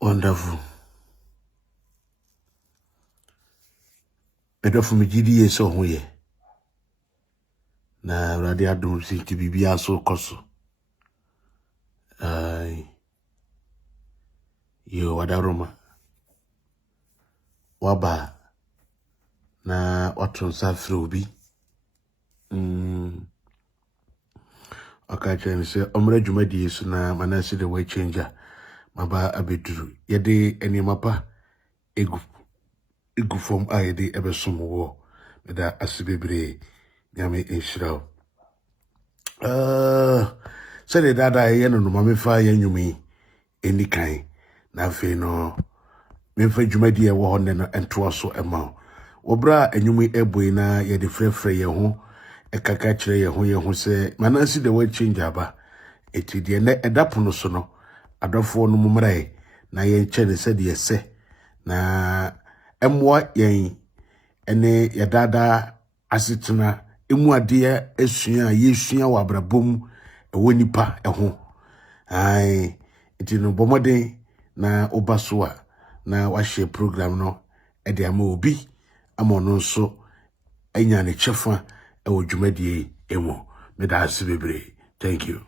Wonderful. Bedo for me GDA so hoye. Na radio adum si ti bibia so koso. Yo wadaroma. Waba na watun safri obi. Akacha ni se omre dwumadi yesu na manase the way changer. Maba abeduru. Yede eni mapa egu form ayede ebesom wo. Meda asibebre nyame enshiraw. Sede dada ye no mama fa ye nwumi eni kan na fe no me fa dwumadi e wo ho ne no ento so ema obra enwumi eboi na ye de frefre ye ho ekaka kire ye ho se manasi de way change aba etide na edapono so no adofo no mumrai na ye nche ne se de se na emwa yen ene ye dada asetena emu ade esua yesua wabrabom ewo nipa eho ai etino bomode na obasoa na wahye program no ede ama obi amono nso enya ne chefa ewo dwumadie emo meda asibebre. Thank you.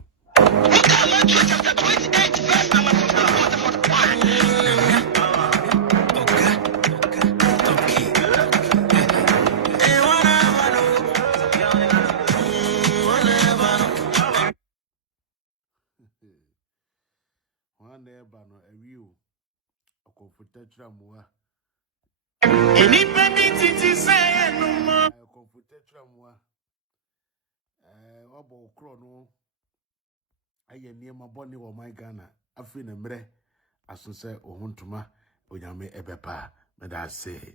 Okomfour obo kro no aye niema boni wo my Ghana afi na mre asose ohuntuma onyame ebepa meda say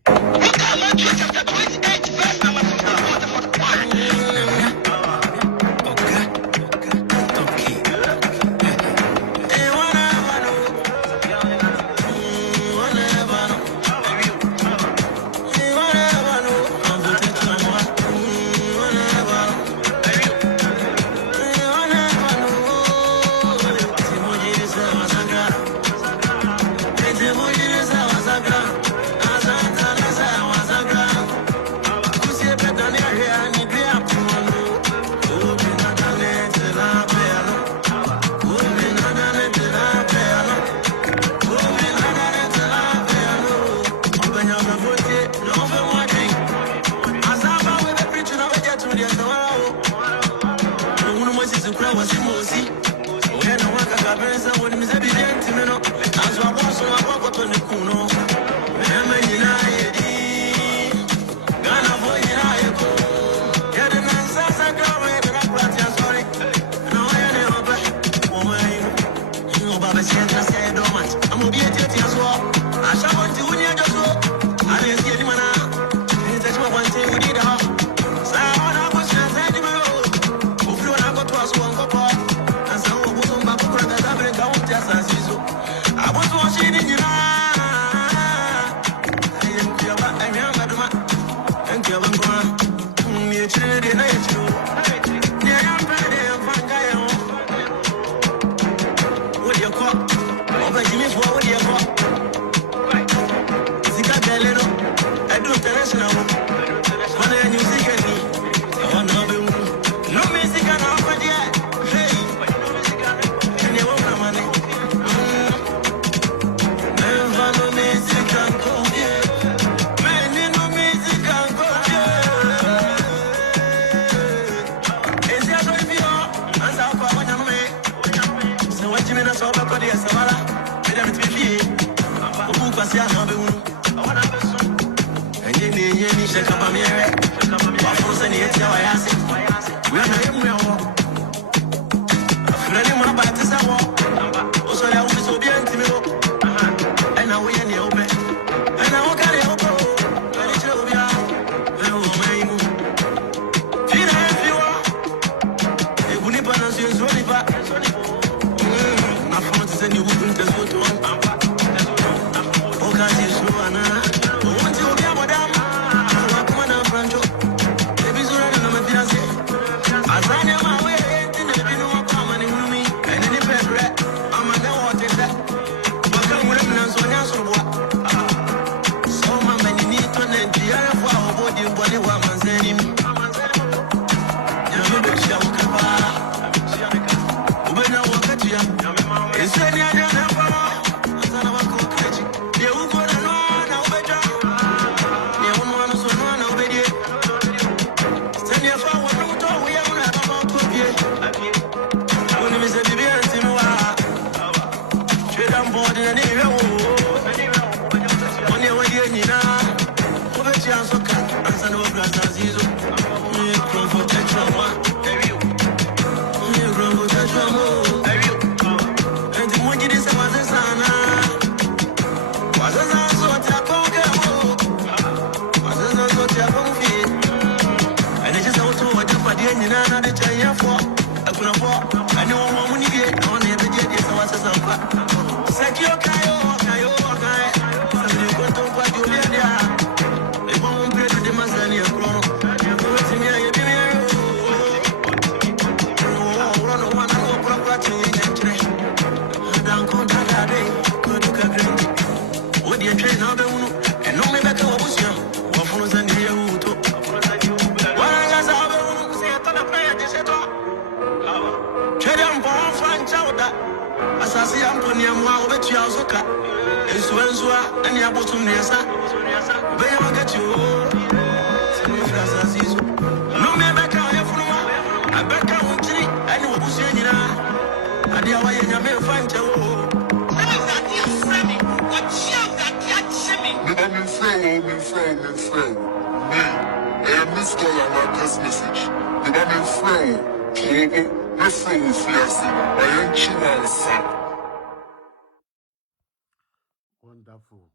Wonderful.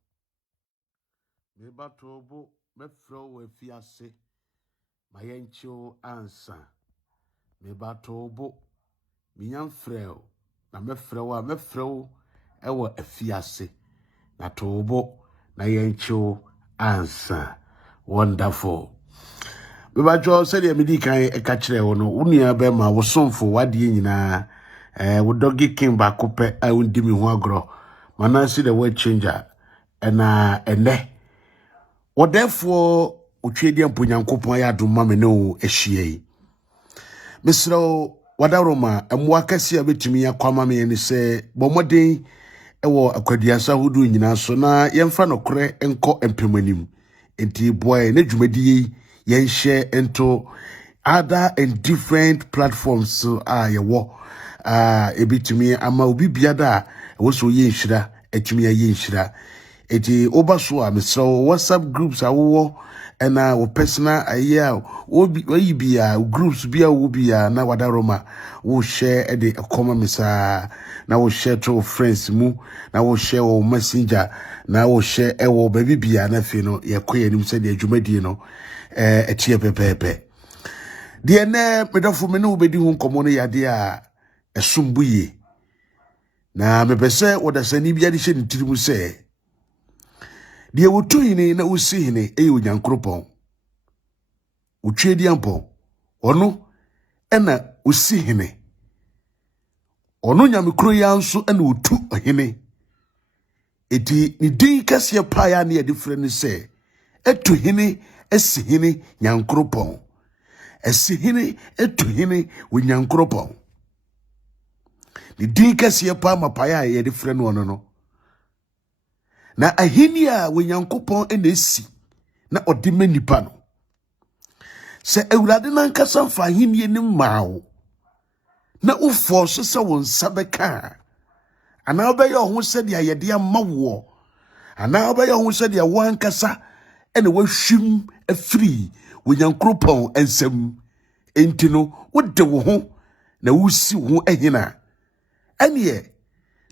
Me batobo me flow we fiase. My encho answer. Me batobo. Me yan freo. Na me freo ewo efiase. Na tobo na yencho answer. Wonderful. Me bajo said ya midi kan e ka kire wo no. Unia be ma wo somfo wade nyina wo doggy king ba kope a undi mi ho agro. Manasi the word changer. Ene what therefore utwedi amponyankopon ya adoma me no ehie yi misro wadaroma emwa kase a betumi akwama me ni se bomoden ewo akwaduasa hudu nyina so na yemfa nokore enko empemanim enti boy na dwumadi yenhye ento other and different platforms so yewo ebitumi ama obi biada wo so yenhira etumi yenhira eti obaso a misro WhatsApp groups awo ena wo personal aya obi bia groups bia wo bia na wadaroma wo share e de akoma misa na wo share to friends mu na wo share wo messenger na wo share e wo baby bia na fe no yekoye nim se de adwumadi no etie pepepe de ne medofo me no obedi hu nkomo no yade a esumbuye na mepese wodasani bia de hye ntirimu se de wotuhini na usihini eyi onyankropon utwedi ampo ono ena usihini ono nyamekro ya nso ena otu ohene eti ni din kase pa ya na de frɛ ne sɛ etuhini esihini nyankropon esihini etuhini onyankropon ni din kase pa mapaya ya de frɛ no no na ahini a wenyankopon enesi na odime nipa no se ewurade nankasa mfa ahini ni maawo na ufo so se won sabeka ana obeye ho se dia yede amawo ana obeye ho se dia wankasa ene wahwim afiri wenyankopon ensam entino wode wo ho na wusi wo ahina ene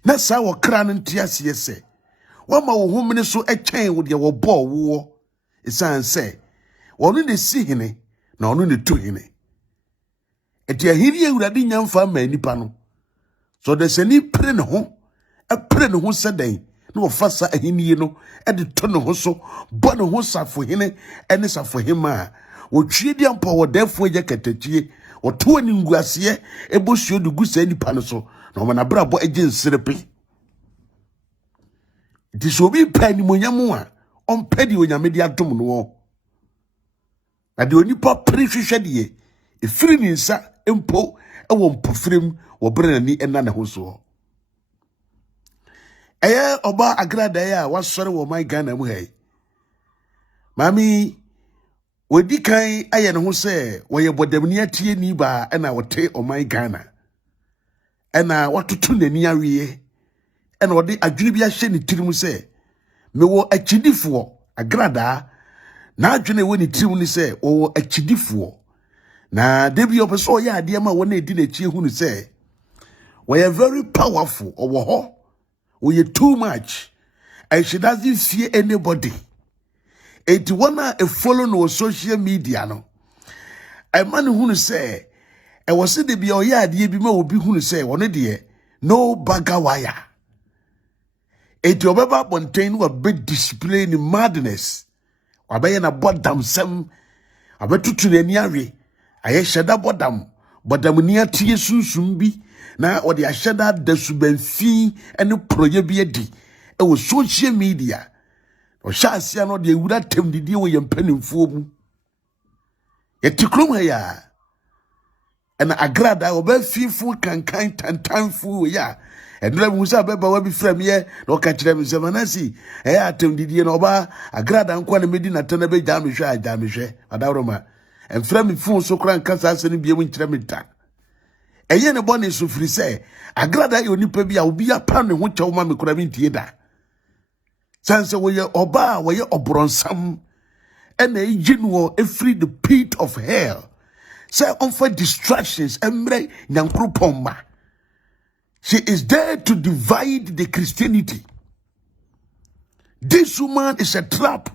na sa wo kra no ntiase yese wama wo homene so etwen wo de wo bo wo esan se wonu ne si hene na onu ne tu hene eti ahiri ewurade nyamfa ma nipa no so de sani pre ne ho sedan na wo fasa ahini no e de to ne ho so bo ne ho safo hene ene safo hema wo twie di ampa wo defo ye katachie wo to ani nguase ebosuo de gusa nipa no so na wo na bra bo eje nserepe disobi pani monyamu a ompedi onyame di adom no na de onipa prehwehwe de efiri ni nsa empo ewo mpofrem wo brenani ena ne ho so oba Agradaa ya wasore wo my Ghana mu hai mami wodi kan aye ne ho se wo ye bodamni atie ni ba ena wote o my Ghana ena watoto nani awie and odi adwene bi ahye ne tirim se me wo achidifo Agradaa na adwene wo ne tirim ni se wo achidifo na debi opeso ya ade ma wo na edi na chi ehunu se we are very powerful or ho we are too much and she doesn't fear anybody. It wanna a follow no social media no. A man who say I was said to be or ya de bi ma obi who say one de no bagger wire. It your baba bontain were big display in madness. Wabe na bodam sem abetutu ne niare aye sheda bodam bodam ni atie sunsun bi na odi asheda da subanfi ene proye bi adi e wo social media o shasia no de ewura tem didi wo yempanimfo mu etikrom ya ena Agradaa oba fifu kankan tantanfu ya endra musa beba wa bi frem ye na o ka kire me se manasi e atem didi na oba Agradaa nko na medi na tana be jam hwe adawroma en frem fu so kran kasa ase ne biemu nkire me ta eye ne bone so firi se Agradaa yo nipa bi a obi apa ne ho kyewma me kura me ntie da sanse wo ye oba wo ye obronsam ena ejinu e free the pit of hell say on for distractions emre nyankropon. She is there to divide the Christianity. This woman is a trap.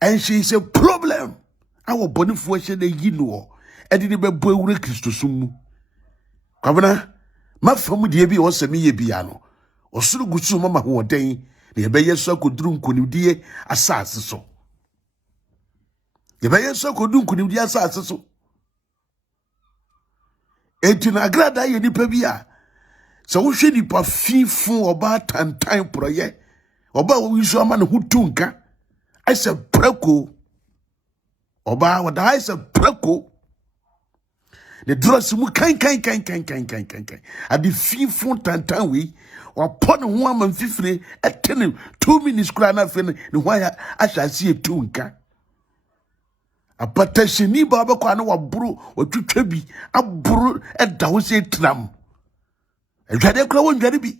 And she is a problem. Our body for she de yino. E di be bo ewure Kristo sumu. Kwabena, ma famu de bi o semi ye bia no. Osuru gusu mama ho den, na ye be yeso akoduru nkonimdie asase so. Ye be yeso akoduru nkonimdie asase so. Eti na Agradaa ye nipa bi a so wo hwe nipa fifu oba tantan proye oba wo wisu ama ne hutunka ase preko oba wo da ase preko ne dross mu kan adi fifu tantan wi wa pon ho ama mfifire etene 2 minutes kura na fe ne ho ya ahase etunka apatashini baba kwa na waburu watwitwa bi aburu eda ho se tram edwade kura wondwade bi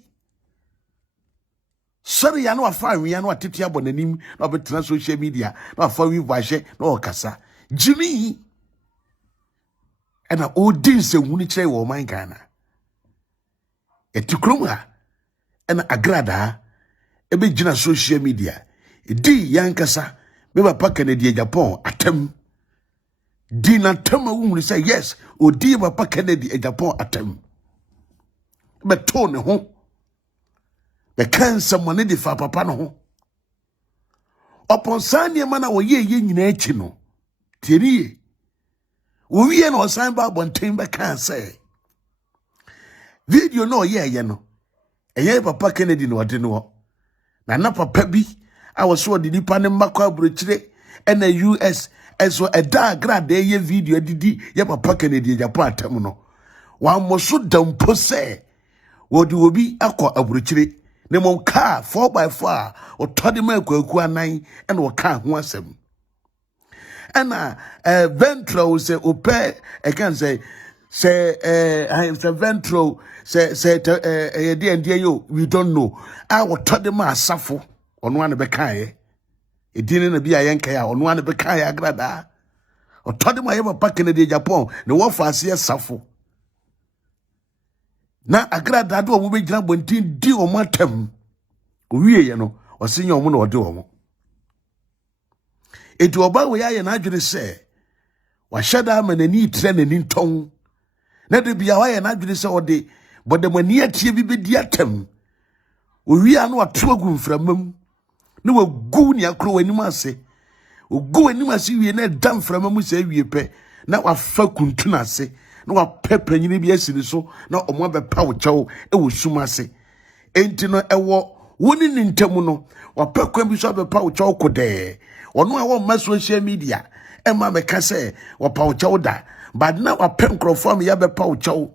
sori ya no afa anwia no atete abonanim na obetena social media na afa wi bwahye na okasa jimi ena odin se huni kire wo man Ghana etikrom ha ena Agradaa ebe gina social media di yankasa me papa Kennedy Japan atem Dina tema woman say yes, o dear papa Kennedy a Japan atem. But tone ho. The cancer money de fa papa no ho. Upon Sunday mana wo ye nyina echi no. Tieri. Wo wie no san ba bonten be kan say. Video no ye no. Eye papa Kennedy no ode no. Na papa bi I was so the nipa ne makwa brochire na US eso eda Agradaa ye video didi ye papa Kennedy Japan atem no wa moso dampo se wodi obi akọ abrochire ne mom car 4x4 o tode ma akwaku anan na o ka ho asem na ventro se ope e kan say I am the ventro say e dey yo we don't know I wo tode ma asafo ono an be kan edine na bia yenka ya ono an be kan ya Agradaa o tode ma ye papa Kennedy Japan ne wo fa ase safo na Agradaa do mo be gina bontin di o matem o wie ye no o senye o mo na o de o mo edu oba we ya ye na adwene se wa hyada ma nani tre nani nton na de bia wa ye na adwene se o de bode mani atie bi di atem o wie anu ato agu mframam na wagu ni akro wanim ase ogu wanim ase wie na dam mframam se wie pe na wafa kuntu na ase na wapepa nyine bi asini so na omo abepa wo kyew e wo sum ase enti no ewo woni ni ntam no wapekwa bi so abepa wo kyew kode ono a wo ma social media e ma meka se wapa wo kyew da but na wapem crofam ya bepa wo kyew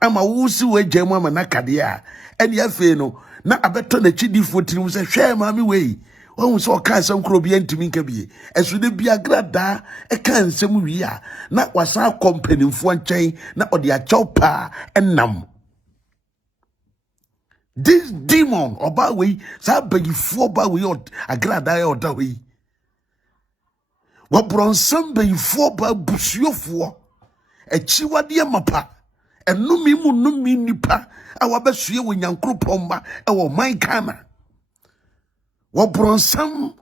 ama wo si wo agyamu ama na kade a ene afi no na abeto na chidifo tirim se hwe ma mi wei won so ka asem kro bi antimi nka bi esu de bi Agradaa e ka nsem wi a na wasa company mfo nchen na ode a chopa enam This demon oba we sa bayifo oba we Agradaa oda we. Wa bronsam bayifo oba busuofo echiwade mapa enumi mu numi nipa awabesue wo nyankropon ma ewo man kana. Wa bronsam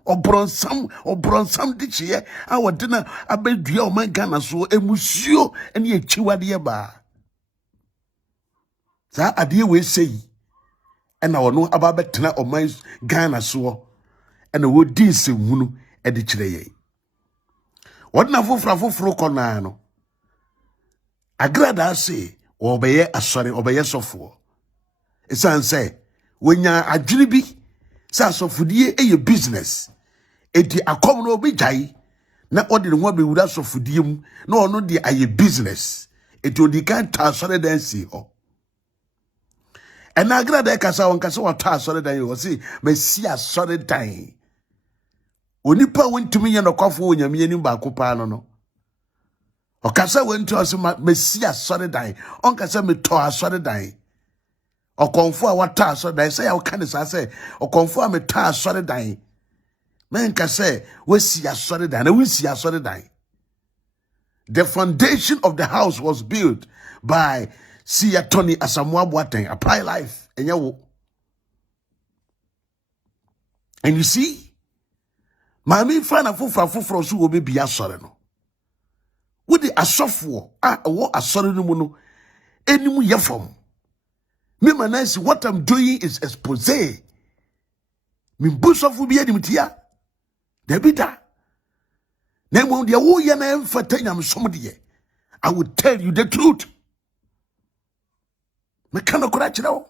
dichie awadena abedua o man kana so emusuo ene echiwade ba. Sa ade we sei ena wono ababetena o man Ghana so ena wo dinse hunu e de kire ye. Wodna foforo kona no Agradaa se obeye asore obeye sofo. Esan se wonya adwiri bi sa sofudie eye business edi akom no obi jai na odi ne ho bewura sofudie mu na ono de aye business edi odi kan ta asore dan si ho. And Agradaa kasa wonkasa wata asore dan yo si mesi asore dan. Onipa wontumi ye no kwafo onyame ani ba kopa no. Okasa wenti osema mesi asore dan. Onkasa meto asore dan. Okomfour wata asore dan say ya kan say Okomfour meta asore dan. Men ka say we si asore dan na we si asore dan. The foundation of the house was built by Sia Tony Asamoah Boateng, a pie life. And you see, my main fan of Fufra so will be a sorry no. With the asofo, a sorry no mono, any mu yafom. Me manasi, what I'm doing is expose. Me bush of be any mutia. Debita. Nemo dia wo yana emfatanyam somebody. I will tell you the truth. Me cannot correct now.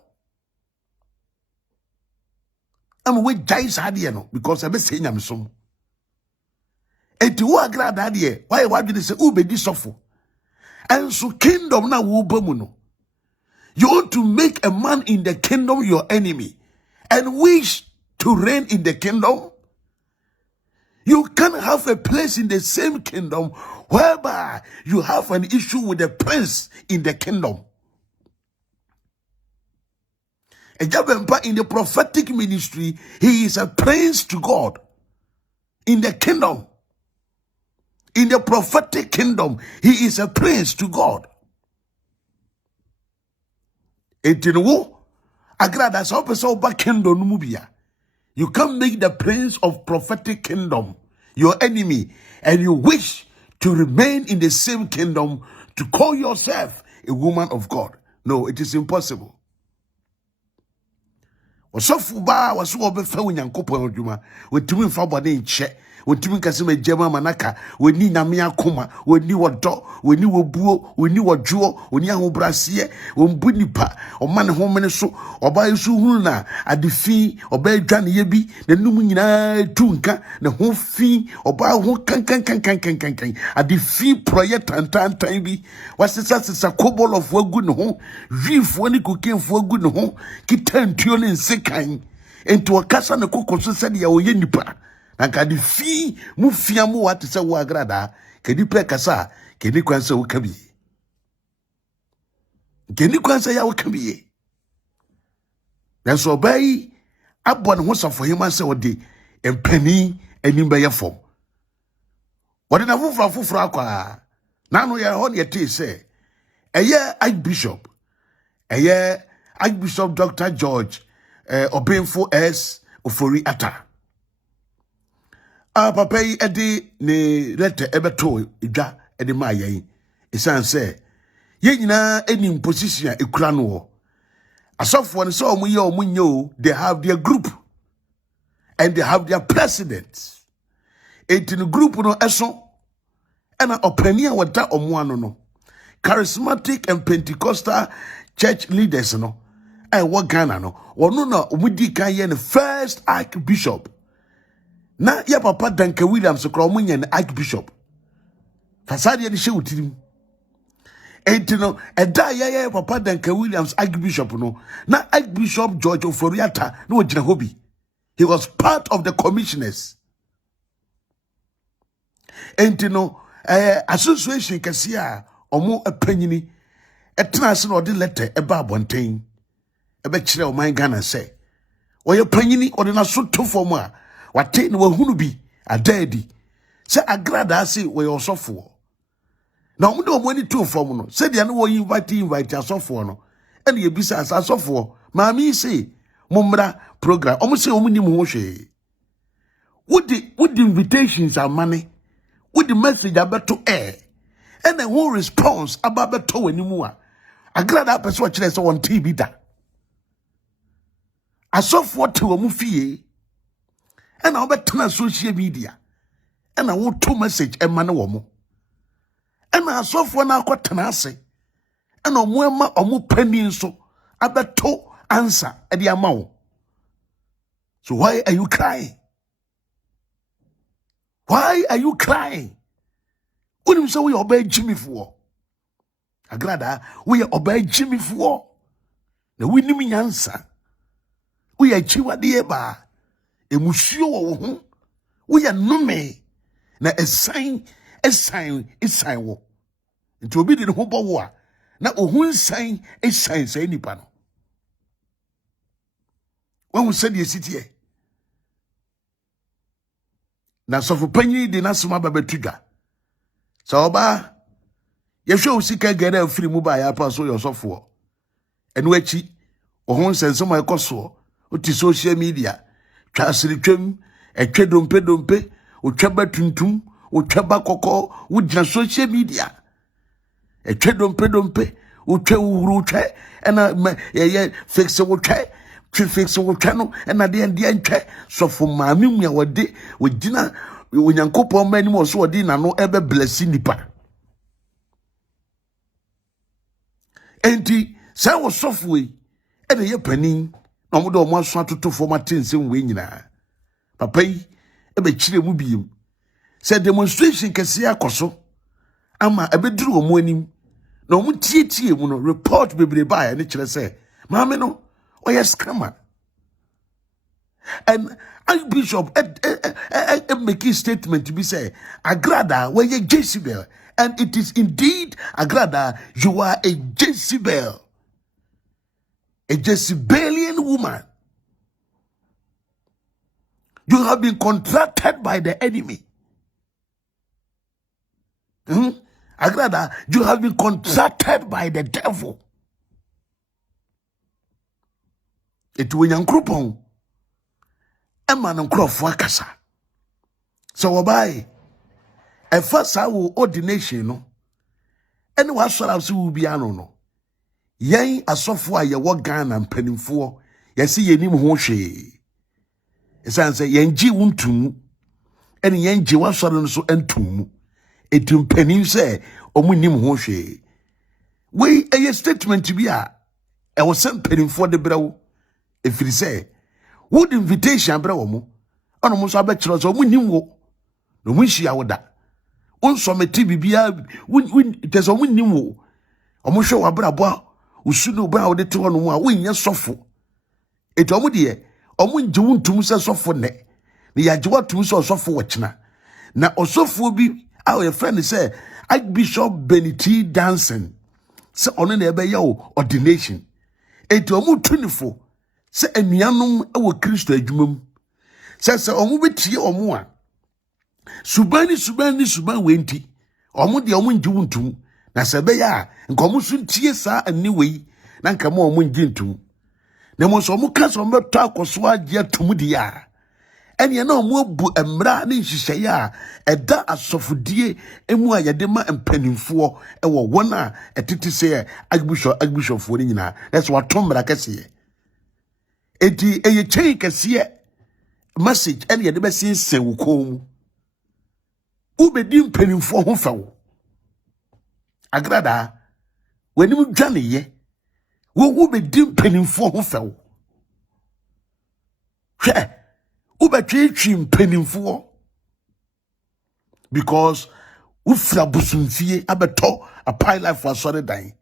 I'm with Jais Hadiano because I'm saying I'm some. And to Agradaa here, why did they say, Ube disofo? And so, kingdom now, Ubemuno. You want to make a man in the kingdom your enemy and wish to reign in the kingdom? You can't have a place in the same kingdom whereby you have an issue with the prince in the kingdom. A Jabempa in the prophetic ministry, he is a prince to God. In the kingdom, in the prophetic kingdom, he is a prince to God. Etinu Agradaa so person ba kingdom no mubia. You can't make the prince of prophetic kingdom your enemy and you wish to remain in the same kingdom to call yourself a woman of God. No, it is impossible. Osofu ba waso obefa onyankopon adwuma wetumi mfa bode nche wetumi kase majema manaka weni nyame akoma weni wodo weni wobuo weni wodwo oni ahobrase wombu nipa omane homene so oba yesu hunu na adefi oba adwane ye bi nanum nyina tunka na ho fi oba ho kan adefi project tantan bi wasesa kobol of wagu ne ho wifo ni kokemfo wagu ne ho kitantuo ne nsekan enti wakasa ne kokoso sɛ de ya oye nipa na kadi fi mu fiamu wate sɛ wo Agradaa kedi pe kasa kedi kwanse wo kabi kedi kwanse ya wo kabi na so bai abɔ ne ho safo hima sɛ wode empani anim bɛyɛ fom wode na foforo akwa na no yɛ ho ne yɛte sɛ ɛyɛ Archbishop Dr. George Okomfour S. Ofori Ata. Papa yi edi ne letter ebeto idwa edi ma yen. Esan se ye nyina enim position ekura no. Asofo ne se omuye omunye they have their group and they have their president. Etin group no eso ena opani a wada omuano no. Charismatic and Pentecostal church leaders no. What Ghana no wono na omudi kan ye ne first Archbishop na ya papa Danke Williams kro omunye ne Archbishop fasade ye hye utirim entino eda ya papa Danke Williams Archbishop no na Archbishop George Oforiata no ogina hobi. He was part of the commissioners entino association kase a omo apanyini etena se no de letter eba abonten ebe kire o man Ghana say oye panyini ode na so to form a wate na wahunu bi adadi say Agradaa say we osofo na omo de omo ni to form no say dia no wo invite asofo no ene ye bisa asofo maami say mummra program omo say omo ni mu ho hwe with the invitations and money with the message abeto air and the whole response about beto wanimu a Agradaa person kire say on TV da asofo te wo mu fie and na obetena social media and na wo to message e ma ne wo mo and na asofo na akotena ase and omo ema omo pani nso abeto answer e de ama wo. So why are you crying? Why are you crying? Unim say we obey Jimmy for Agradaa we obey Jimmy for na we nim nyansa we achiwade ba emusuo wo ho we nome na esan wo nti obi de ho bo wo a na ohun san sai nipa no when we said the city here na sofu panyi de na soma babetudwa so oba ye hwe osika gere afiri mu ba ya pa so yo sofo enu achi ohun senso ekoso oti social media twa asiri etwe dompe otwa batuntum otwa bakoko wudina social media etwe dompe otwa uhuru twa ena ye fixe wotwa fixe wotwa no ena de ntwa sofo maami mu ya wode wogina onyankopon mani mo so wode na no ebe bless nipa enti sa wo sofo yi e de ye panin na mo de o mo aso atoto fo matensem we nyina papa yi e be kire mu biem se demonstration kese akoso ama ebeduru o mo anim na o mo tietie mu no report bebre ba ya ne kire se maame no o yes scammer. And Archbishop make a statement to be say Agradaa were a Jezebel, and it is indeed Agradaa you are a Jezebel, a Jezebelian woman. You have been contracted by the enemy. Agradaa, you have been contracted by the devil. It will yankropon. Emma nkrofo akasa so wobai e fasa wo ordination no ene wa sora so wo bia no yen asofo a ye wo Ghana mpanimfo ye se yenim ho hwe esan se yen gi wuntum ene yen gi wa sora no so antum etum panim se omunim ho hwe we a statement bi a e wo sem panimfo de brawo efiri se would invitation bra wo mo ono mo so abekiro so mo nim wo no mo hia wo da onso meti bibia win teso mo nim wo omo hwe wa bra bo usu no bra wo de te hono mo a wo nya sofo eto omo de omo nje wuntum se sofo ne ya je watum se sofo wo kina na osofo bi a your friend say Archbishop Beniti Danson se ono na ebe ya ordination eto omo 24 se anuanom ewo Kristo adwumam se omo betie omo a suban wenti omo de omo ngi wuntum na se be ya nka omo so tie sa aniwei na nka mo omo ngi ntum na mo so omo ka so meto akoso age atum di ya ene na omo bu emra na nhihye ya eda asofodie emu a yede ma mpanimfo ewo wona etete se Archbishop fo ni nyina that's what tomra kase eti eye chain kase message ene yede be sin sewukom ubedi mpanimfo ho fawo Agradaa wanim dwane ye wo ubedi mpanimfo ho fawo hwe ubetwetwi mpanimfo because ufra busumfie abeto a pile life for sorry dan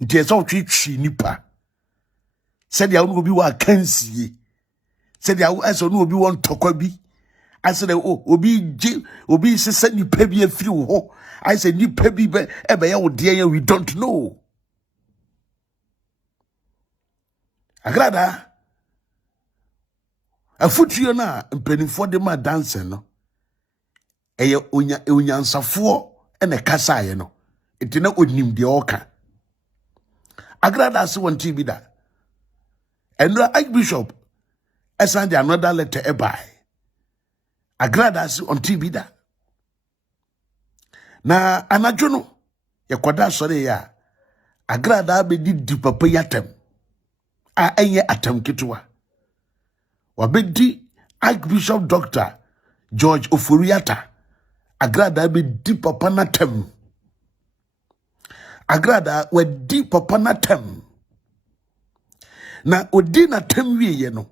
ntie so twetwi nipa said ya no bi wa kansie said ya eso no obi won tokwa bi I said obi sese nipa bi afiri wo I said nipa bi ebe ya wo de we don't know Agradaa afutuo na mpanimfo de ma Danson no eye onyansafo ene kasaye no enti na onim de oka Agradaa se won TV da enra Archbishop send another letter ebai Agradaa se on TV da na anadwo no yekoda sore ya Agradaa be di papa yatem a enye atam ketwa wabedi Archbishop Dr. George Oforiata Agradaa be di papa natem Agradaa we di papa natem na odi natem wiye no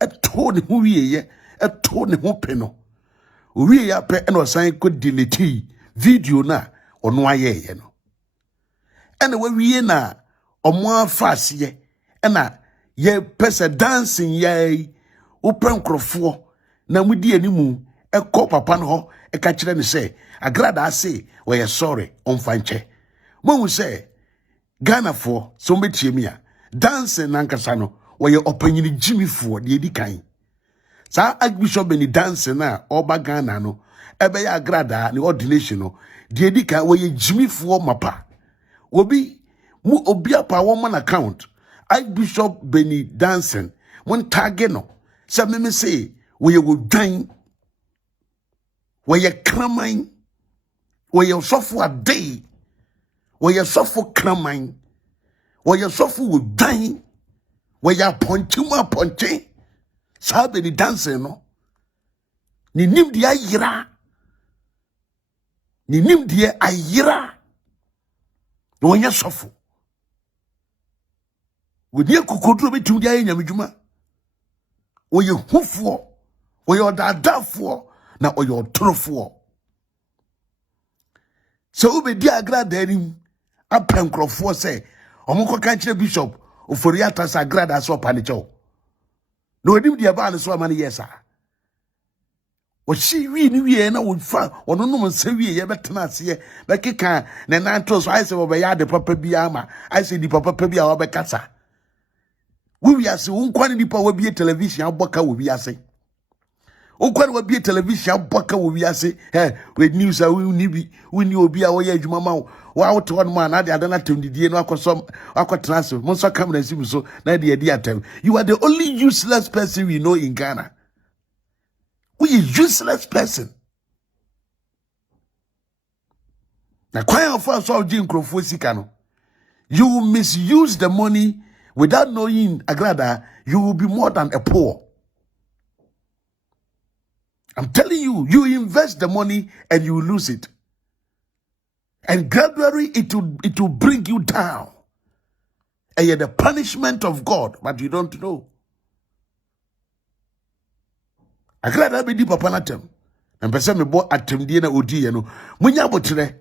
eto ne ho wiye eto ne ho pe no wiye ya pe eno san ko delete video na ono ayeye no ene we wiye na omo afase ena ye pese dancing ye open krofo na mudi animu ekọ papa no ho eka kire ne se Agradaa se we ye sorry on fanche mo se Ghana for so metie mi a Danson nankasa no we ye opanyini Jimmy for de edi kan sa Archbishop Benny Danson na oba Ghana no ebe ya Agradaa ni ordination no de edi kan we ye Jimmy for mapa obi mu obi apa woman account Archbishop Benny Danson one target no se me say we ye dwan we ye kraman we ye sofo ade we ye sofo kraman we ye sofo dwan we ye ponche sa Benny Danson no ni nim de ayira no ye sofo we die kokodro betum de aye nyamedwuma we ye hufo we ye odadafo na we ye otorofo so we be Agradaa nim apenkrofo say omko kan kire Bishop Oforiata sa Agradaa so panicho no onim de ba ne so amane yesa o shi wi ni wi na wo fa ono no nse wi ye betena ase be keka na nanto so ai se wo be ya de papa bi ama ai se di papa bi a wo be kasa we ase unkwane nipa wa bie television aboka wo bi ase unkwane wa bie television aboka wo bi ase we news a we ni obi a wo ya adwuma ma wa woto on ma na de adana temdidie no akoso akotena ase mo so camera sim so na de atem you are the only useless person we know in Ghana. We a useless person. Na kwaya of us all jin krofo sika no. You will misuse the money without knowing Agradaa, you will be more than a poor. I'm telling you, you invest the money and you will lose it. And gradually it will bring you down. And you're the punishment of God, but you don't know. Agradaa be di papa natem. And person me bo atem die na odi ye no. Munya botre.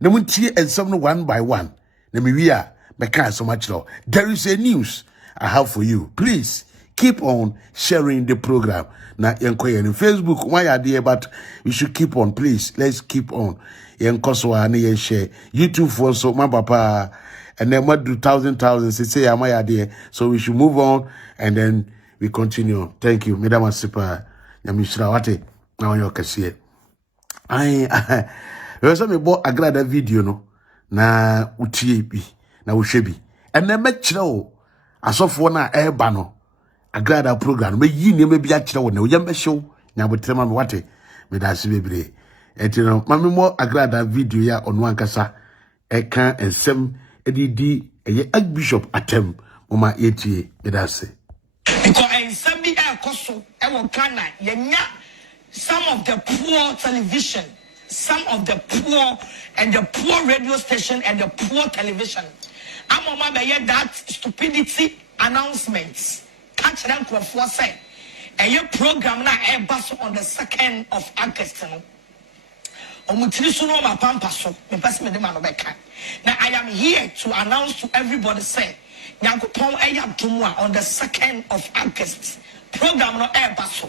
Na muntie ensem no one by one. Na me wi a me kan so much law. There is a news I have for you. Please keep on sharing the program. Na yenkoye in Facebook why are there, but we should keep on, please. Let's keep on. Yenkoso ani yen share. YouTube for so my papa and then what do thousand say am I there. So we should move on and then we continue. Thank you. Madam Asipa Nyamishra wate na wanyo kasiye. We so me bo Agradaa video no na utie bi na wohwe bi. Ene me kire o asofo na eba no Agradaa program me yi ne me bi a kire wo na oyam ehyew nya botrema me wate me da se bebre. Enti no mame mo Agradaa video ya ono ankasa eka ensem edidi eye Archbishop atem mama yetie me da se. Because ensem bi ekoso e wo Ghana yenya some of the poor television, some of the poor and the poor radio station and the poor television. I'm on my that stupidity announcements. Catch them for say a program na a bus on the 2nd of August. Now I am here to announce to everybody say on the 2nd of August. Program no air bus.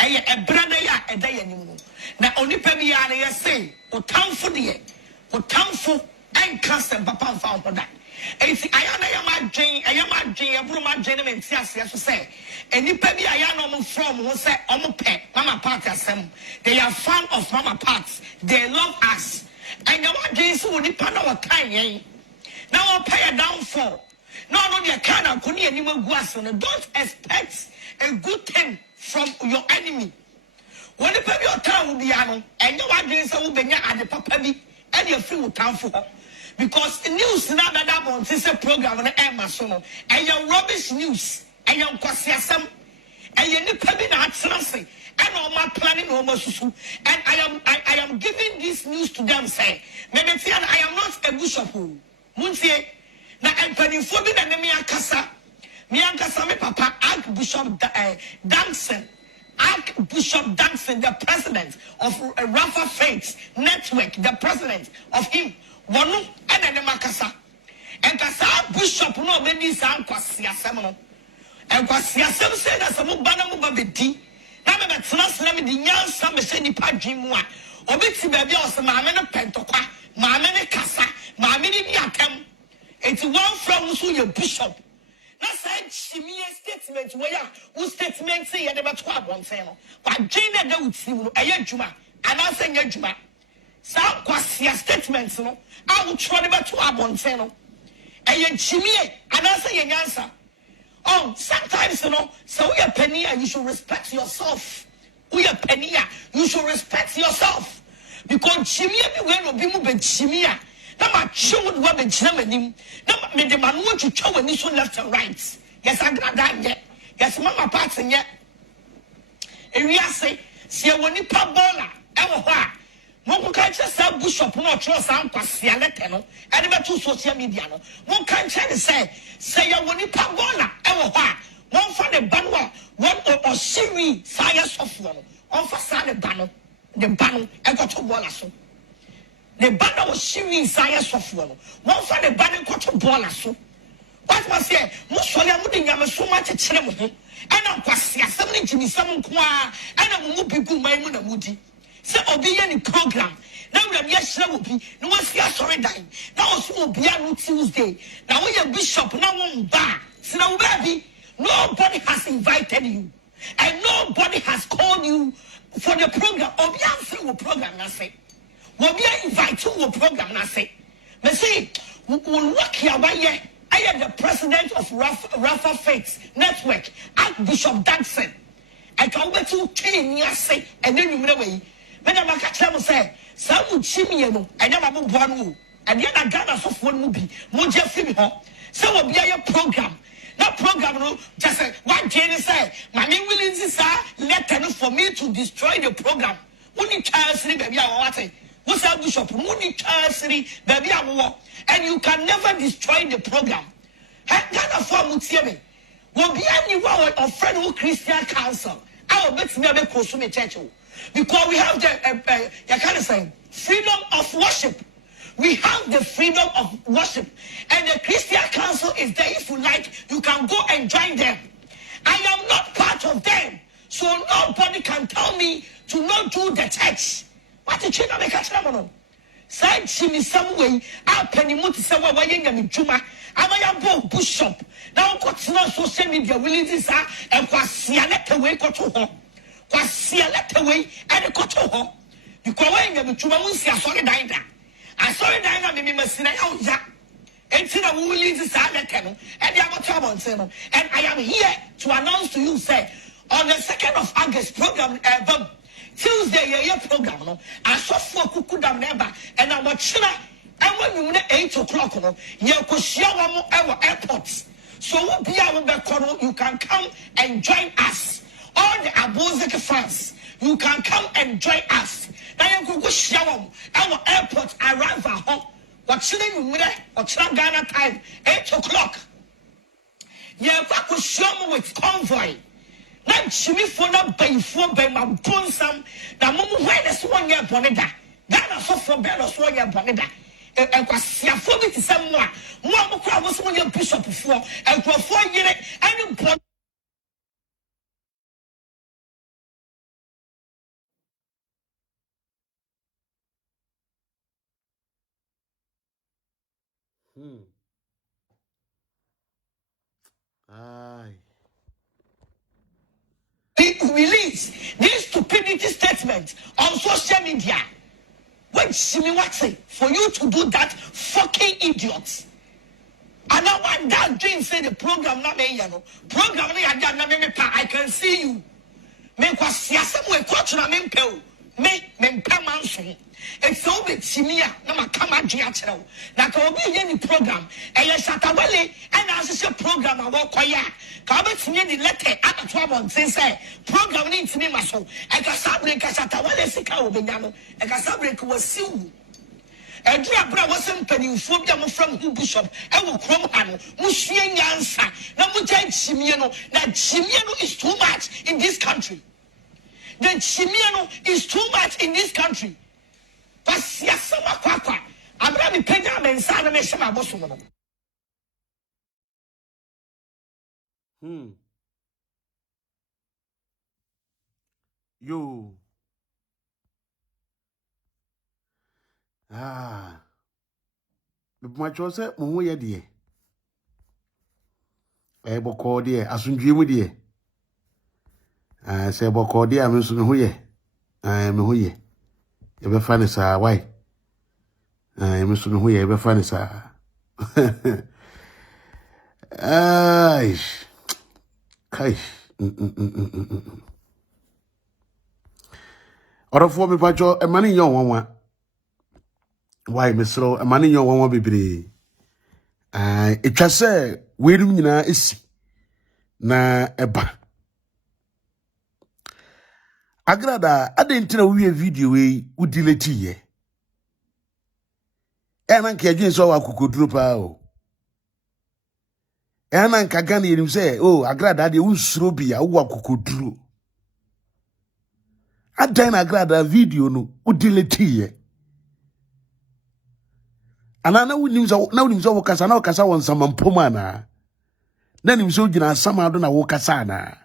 A brother ya a day anymore. Now only pemi ya say, o town for the o town for and cast and papa found for that. Enti ayama dwen eburu ma dwen me ntia se so say enipa bi ayana mo from ho say omo pe mama part asem. They are fan of mama parts. They love us. And the one dwen so nipa na wakan yen. Now pay a downfall. No, they can't. Don't expect a good thing from your enemy. When the baby or town will be and you are doing so be at the papa and your free town for because the news now that one is a program on the Amazon and your rubbish news and your kwasiasam and your nipabi na atranse and all my planning almost and I am giving this news to them say maybe I am not a bishop. Muntie na empanifo bi na me akasa me papa Archbishop Danson, the president of Rafa Faith Network, the president of him wonu ene makasa enkasa bishop no be di san kwase asem no enkwase asem say na some bana mu ba bedi na me betena sena me di nyansa me se nipa dwemu a obeti ba bia o se maame no pentokwa maame ne kasa maame ni bi atam enti one from so your bishop na say chimie statement we ya wo statement say ye de beto abonten no kwa dwen na da uti no eye dwuma ana say nya dwuma sa kwase statement no a wo tro de beto abonten no eye chimie ana say ye nyansa. Oh, sometimes so we are penny and you should respect yourself. We are penny, you should respect yourself. Because chimia be when obi mu be chimia. Na ma chewed what be chinanim. Na me the man want to chow when you left and right. Yes, Agradaa yet. Yes, mama parts and yet. And we are say, see when you pop bola, ever why. One can't say bishop no trust and kwasialete no. And about two social media no. One can't say ya when you pop bola, ever why. One for the banwa, one or Siri, science of one. One for the banner, and got to bola so. The banner was Siri, science of one. One for the banner got to bola so. What was here? Most of them wouldn't have so much a channel. And I'm quasi assembling to me some qua, and I'm moving to my moody. So be any program. Now that yes, will be no one's here sorry dying. Now will be on Tuesday. Now we are bishop, now one bar. So now baby, nobody has invited you. And nobody has called you for the program. Or be answering program, I say. Will be invited to a program, I say. But see, we'll work here by year. I am the president of Rafa Faith Network, Archbishop Danson. I can wait to 10 years say, and then you know. When I catch them say, some chimney, I never move one, and yet I got us one movie, Moja Film Hall. So will be a program. That program, just one Jenny say, my name will insist, letter for me to destroy the program. Only child sleep, baby, I want what's our bishop? Only child sleep, baby, I want. And you can never destroy the program. Ghana form Mutiemi will be anyone of friend Christian Council. I will bet me a consumer church. Because we have the freedom of worship. We have the freedom of worship. And the Christian Council is there. If you like, you can go and join them. I am not part of them. So nobody can tell me to not do the church. What the children make a trouble? Say Jimmy some way, I'll penny muti say what you juma. I'm a bishop. Now got no social media releases and let away go to her. Let away and go to her. Because when you juma will see a sorry diner. I saw it diner, maybe Messina out that. And see the releases are let and they are trouble. And I am here to announce to you, say, on the 2nd of August program, Tuesday, your program, no. I saw 4 kukudam neba, and I watch and when you 8 o'clock, no, you could share our airports. So what be our you can come and join us. All the Abozek fans, you can come and join us. Now you could go share our airport arrive at home. Watching you or Ghana time, 8 o'clock. You could show with convoy. Now, Jimmy for not pay for by my bonsam. Now, Mumu, where the swan year boneda. Ghana so for better swan year boneda. And was your for me to someone. One crowd was one your bishop before, and for 4 years, and you Aye. Release this stupidity statement on social media. Wait, see me what's it for you to do that, fucking idiots. And I want that dream say the program not me, program I can see you. Me kwa siasa mo coach na me mpeo. Me mpa manso. It's so bit simia na makama dua kyerɛw. Na ka obi ye ni program. Eye Shatawale and as program a wo koya. Ka obetimi ni letter atoto abonten say program ni ntimi maso. E ka sabre ka Shatawale sika obenya no. E ka sabre ka wasiwu. Edra bra wasem panimfo bia mo from Bishop e wo krom ha no mo hwie nyansa na mo gya chimie no na chimie no is too much in this country. The chimie is too much in this country. But siasa makwakwa abra mi penya mensa na me shema boso no. Yo. Ah. My choice, mo ye die. E boko die, asundwe mu die. Se boko die am so me ho ye. Me ho ye. E be fa ne sa why? Me so me ho ye, e be fa ne sa. Ai. Kai. Orofo me pacho, e mani nyo wanwa. Why Mr. Amani yo won bebre etwa se werum nyina esi na eba Agradaa adentina wie video we udileti ye ena nka adwen so wa kokoduro pa o ena nka gana yenim se o Agradaa de unsuro bia wo kokoduro adan Agradaa video no udileti ye anana unimza wokasa na wokasa wonsama mpoma na nimza ugina asama ado na wokasa na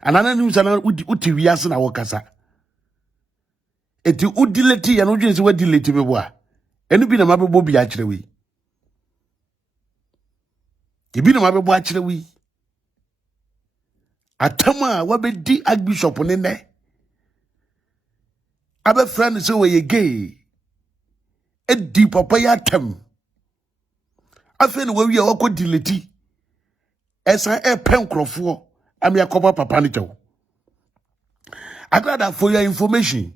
anana nimza na uti wiase na wokasa eti udileti ya no dwense wadileti bebo a enu bi na mabebo bi a kire wi ibi na mabebo a kire wi atama wabedi Archbishop ne ne abe friend so we gay edi papa ya tem afen we wi akọ dileti esan pen krofo am yakoba papa ne tew Agradaa for your information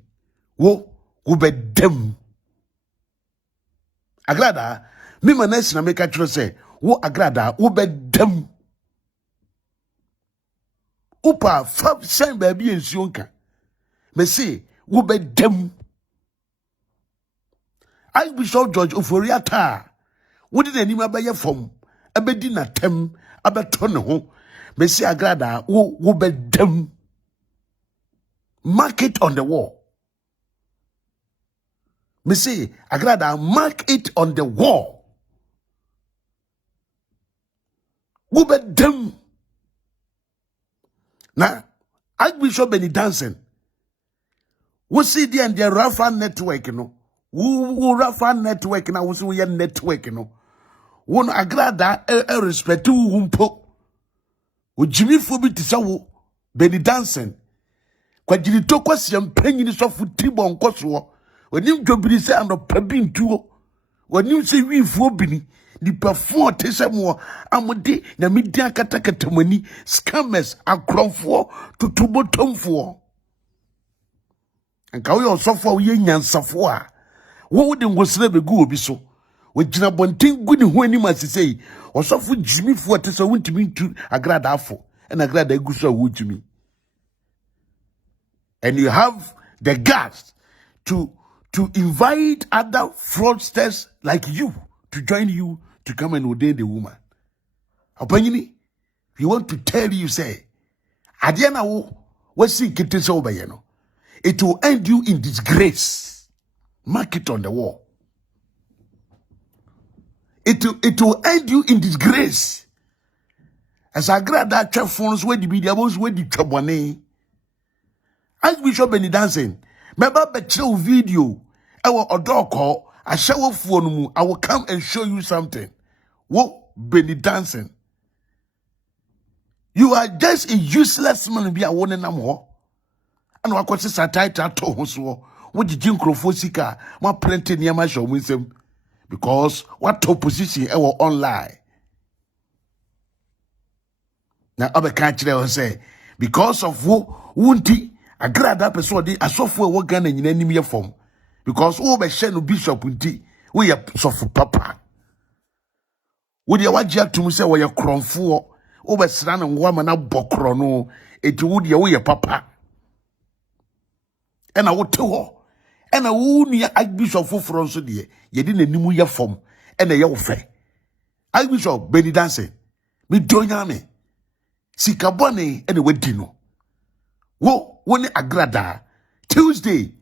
wo bedem Agradaa me manes na make tro say wo Agradaa wo bedem upa fab sen ba bi ensuo nka me say wo bedem Archbishop George Oforiata wodi na nima ba ye fom abedi na tem abeto ne ho me say Agradaa wo bedem mark it on the wall me say Agradaa mark it on the wall wo bedem na Archbishop Danson wo see the and the Rafa network no wo Rafa network na wo so ye network no won Agradaa respect wo mpo wo jimifo bi tisa wo Danson kwagiri to kwasiam panyini sofu tibo nkoso onim dwobiri se anopa bi ntuo onim se wifuo bini di perform tesemo amode na medi akatakatamani scammers akrofo tutubotomfo anka wo osofo wo yenyansafo a wo de ngosire begu obi so wogina bonten guni ho anim asisei osofo jimifo tesa wontimi ntu Agradaa afo na Agradaa eguso a wotimi. And you have the guts to invite other fraudsters like you to join you to come and ordain the woman. Opanyini, we want to tell you, say, Adiana what see kitese obayeno. It will end you in disgrace. Mark it on the wall. It will end you in disgrace. As Agradaa chef phones where the media was where the chabwane. Archbishop Danson, meba betray video. Our odoko, a show of phone. I will come and show you something. Wo Danson. You are just a useless man be a one and more. And what was this a title to so? What did Jim Crofosika? My plenty near my show with him. Because what opposition ever online. Now, other country will say, because of won't Agradaa person de asofo wo Ghana nyina nim ye fom because wo be hye no bishop nti wo ye sofo papa wo de wagye atum se wo ye kronfo wo be sra no ngwa na bokro no eti wo de wo ye papa ena wo te ho ena wo nua Archbishop foforo nso de ye de nanim ye fom ena ye wo fe Archbishop Benny Danson mi donya me sikabone ena wadi no wo woni Agradaa Tuesday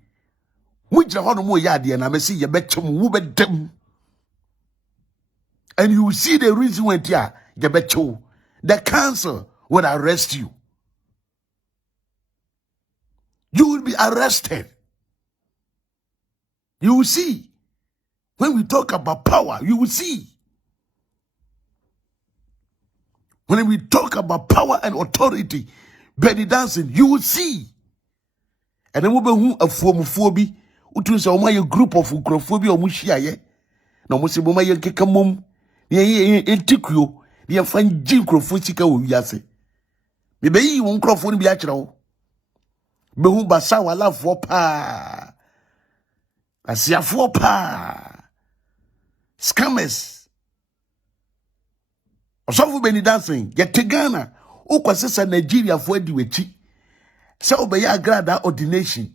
mujra hono mo yade na me see ye betchum wo bedem and you will see the reason why dia ye betchu the council will arrest you. You will be arrested. You will see. When we talk about power, you will see. When we talk about power and authority, Benny Danson, you will see. And then we be a form of phobia. Utu say o a group of ukrophobia o muhia ye. Na mo se bo ma ye keka mom. Ye entikuo. Ye fan jin krofo sika wo wiase. Me be yi won krofo no bi a kire wo. Be hu basa wala fo pa. Asiafo pa. Scammers. Osofu Benny Danson, ye te Ghana. O kwasesa Nigeria fo adi wechi. Se obeye Agradaa ordination.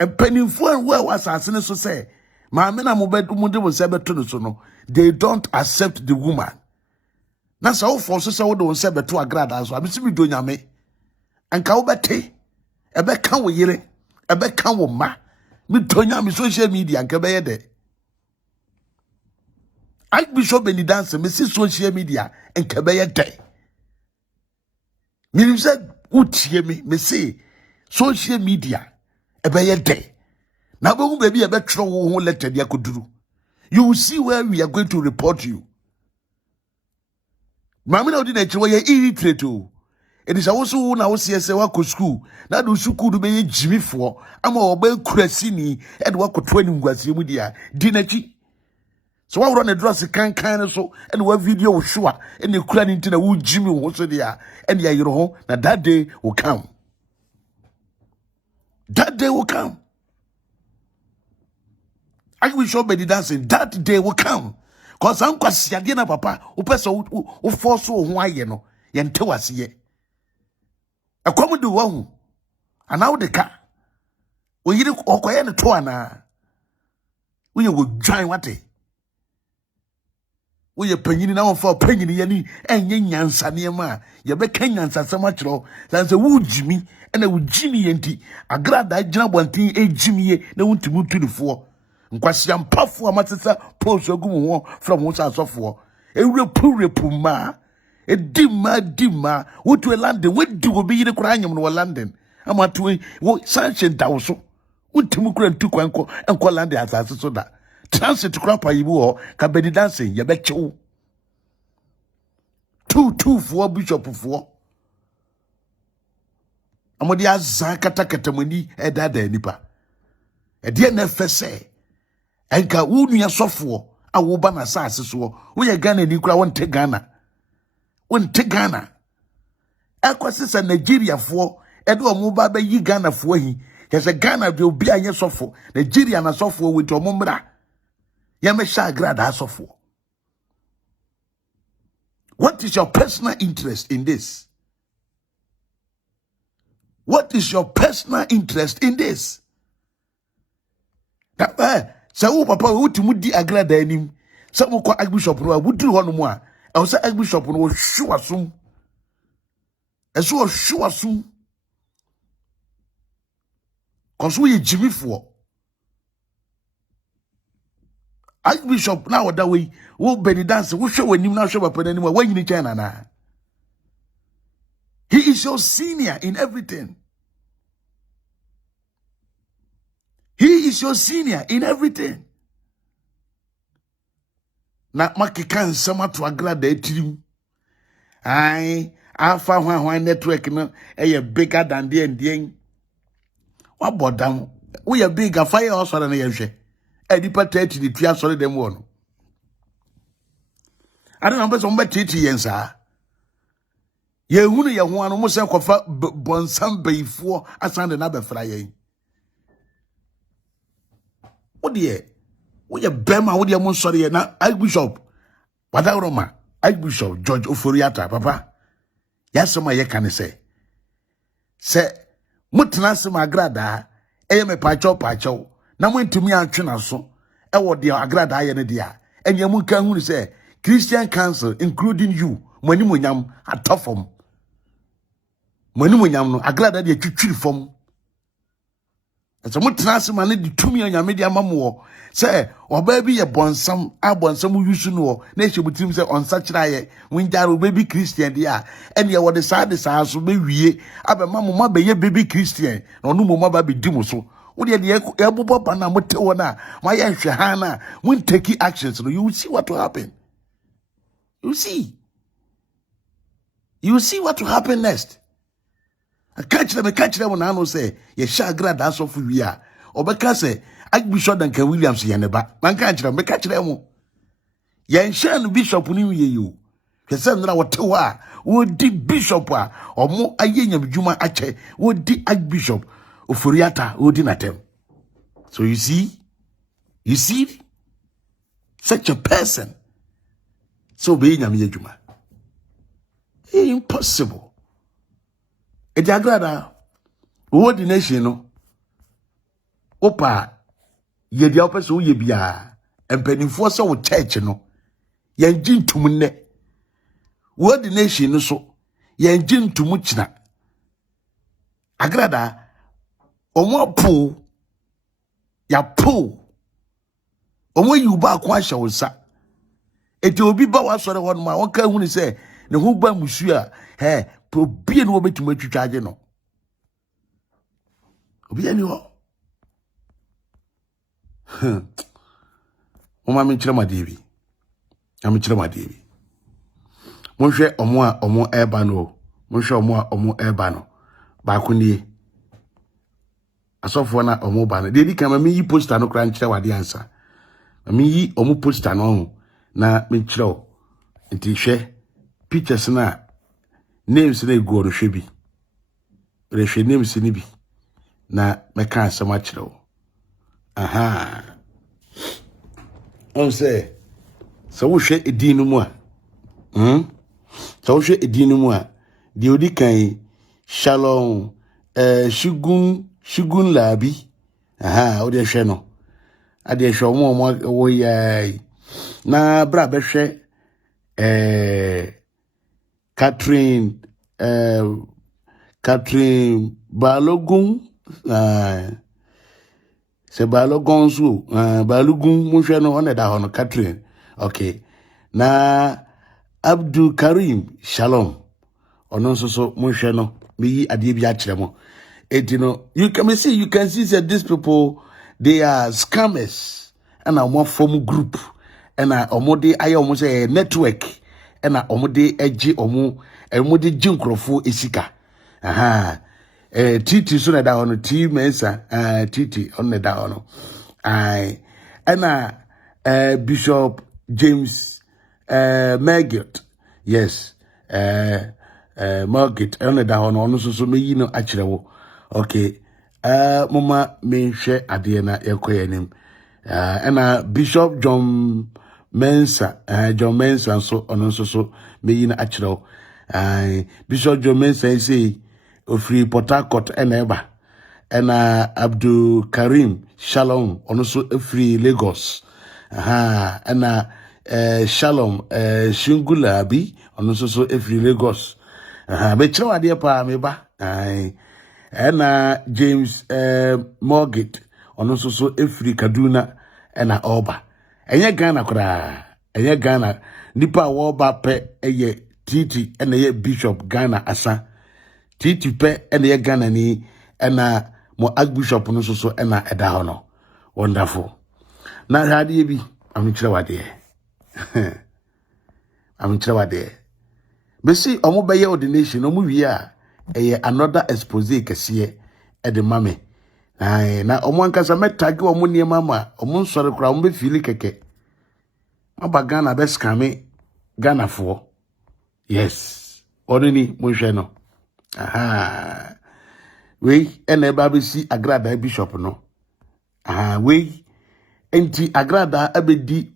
And pennyfo and where was asking so say, my men are no, they don't accept the woman. That's all forces I don't say to Agradaa. So I'm simply doing me. And Kaubate, a beck can we hear it, a beck can we ma. Me tonya me social media and Kabaya de. Archbishop Benny Danson, me see social media and Kabaya de. Me said, would hear me say social media. Ebeye day. Now baby a better won't let the yakuduru. You will see where we are going to report you. Mamma didn't know you're illiterate. It is also now see wako school. Now do school to be Jimmy for. I'm a obey Cressini and wako 20 was media. Dinachi. So I run a dress kind of so and what video sure and you clan into the wood Jimmy was there and yeah, you know, that day will come. That day will come. I will show Benny Danson. That day will come. Cause I'm quasi again, papa. Upeso u force who I know. Yente was ye. A common do one. And now the car. We you okoye na to ana. We will join what eh. We penyin na for penyin ye ni enye nyansa ne ma. Ye be kanyansa sama kiro. San se wu jimi and a Jimmy enti Agradaa gina bontin e Jimmy na wuntimu tudufo nkwasi ampafo amatesa post ogum ho from wo asofo e repu ma e dima wotu London wedi obi yire kura anyam no London amatu wo sanction dawso wuntimu kura ntu kwanko enko London asase so da transit kura pa yibu ho ka Benny Danson ye bechew two for bishop for amodi azan kata mani edada nipa ede na fese enka wunu sofo a wo ba na sase so wo ye Ghana ni kura wonte Ghana akwasisa Nigeria fo ede omo ba ba yi Ghana fo hi yese Ghana de obi anye sofo Nigeria na sofo we to omo mra ya me sha Agradaa sofo. What is your personal interest in this? What is your personal interest in this? So papa wotimu di Agradaa anim. So mo kwa Archbishop no wuduru ho no mo a. E wo say Archbishop no wo hwasum. Eso wo hwasum. Cause we Jimmy for. Archbishop now that way wo Benny Danson wo hwe wanim na hwe papa nanim wa nyini China na. He is your senior in everything. He is your senior in everything. Na makika nsama to Agradaa etirim. Ai Alpha one network no bigger than the Indian. What about them? We are bigger fire also than the Edipa 30 the 3 solid them one. I don't know but some 30 years, sir. Ye hunu ye ho anu mo se kofa bonsam bayifo asan de na befra ye wo de wo ye bema wo de mo sori ye na Archbishop Wadawroma Archbishop George Oforiata papa yasema ye kan se mutena se Agradaa eye me pacho na mo ntumi atwe na so e wo de Agradaa ye ne dia enye mu kan hunu se Christian Council including you mani monyam atofom mani monyam no Agradaa de twitwiri fom ese mutena se mane de tumi anyame de amamo se oba bi ye bonsam abonsam yusu no na ehyebutim se onsa kiraye winjaro baby Christian dia ene ye wode saa de saa so be wie abema mo be ye baby Christian no no mo ba be dimu so wode de ye bobo pa na mote wona ma ye hwe ha na won take actions no you will see what will happen. You see what will happen next. I catch them when I know say ye sha Agradaa so fu wi a obeka say Archbishop Duncan Williams ye neba man catch them ye shan bishop ni wi you kwese na wote wa wo di bishop a omo aye nyamdwuma ache wo di Archbishop Oforiata wo di natem. So you see such a person so be nyame adwuma impossible. Edi Agradaa ordination no opa ye dia opese wo ye bia empanimfo so wo church no ye ngintum ne ordination no so ye ngintum kina Agradaa omo po ya po omo yuba kwa hye wo sa eti obi ba wa sore ho no ma won ka hu ni se ne ho ba musu a obi no betuma twitwaje no obi ani ho o ma me kire madebi mo hwe omo eba no mo hwe omo eba no ba ko nie asofo na omo ba no de di kan ma me yi poster no kra nkire wade ansa ma me yi omo poster no na me kire o nti hwe pictures na names na ego ro hwe bi re hwe names ni bi na me kan asema kire o aha on say so wo hwe edin mu a so wo hwe edin mu a de odi kan Shalom Shigun Labi aha o de hwe no ade hwe omo wo yai na bra be hwe Catherine Balogun se Balogun so Balogun mo hwe no one da ho no Catherine okay na Abdul Karim Shalom ono so mo hwe no me yi ade bi a kire mo etino you can see that these people they are scammers and a form group and a omode aye omo say network and a omode eji omode jinkrofo esika aha titi so na da ono ti mensa titi on na da ono ai and Bishop James Margaret yes Margaret on da ono so me yi no akire wo okay mama me hwe ade na ekoyenim and Bishop John Mensa so ono so me yi na akire wo Bishop John Mensa say ofri Port Harcourt eneba and Abdul Karim Shalom ono so ofri Lagos aha and Shalom Shingulabi ono so ofri Lagos aha be kire wade pa me ba and James Morgate ono so ofri Kaduna and Oba enye Ghana kura enye Ghana nipa wo ba pe eye titi and eye Bishop Ghana asa titi pe and eye Ghana ni and mo Archbishop no so and eda ho no wonderful na hade bi am kire wade Besi omo beye ordination omo wi a another expose kese e de mame. Na omo ankasa metagi omo niema ma omo nsore kra omo be fili keke. Aba Ghana be scam Ghana for. Yes. Onini monhwe no. Aha. We ene ba be si Agradaa bishop no. Aha, we enti Agradaa abedi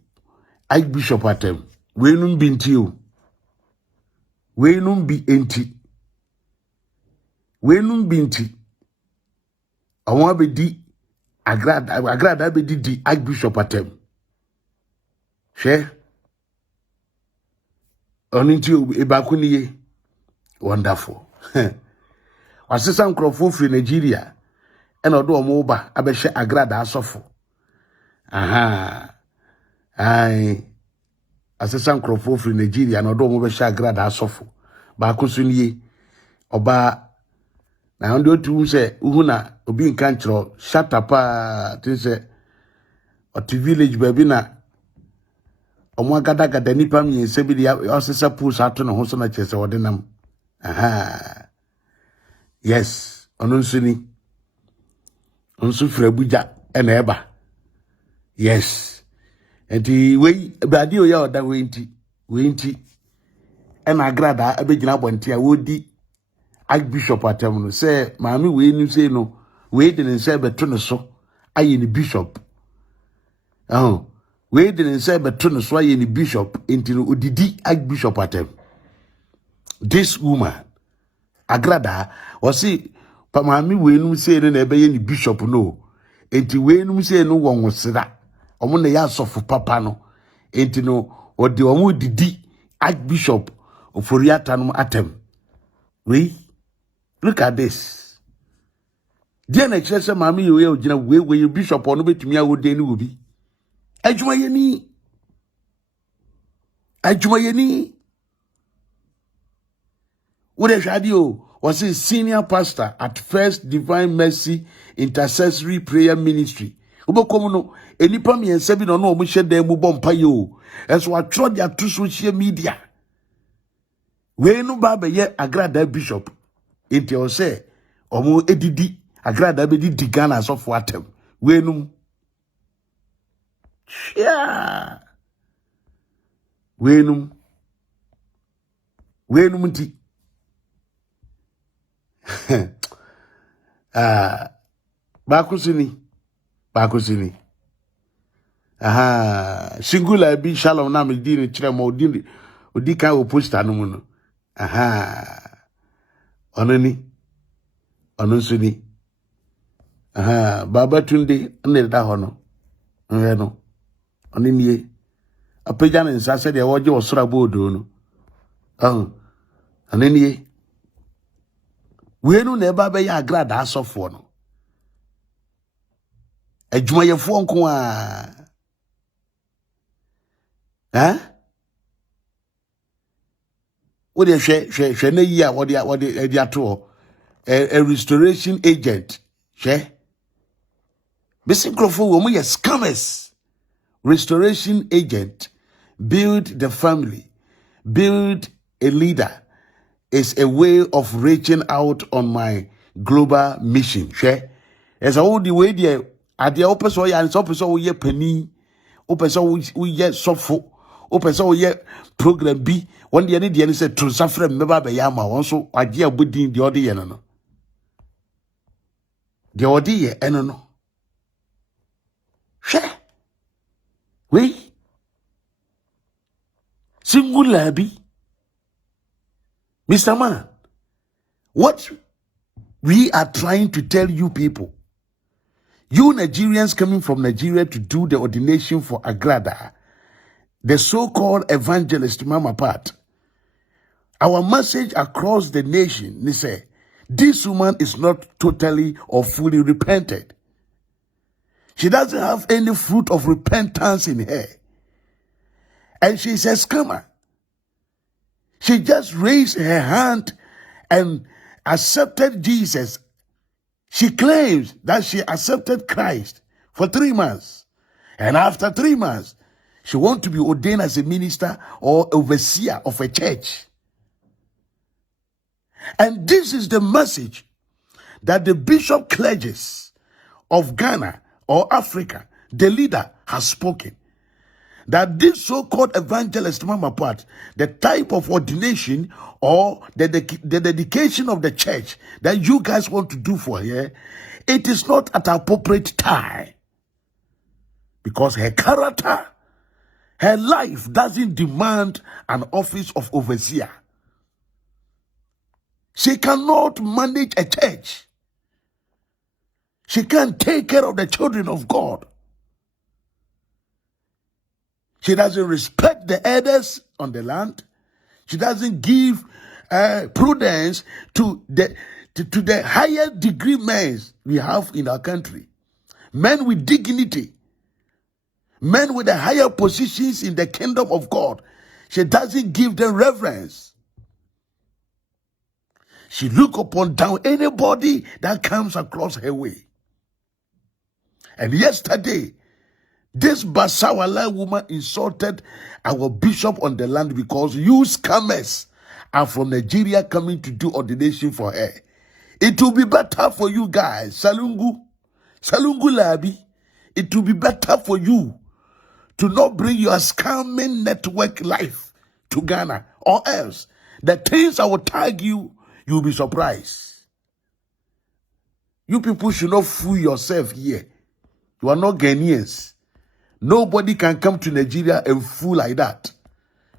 Archbishop atem. We num binti o. We num bi enti. We num binti. Awon abedi Agradaa abedi di Archbishop atem. She oninti ebako niye. Wonderful. Wasesa nkrofo fri Nigeria. Ena odo omo ba abehye Agradaa asofo. Aha. Ai. Asesa nkrofo fri Nigeria na odo omo behye Agradaa asofo. Ba koso niye. Oba na ndo tu se uhu na obi nka nkyro shatapa tin se oti village baby na omo agada nipa miense bi dia osesa push ato na ho so na chese wode nam. Aha. Yes, onunsu ni. Onsu fra Abuja ena eba. Yes. Enti we brade o ya oda we nti ena Agradaa abegina bonte a wodi Archbishop atem no say maami we nu say no we de nse beto no so aye ni bishop. We de nse beto no so aye ni bishop enti no odidi Archbishop atem. This woman Agradaa wasi pa maami we nu say no na ebe ni bishop no enti we nu say no won wosira omo na ya sofu papa no enti no odi omo didi Archbishop oforiata no atem. We look at this. Dear na chese mami yo ogina we bishop ono betumi awode ni obi. Adwuma yeni. Wode hwade o was a senior pastor at First Divine Mercy Intercessory Prayer Ministry. Obokom no enipa miensa bi no no omo hye mu bompa ye o. Eso atro dia to social media. We no ba be ye Agradaa bishop. Enti o se omo edidi Agradaa be di Ghana asofo atem wenum yeah wenum nti bakusini aha singular bi shalom na me di ni kire ma odi kan o poster no mu no aha ononsuni aha baba tunde ne da ho no nwe no onenie apeja ne nsa se de woje osora bodo no onenie we no na eba be ya Agradaa asofo no adwumayefo nko what they share na yi a what they ato a restoration agent share basic crofo wo mo yes scammers restoration agent build the family build a leader is a way of reaching out on my global mission share as all the way there at the opposite ya and so person we penny opperson we sofo opperson we program bi one day any say to suffer member be yama won so age abudin the other ye no the other ye eno no share we singular bi Mr. Man, what we are trying to tell you people, you Nigerians coming from Nigeria to do the ordination for Agradaa, the so-called evangelist Mama Pat, our message across the nation, they say, this woman is not totally or fully repented. She doesn't have any fruit of repentance in her. And she's a scammer. She just raised her hand and accepted Jesus. She claims that she accepted Christ for 3 months. And after 3 months, she wants to be ordained as a minister or overseer of a church. And this is the message that the bishop clergies of Ghana or Africa, the leader, has spoken. That this so-called evangelist Mama Pat, the type of ordination or the dedication of the church that you guys want to do for her, it is not at appropriate time. Because her character, her life doesn't demand an office of overseer. She cannot manage a church. She can't take care of the children of God. She doesn't respect the elders on the land. She doesn't give prudence to the higher degree men we have in our country. Men with dignity. Men with the higher positions in the kingdom of God. She doesn't give them reverence. She look upon down anybody that comes across her way. And yesterday, this Basawala woman insulted our bishop on the land because you scammers are from Nigeria coming to do ordination for her. It will be better for you guys. Salungu Labi. It will be better for you to not bring your scamming network life to Ghana, or else the things I will tag you, you'll be surprised. You people should not fool yourself here. You are not Ghanaians. Nobody can come to Nigeria and fool like that.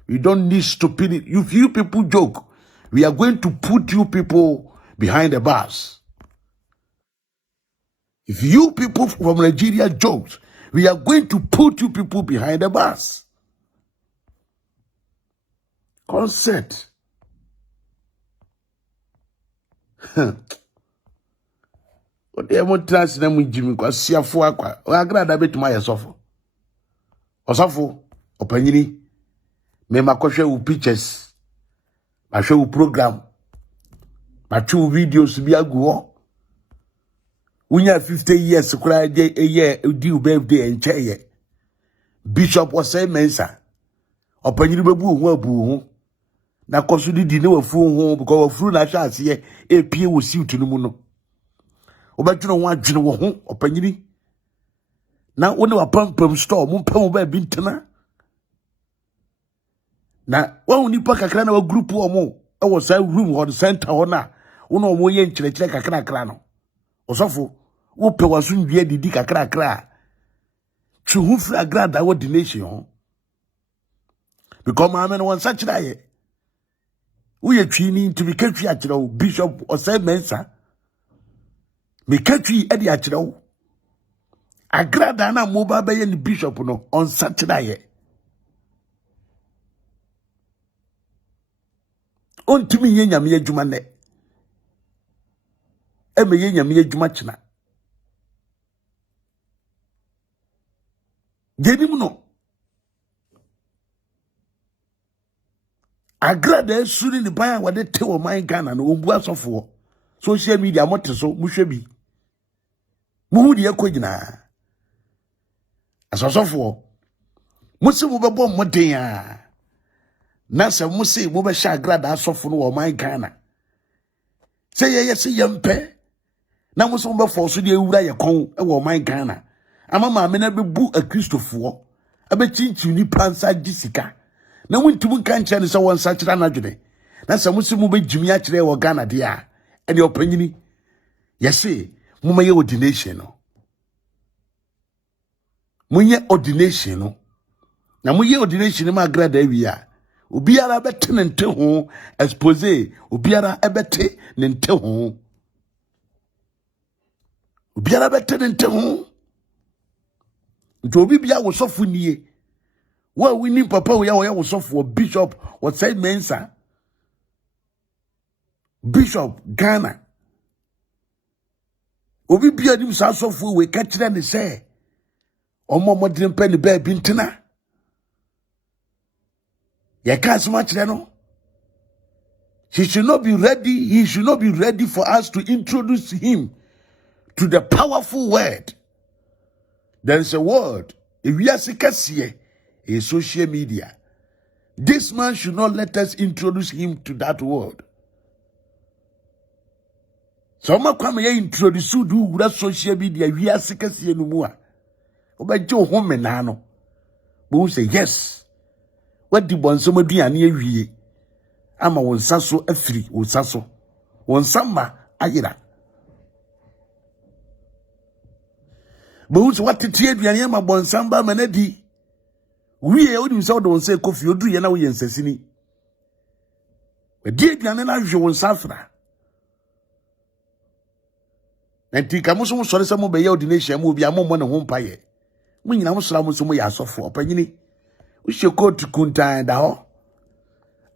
We don't need stupidity. If you people joke, we are going to put you people behind the bars. If you people from Nigeria jokes, we are going to put you people behind the bars. Consent. What do you want to ask them with Jimmy? Because see a four aqua. I got a bit to my sofa. Osafo, Opanini, me makoshe u pictures, ma show u program, ma show videos bi aguo. Unya 50 years kura de a year di u birthday and chaye. Bishop was say mensa. Opanini bebu hu abu hu. Na kosu di ne wafu hu because wafu na sha ase e pie wo siu tunu mu no. Obadwene ho adwene wo ho Opanini. Na wone wa pampam store mu pam ba bi ntena na wa nipa kakra na wa group wo mo e wo sa room ho center ho na wona wo ye nkyerɛkyerɛ kakra no osofo wo pe waso ndua didi kakra twi hu fra Agradaa ordination ho because ma me no won sa kyerɛ ye wo ye twi ni to be katwi a kyerɛ wo bishop o say mensa me katwi e de a kyerɛ wo Agradaa na mobile be ni bishop no on Saturday. Ontimi ye nyame adwuma ne. E me ye nyame adwuma kina. Gedim no. Agradaa suri ni ban wade te wo man Ghana no ombu asofo. Social media mote so muhwe bi. Muhu de akogina. Asosofo musi mo bebo moden a na se musi mo be sha Agradaa asofo no wo man Ghana se ye se yempe na musi mo be force de ewura ye kon e wo man Ghana ama ma me na bebu akristofo abe chinchi ni pansa gisika na wontum kan kye ne se won sa kira na dwene na se musi mo be jimi a kire wo Ghana de a ene opanyini ye se mo ma ye ordination no munye ordination no na munye ordination ma Agradaa wi a obiara bete ne nte ho expose obiara ebete ne nte ho obiara bete ne nte ho nti obi bia wo sofo nie wa wini papa wo ya wo sofo bishop wo say mensa bishop Ghana obi bia dim sa sofo we ka kire ne say omo modern pen be bintina ya can't much no. He should not be ready for us to introduce him to the powerful word. There is a word, if we are sick in social media. This man should not let us introduce him to that word. So ma kwa me introduce du wura social media wi asekase no mu a obaje ho me na no bo say yes what di bonsom aduane awie ama won saso afiri won saso won samba ayira bo say what tie aduane ama bonsamba manadi wie odi so do won say kofi odu ye na wo yensasini we di aduane na hwe won safra enti kamuso mo sore se mo be ye ordination mo bi ammo ne ho mpaye mo nyina mo sora mo so mo ya asofo opanyini wo shekotu kuntan da ho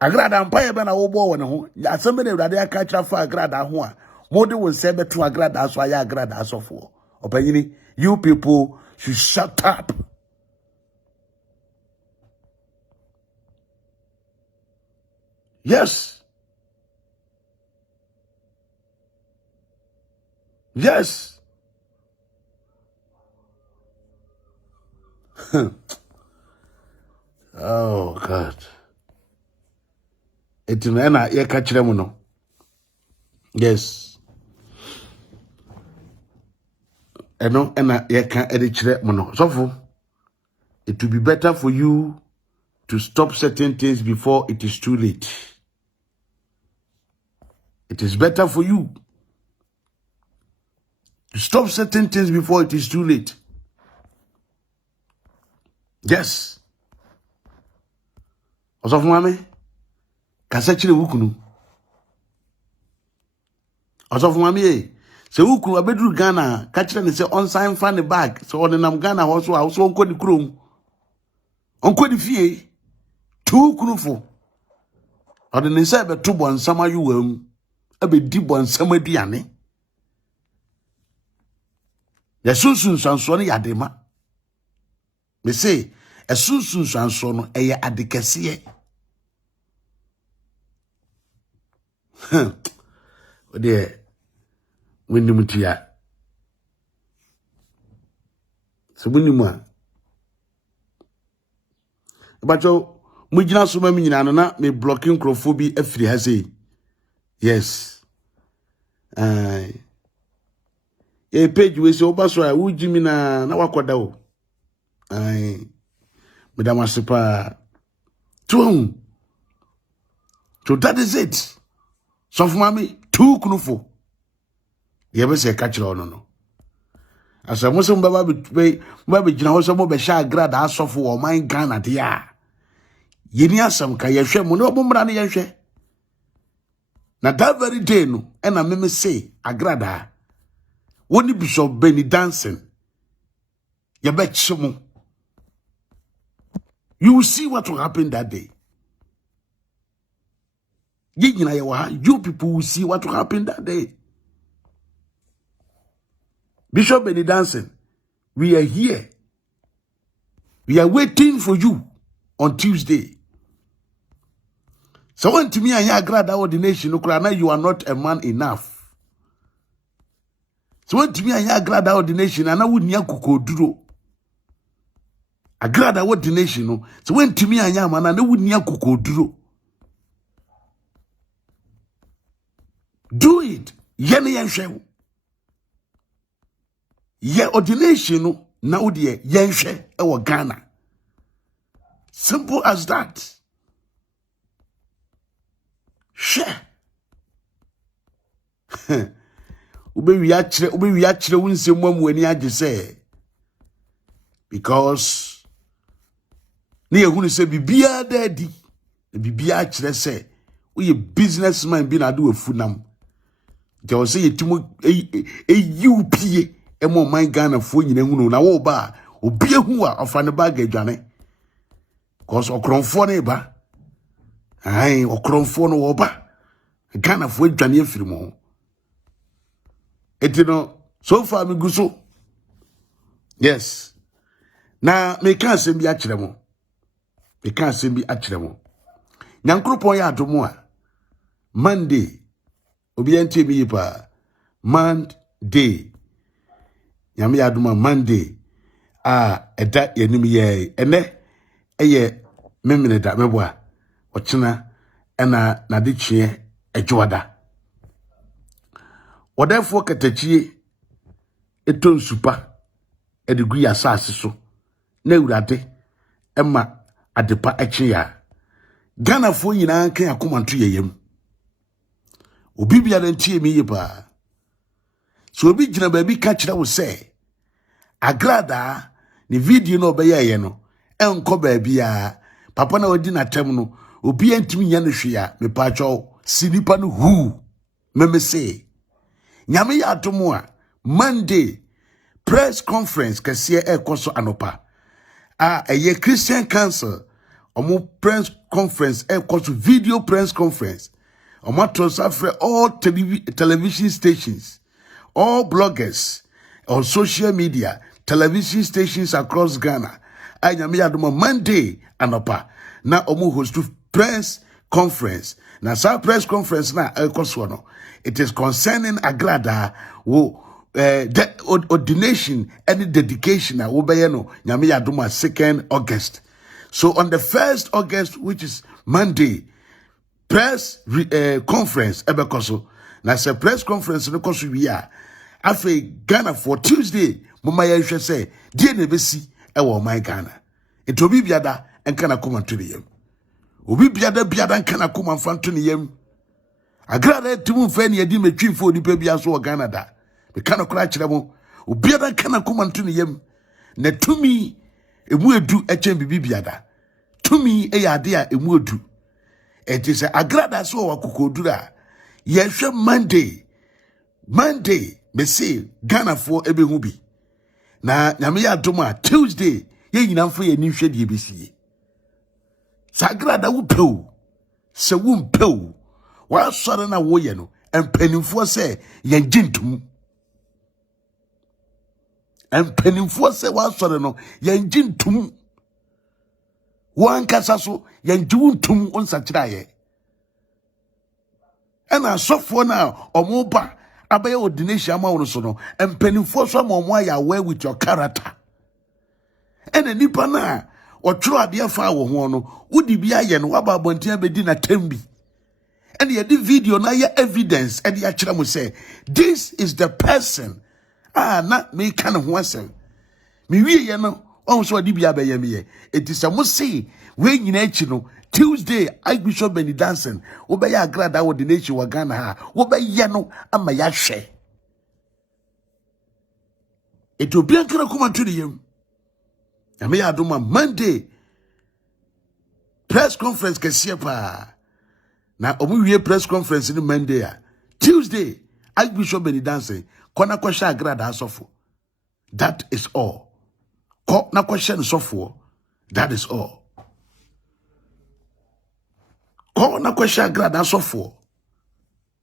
Agradaa mpaye be na wo bo wona ho asembe na urade aka kira fa Agradaa ho a mo de won se beto Agradaa so aya Agradaa asofo opanyini you people should shut up. Yes. Yes. Oh God. Etina ye ka kire mu no. Yes. Eno na ye ka ede kire mu no. So it will be better for you to stop certain things before it is too late. It is better for you to stop certain things before it is too late. Yes. Osofu mame kasa kire wukunu. Osofu mame se wukunu abeduru Ghana ka kire ne se on sign fan the bag so on nam Ghana ho so a so onko di krom. Onko di fie tu kunufo. Ode ne se be to bonsam ayuwam abedi bonsam aduane. Ya sunsun sanso ne yadema. Me say a sunsun sanso no eye adekese. Ode wenni mutia. So wenni mu a. Bacho mujina so ma nyina no na me blocking crofobia afiri ha say. Yes. E page we say obaso a wujimi na wakoda o. Madam Asipa. So that is it. So for mommy, two kunufo. You ever say catch on no. As a Muslim baby jina ho so mo be sha Agradaa asofo o man Ghana dia. Yeni asam ka yehwe mo no bombra na yehwe. Na that very day no, and I me say Agradaa. Woni Bishop Danson. You bet some. You will see what will happen that day. You people will see what will happen that day. Bishop Danson, we are here. We are waiting for you on Tuesday. So when to me I Agradaa ordination, you are not a man enough. So when to me I Agradaa ordination, and I would nyakuko duro. Agradaa ordination, no. So when to me I am, and I would nyakuko duro. Do it. Yene yanshe. Ye ordination, no. Now dear yanshe ewa Ghana. Simple as that. Share. Ube actually win some one when you just say because near who say Bibia daddy, the Bibia actually say we a businessman being a do a funam. They say it to a UPA and more my Ghana for you know now oba or be a who are of an baggage on it. Cause Okomfour neighbor. Aye, Okomfour no oba. Ghana for Johnny Firmo. Etino, so far me guso. Yes. Na me can't send be achiremo. Me can't send be achiremo. Nyankrupo ya adomo Monday. Obiente mi pa Monday. Nyame adoma Monday. Eda yenim ye ene eye memene da meboa. Ochina ena na de chie ejwada. Whatever katachie eton supa e degree asase so na urade ema adepa eche ya Ghana fo nyina kan akomanto yeyem obi bia den tie mi yepa so obi gina ba bi ka kire wo se Agradaa ni video no obeye ye no enko ba bia papa na odi na tem no obi antimi nya no hwe ya me pa cho sinipa no hu meme se nyame ya atomo a Monday press conference kese ekoso anopa a Christian Council omo press conference ekoso video press conference omo transfer all television stations, all bloggers on social media, television stations across Ghana. Nyame ya atomo Monday anopa na omo host press conference. Na sa press conference na ekoso no, it is concerning Agradaa wo the ordination and the dedication will be no nyame yadoma 2nd August. So on the 1st August, which is Monday, press conference ebekoso. Na se press conference no koso wi a afa Ghana for Tuesday mama ya hwe say die na besi e wo my Ghana. It obi biada enka na koma to yem. Obi biada enka koma mfanto ne yem. Agradaa timu fa ne yedi metwimfo nipa bia so Ghana da. Me kana kura kire mo obiada kana komanto ne yam na tumi emu edu echen bibi biada tumi e yade a emu edu enti se Agradaa so wakokodura ye hwe Monday me say Ghana for ebehu bi na nyame ya doma Tuesday ye nyinamfo ye ni hwe de ebesi sa Agradaa wo pew se wo mpew wa sore na wo ye no empanimfo se ye gintum empanimfo se wa sore no ye gintum wan kasa so ye ngiwuntum onsa kiraye ena sofo na omoba abaye ordination ama wono so no empanimfo so ma omo ya aware with your character ena nipa na otworo ade fa wo ho no wudi bia ye no waba abontia bedi na tembi and ye di video na ye evidence and ye kira mo say this is the person na me kan ho asem me wie ye no on so adi bia be ye me ye it is a mo say we nyina achi no Tuesday Archbishop Danson wo be ya Agradaa ordination wa Ghana ha wo be ye no ama ya hwe Ethiopian kana kuma to the yem na me ya doma Monday press conference kese pa na omu wie press conference ni Monday a Tuesday Archbishop Danson kona kwasha Agradaa sofo that is all ko na kwasha sofo that is all ko na kwasha Agradaa sofo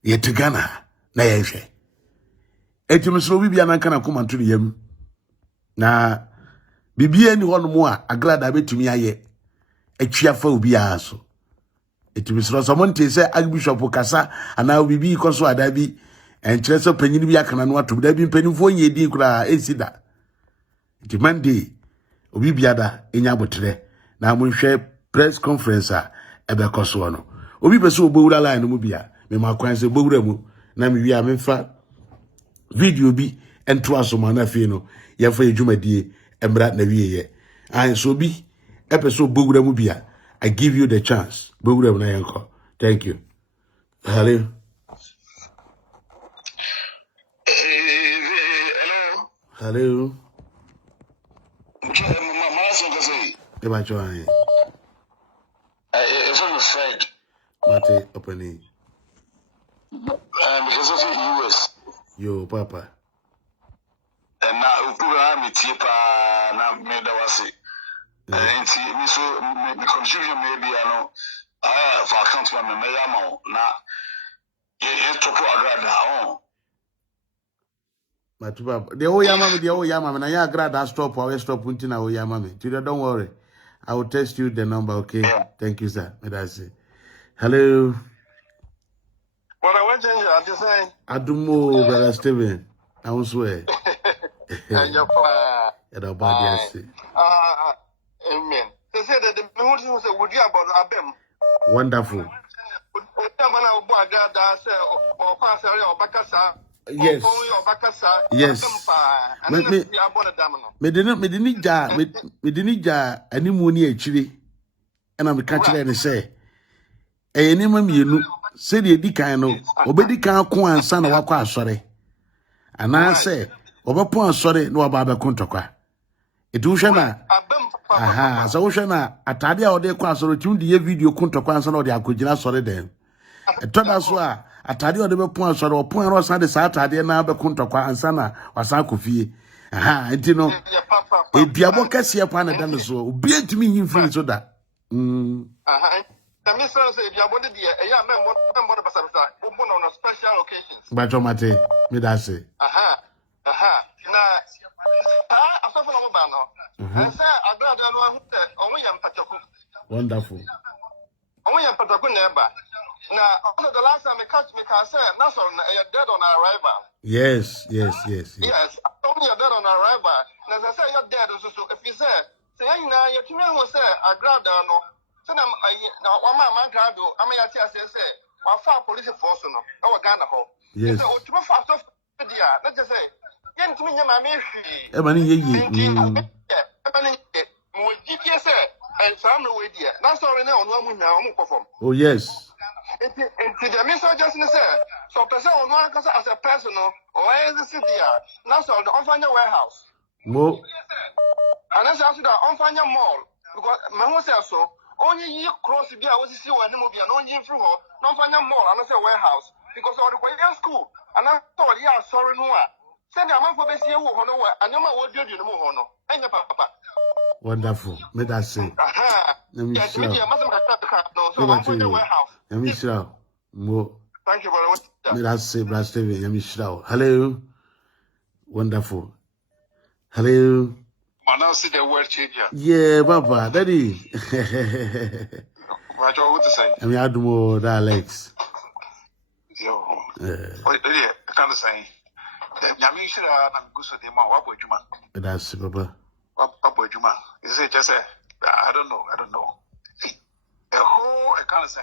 ye tigana na ye hwe etimisro bibia na kana kuma to yem na bibia ni hono mu a Agradaa betumi aye atwia fa obi aso etimisro somonte se Archbishop kasa ana bibi koso adabi enkyere so panyini bi akana no ato dabi mpanimfo nye di kura esida enti Monday obi biada enya botre na monhwe press conference a ebekoso no obi pese obowura line no mu bia me makwan se obowura mu na me wi a memfa video bi ento asoma na fe no ye fa edwumadie emra na wiye an so bi epese obowura mu bia I give you the chance obowura mu na yenko thank you hello. Hello. About your eye. It's on Fred. Mate opening. Because of the US. Yo, Papa. And now, Pura, Tipa, now made us it. And so, the confusion maybe, I know, for account for me, Mayamo, now, you took Agradaa. But the old Yamama, and I Agradaa stop or stop until now, Yamami. Don't worry. I will text you the number, okay? Yeah. Thank you, sir. That's it. Hello. What I went to say, Adumo, Brother Steven. I will swear. And your body, amen. They said that the mountains would you about Abem. Wonderful. Yes. Yes. Me didn't ja any money actually. And I'm catching and say, any mammy, you know, say the Dicano, obedi can't go and son of Waka, sorry. And I say, Oberpon, sorry, no about the contract. It was shana. Aha, so shana, a tadia or de quas or tune the video contract and son of the Akujina, sorry then. A todaswa, a tadia or the point, or point or Sunday Saturday, now the contract and sana, or Sankofi. Aha, and you know, a diabocasi upon a dinosaur, be it to me in front so that. The minister said, "You are body dear, a young man, what on special occasions." But Tomate, me that say. Aha. Now, I saw from Obama. And say, Agradaa, only am Pataku. Wonderful. Only am Pataku never. Now, also the last time I catch me, I said, that's on dead on arrival. Yes. Yes, only you're dead on arrival. And as I say, you're dead. So if you say, you know, your community will say, Agradaa, no. So now, one man can do. I mean, I say, I found police force, no. I was Ghana home. Yes. So, to fast off, let's just say, yeah, to me, my maybe. GPS, and some way, dear. That's all I know on one now. Oh, yes. And the minister just said, so person on one as a personal, or as a city, that's all the on warehouse. Mo. And that's also the on mall. Because my says so. Only you cross the I was see one movie and only through non more and I say warehouse because all the way school and I thought yeah sorry no send a man for this year who know and no matter what you do no honor and your papa. Wonderful. Me that say. Let me see. Let me see. Mo. Thank you very much. Me that say, Brother Steven. Let me see. Hello. Wonderful. Hello. Man, now see the word change. Yeah, Papa, Daddy. What you want to say? I mean, I do more Alex. Yo. Wait, I can't say. Yami should have good so the man. What would you man? That's Papa. What would you man? Is it just I don't know. A whole, I can't say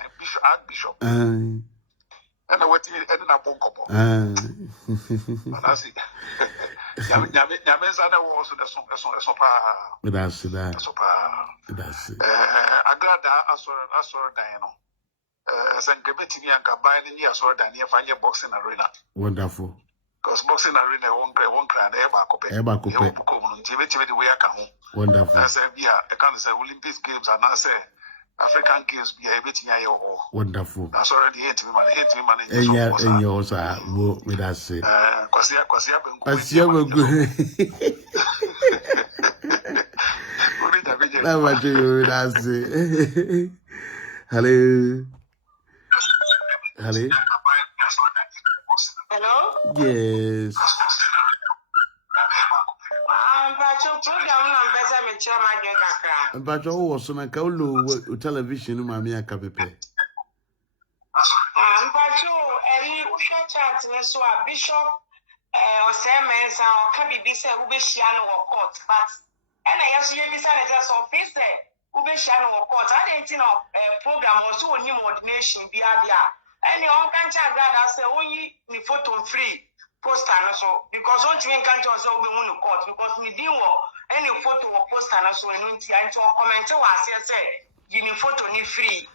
Archbishop. And I went in and I won't come. And I see. Yami's other was the sopa. That's that. That's it. Agradaa, I saw Diana. As I'm committing and combining here, so that you find your boxing arena. Wonderful. Because boxing arena won't cry, ever copy. Wonderful. As I can't say Olympic Games and I say African Games be a bit near. Wonderful. That's already hate me, man. And yours are with us. Kwasia will go. How much you with us? Hello. Yes. But you also na kaulo television mami akapepe. Bishop or Samuels or Kabi say Ubeshiano or court, but and I ask you decided as on face there, Ubeshiano or court. I didn't know program was so new ordination be there. And your can't Agradaa say only the photo free poster so because don't you can't also be one court because we didn't want any photo or poster so and comment was say you photo ni free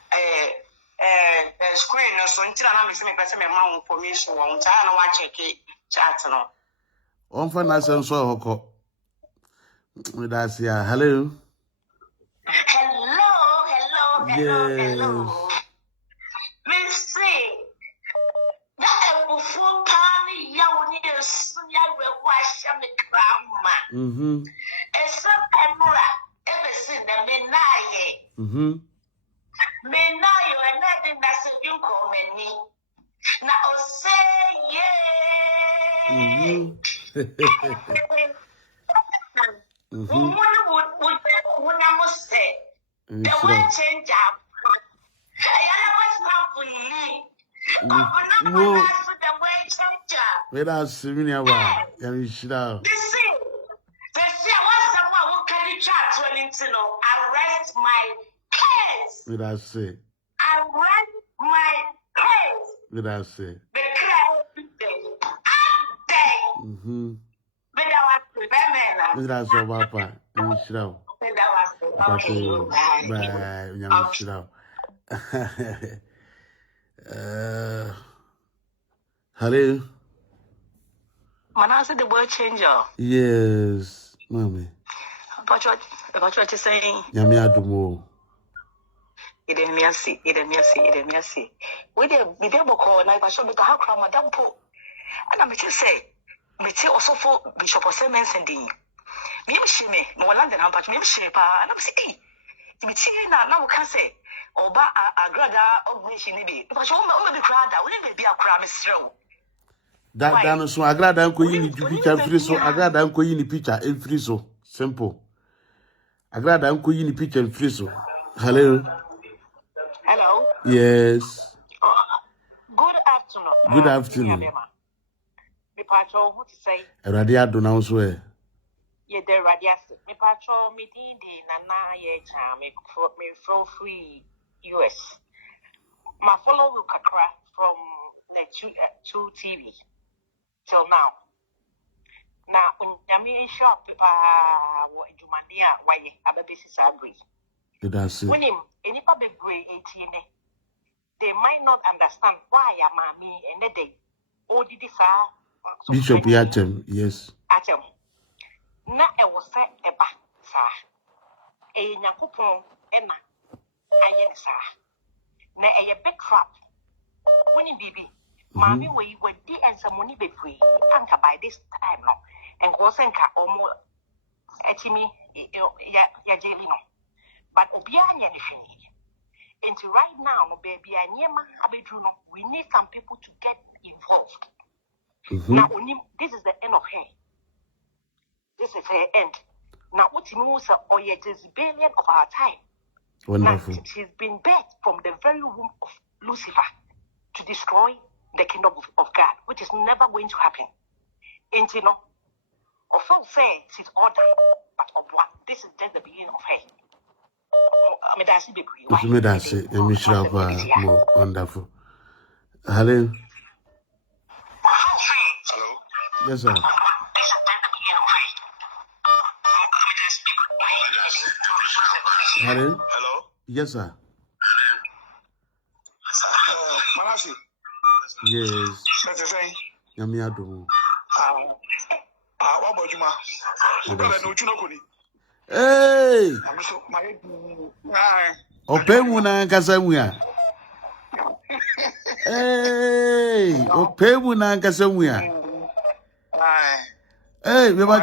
screen so until I'm missing person my information on time no check it chat no on for na sense hoko with us here. Hello. Yes. Miss that Okomfour pani ya woni de sunya we wa me grandma esa camera ever see the menaye menayo na de na se junko meni na o say would say the way change up. I was not believe. Wait, I'll see me now. You should have. The sea was someone who can you chat Wellington arrest my case. Wait, I'll see. Arrest my case. Wait, I'll see. The crowd That's all, Papa. Shroud. Bye, young shroud. Hello. Manasa the word changer. Yes, mommy. About what you're saying. Yamia Dumo. Idemiasi. We did be able to call and I showed me how come Madame Po. And I'm just say, me also for Bishop of Simmons and Dean. Me, no London, but me, shape, and I'm saying, me, now we can say, Oba Agradaa of Nation, but you won't be crowd, I will be a crowd, Mr. That Danson, Agradaa ko yini picture free so Agradaa ko yini picture and free so simple. Agradaa ko yini picture and free so. Hello. Hello. Yes. Good afternoon. Good afternoon. Me patro, what to say? Agradaa do now so. Ye the radias. Me patro, me di nana ye cha me from free US. My follow will kakra from the two TV till now. Now, when Yami shop people were Jumania, why a baby agree. That's it. When him any public grade 18, they might not understand why a mammy and a day. Oh, did this Bishop Yatem, yes. Atem. Na e was set a back, sir. A Yakupon, Emma, I sir. Na a big trap. When him baby, mammy, we were dear and some money be free. Anchor by this time now. And was anchor almost at me, ya jelly. But Obian anything. Until right now, baby, we need some people to get involved. Now, this is the end of her. This is her end. Now, what you know, or yet is billion of our time. Wonderful. Now, she's been birthed from the very womb of Lucifer to destroy the kingdom of God, which is never going to happen. And you know, of all say she's ordered, but of what? This is just the beginning of her. Wonderful. Hello. Hello. Yes, sir. Hello. Hello. Yes, sir. Manasi. Yes. Let's say. Yamiado. What about you, ma? Hey! Opemuna Casamia. Hey! Opemuna Casamia. Hey, we were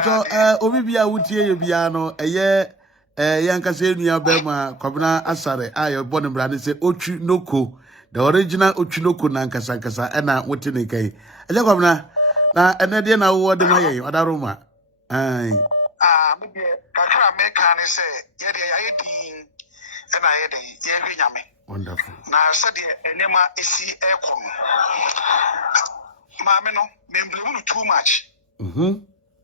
Obibia Wutia Biano, a year, Yankasemia Bema, Kobna Asare, I, born and brand, say Ochinoko, the original Ochinoko Nankasa, and now what in the case. A Jacobna, now, and then I wore the Maya, Adaruma. Aye. Maybe Kakra Mekan say, Yedi, and I had a Yami. Wonderful. Now, said Enema is aircon. Mamma, me blame too much. Me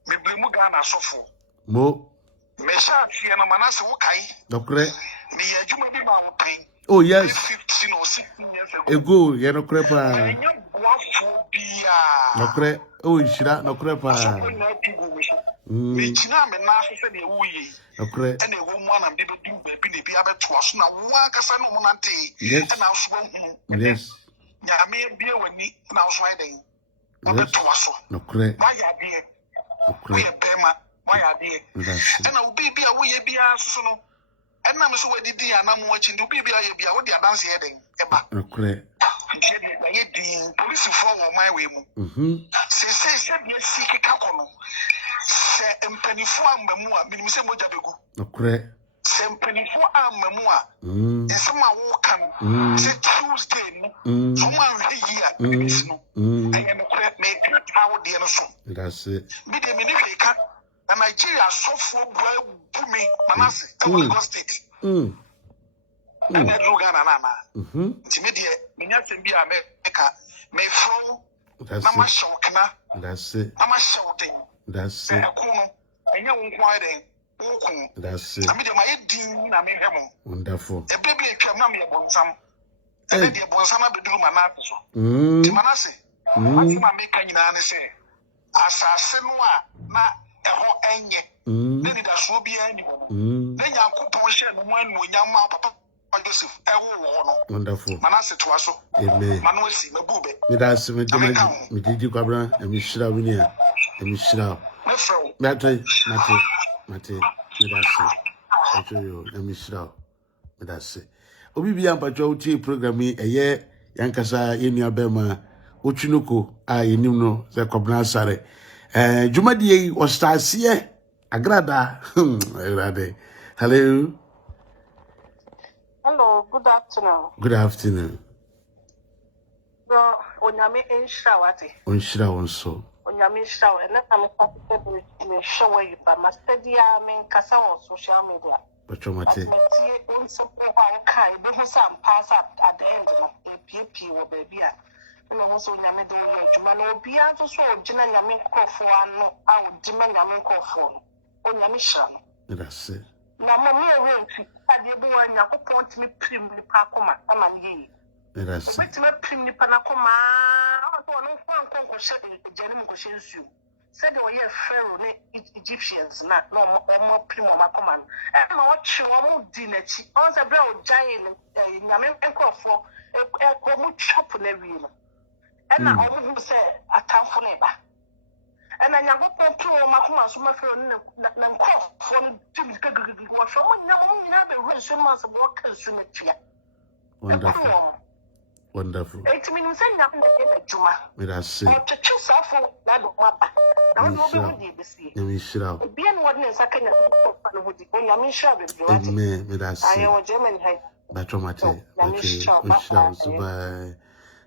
blame Ghana so full. Mo. Mesha, Fiana Manas, Wokai. Docre. Me, you may be my pain. Oh, yes. 15 or 16 years ago. You know, crepa. Docre. Oh, Shira, no crepa. Michina, me now said the way. Docre. And a woman and people do baby be able to us now. One Casano Monante. Yes. And I'm swimming. Yes. Yammy beer with me now swiding. Yes. No cre. Why are dear? We are Bema. Why are dear? And I'll be away be so. And I'm so ready, and I'm watching the baby. I be out there dance heading. No cre. Police follow my way. Said yes, seek a cacono. Say, and penny for memoir, Minister Mojabigo. No cre. Say, penny for our memoir. And someone will come. Say, Tuesday. Someone here. I am a crap maker. How dear so. That's it. Be the minute and Nigeria so for booming Manasseh, State. And then Lugana. Intermediate, Minyatin be America, may flow. That's it. I'm shouting. That's it. And you won't quiet. That's it. I mean, my dean, I mean, wonderful. A baby can not be a bonsam. And then the bonsama be doing my naps. Manasseh, what's my making an answer? asase no a na ɛho enye na dida so bi ani ho na Nyankopɔn hye no mo anuonyam ma papa Joseph ɛwo wo no wonderful manase to aso amen manu asi mabube me da se me didi kwabra emi shira winia emi shira me frɛ mate me da se achoyo emi shira me da se obi bia mpatwa uti program yi eye yankasa yenua bema ochunuko a yenim no ze kobna sare jumadie yi ostasiye Agradaa Agradaa. Hello. Hello, good afternoon. Good afternoon. Bro, onyame enshira wate. Onshira wonso. Onyame enshira we na am capable me show you ba mastedia men kasa on social media. Bachomate. Tie on support wa kai be ho sam pass up at the end no epiepie wo ba bia. Na ho so onyame de wo adwuma na obi anso so ogina nyame nkofo ano a odima nyame nkofo no. Onyame hya no. That's it. Na mo me ewe ade bo wa Nyankopɔn timi prim nipa koma ama yi. That's it. Timi prim nipa na koma so no fo nkonko hye ejane mo ko hye nsuo. Said we ye Pharaoh ne Egyptians na no mo prim ma koma no. E ma wo twe wo mo di na chi. On se bra o giant nyame nkofo ko mo chop na wi no. E na o mo se atamfo na ba. And I never put to my home as my friend and cough from Timmy Gaggy or someone never read so much of what consumer. Wonderful. Wonderful. 8 minutes and nothing to Juma. With us say. To choose awful, that will be the sea. And we should have. Being one is second with the Yamin Shabby. Amen. With us say. I am a German head. Bachomate. Okay.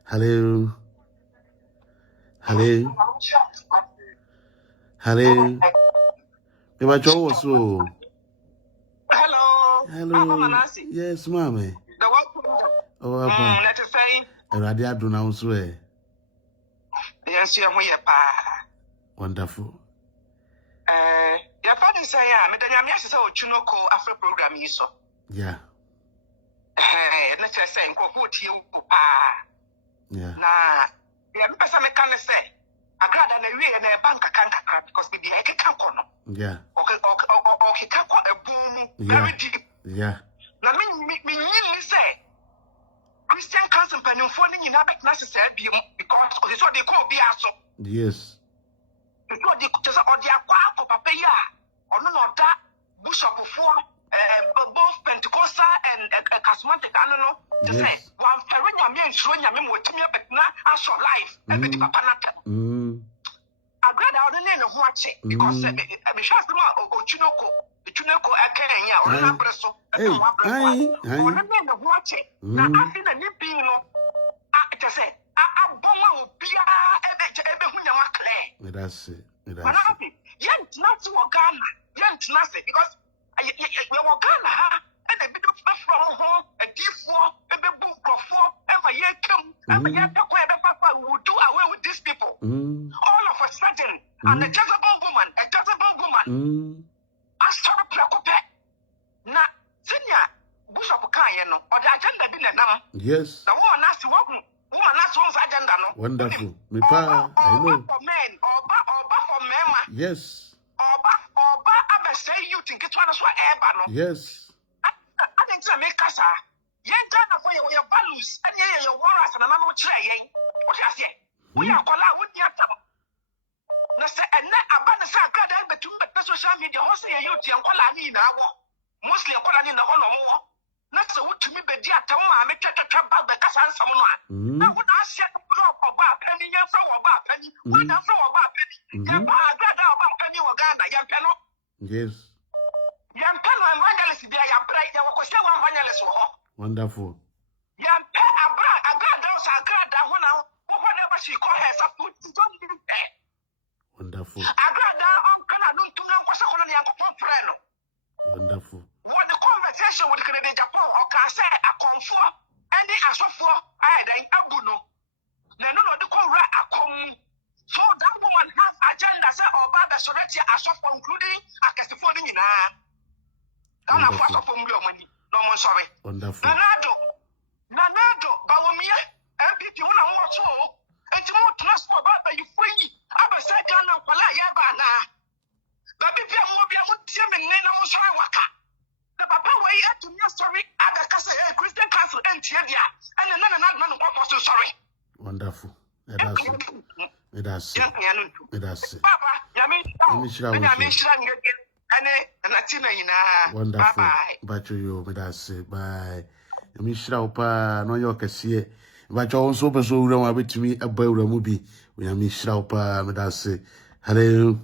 Hello. Hello. Hello. Ebacho so. Hello. Hello. Yes, mommy. The work. Oh, Papa. Let us say. Already I do now so. Yes, you are pa. Wonderful. Your father say, I'm a young so Chunoko Afro program is so. Yeah. Let's just say, what you Yeah. Nah, yeah, because I'm a kind of say. Agradaa na we na bank account because maybe I can come on. Yeah. Okay, come on a boom. Very deep. Yeah. Na me say Christian council penny for ni na bet na say be because it's what they call be aso. Yes. It's what they just or they akwa papa ya. Ono no da bishop for both Pentecostal and charismatic no. Just say one ferenya me nsuro nya me mo timi bet na aso life e be papa na Agradaa don't know what because I'm sure some Chunoko Akenya or Labraso. I don't know what now I think a new being to say, I bomb be a that's it. Yet not to Ghana, yet nothing because we were Ghana and a bit of from home, a deep war, a bit book of four, every year come, every year the papa will do away with these people. All of a sudden, and a Jezebel woman, I started preoccupied. Now, senior Bishop Kayano, or the agenda be now. Yes. The woman has to walk, woman has one's agenda. Wonderful. Me pa, I know. For men, or for men. Yes. Or I'm a say you think it's one of our Yes. I think to make us yet done for your values and your warriors and I'm not trying. What has it? We are calling with your trouble. And that about the Saturday between the social media, mostly a youth and Colani now, mostly a Colani in the one or more. Not so to me, but dear Tom, I make a trap back the Cassan someone. Now, would I say about penny and throw about penny? What I throw about penny? About penny or Ghana, young cannot. Yes. Young Pella and Vanellis, they are bright, there was no one Vanellis. Wonderful. Young Agradaa, whenever she called herself, don't do that. Wonderful. Agradaa, Wonderful. What the conversation with the Japan or can say Okomfour and the Asofo, I then Abuno. They know the call right. So that woman has agenda, say, or bad the Sureti Asofo, including a testimony in her. Don't have first of all money. No more sorry. Wonderful. Nanado, Bawumia, and if you want to watch all, it's more transport about you free. I was saying, Medasi. Medasi. Papa, wonderful. Bacho yo medasi. Bye. Yamishra opa no yo kesiye. Bacho onso peso ura wa betimi aba ura mu bi. Yamishra opa medasi. Hello.